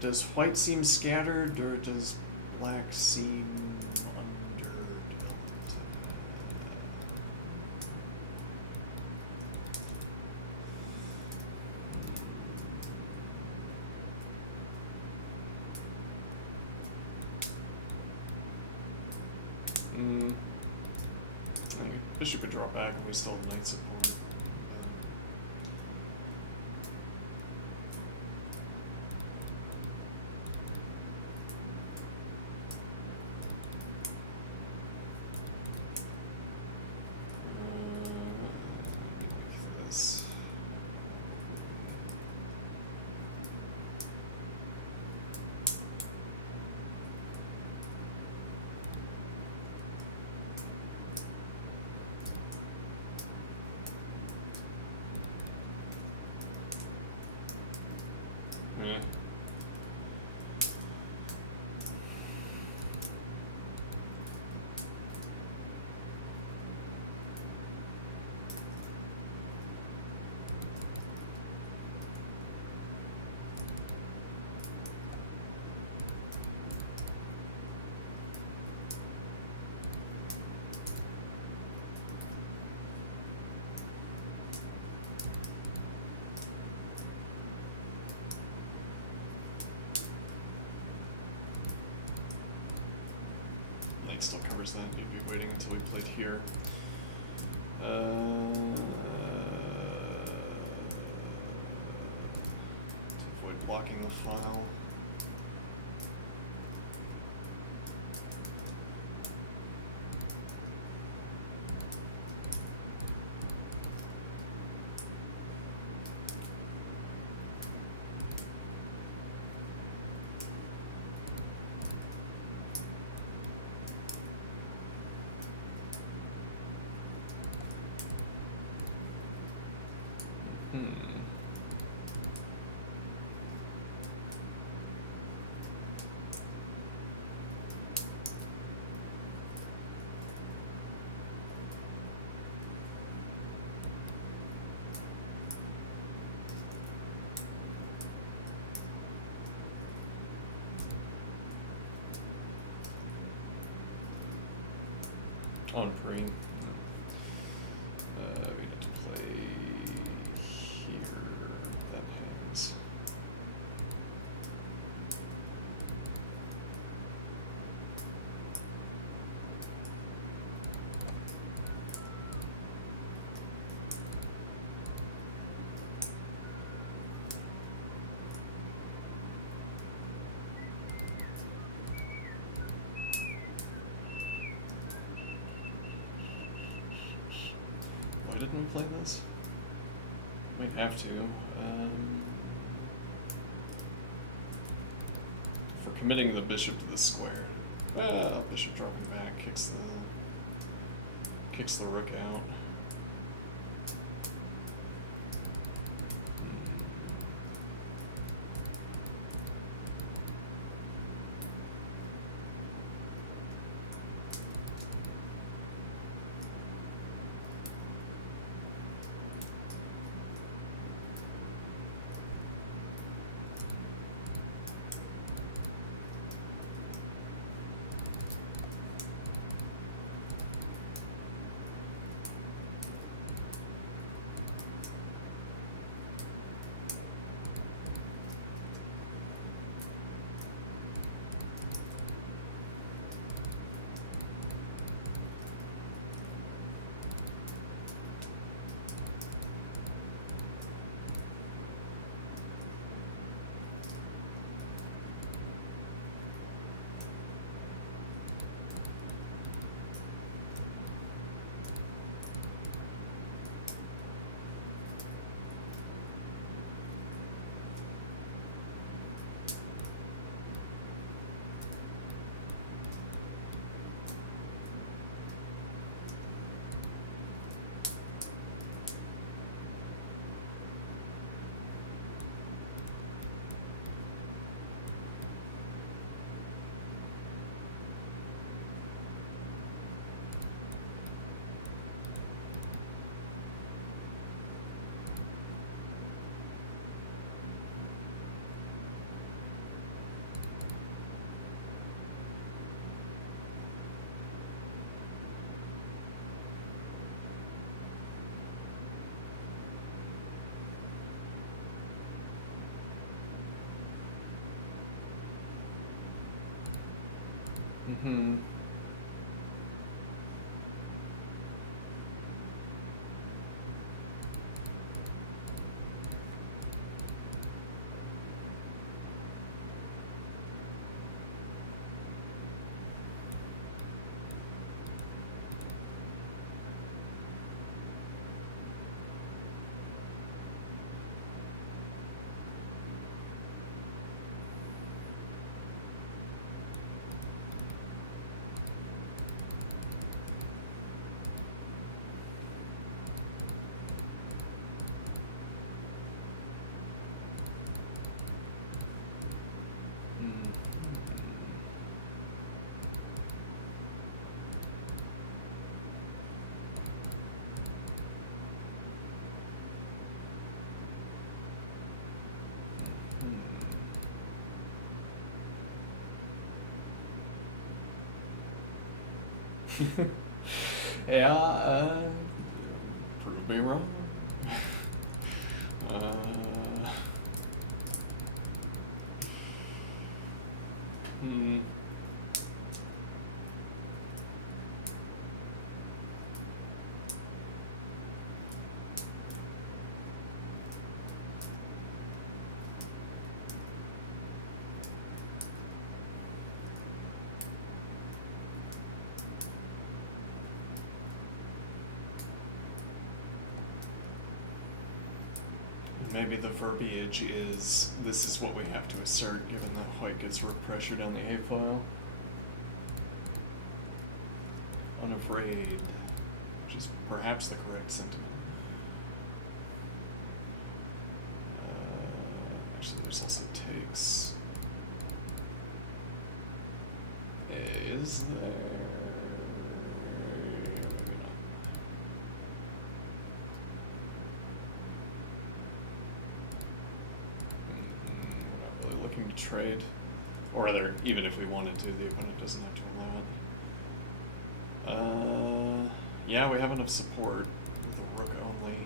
Does white seem scattered, or does black seem underdeveloped? I mean, bishop could drop back, and we still have knight support. Yeah. Knight still covers that. You'd be waiting until we played here. To avoid blocking the file. On pre. We get to play here. That hangs. Why didn't we play this? We have to. For committing the bishop to the square. Well, bishop dropping back kicks the rook out. Mm-hmm. Yeah, prove me wrong. uh, hmm. Maybe the verbiage is, this is what we have to assert given that white gets rook pressure down the A file. Unafraid, which is perhaps the correct sentiment. Actually, there's also takes. Is there? Maybe not. We're not really looking to trade. Or rather, even if we wanted to, the opponent doesn't have to allow it. Yeah, we have enough support with a rook only.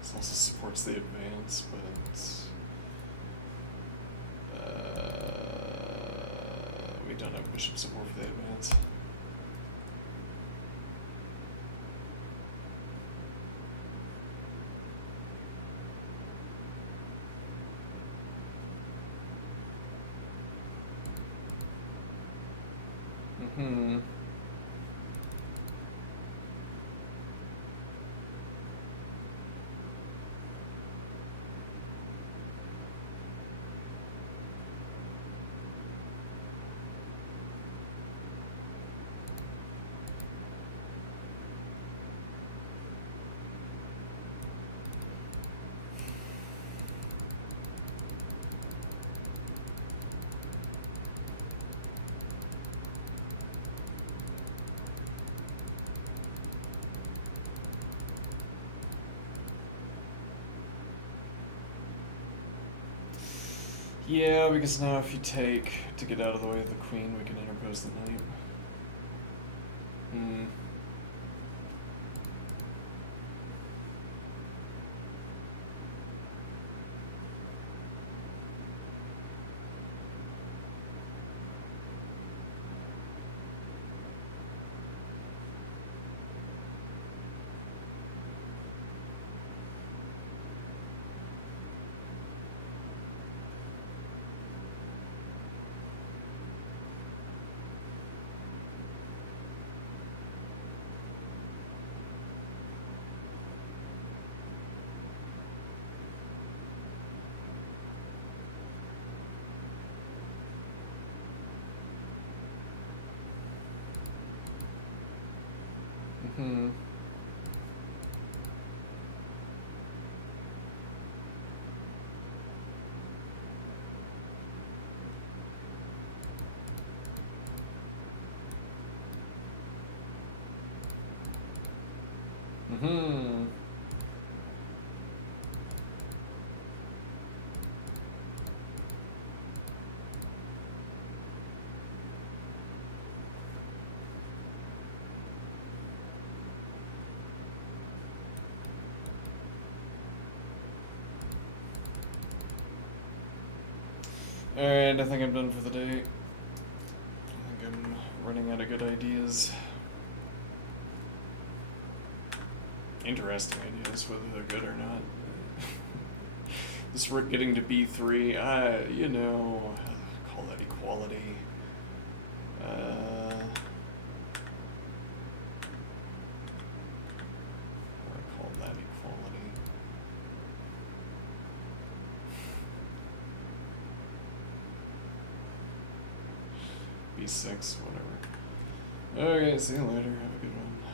This also supports the advance, but we don't have bishop support for the advance. Hmm. Yeah, because now if you take to get out of the way of the queen, we can interpose the knight. Hmm. Hmm. Hmm. Alright, I think I'm done for the day. I think I'm running out of good ideas. Interesting ideas, whether they're good or not. This rook getting to b3, you know, call that equality. Or I call that equality. b6, whatever. Okay, see you later. Have a good one.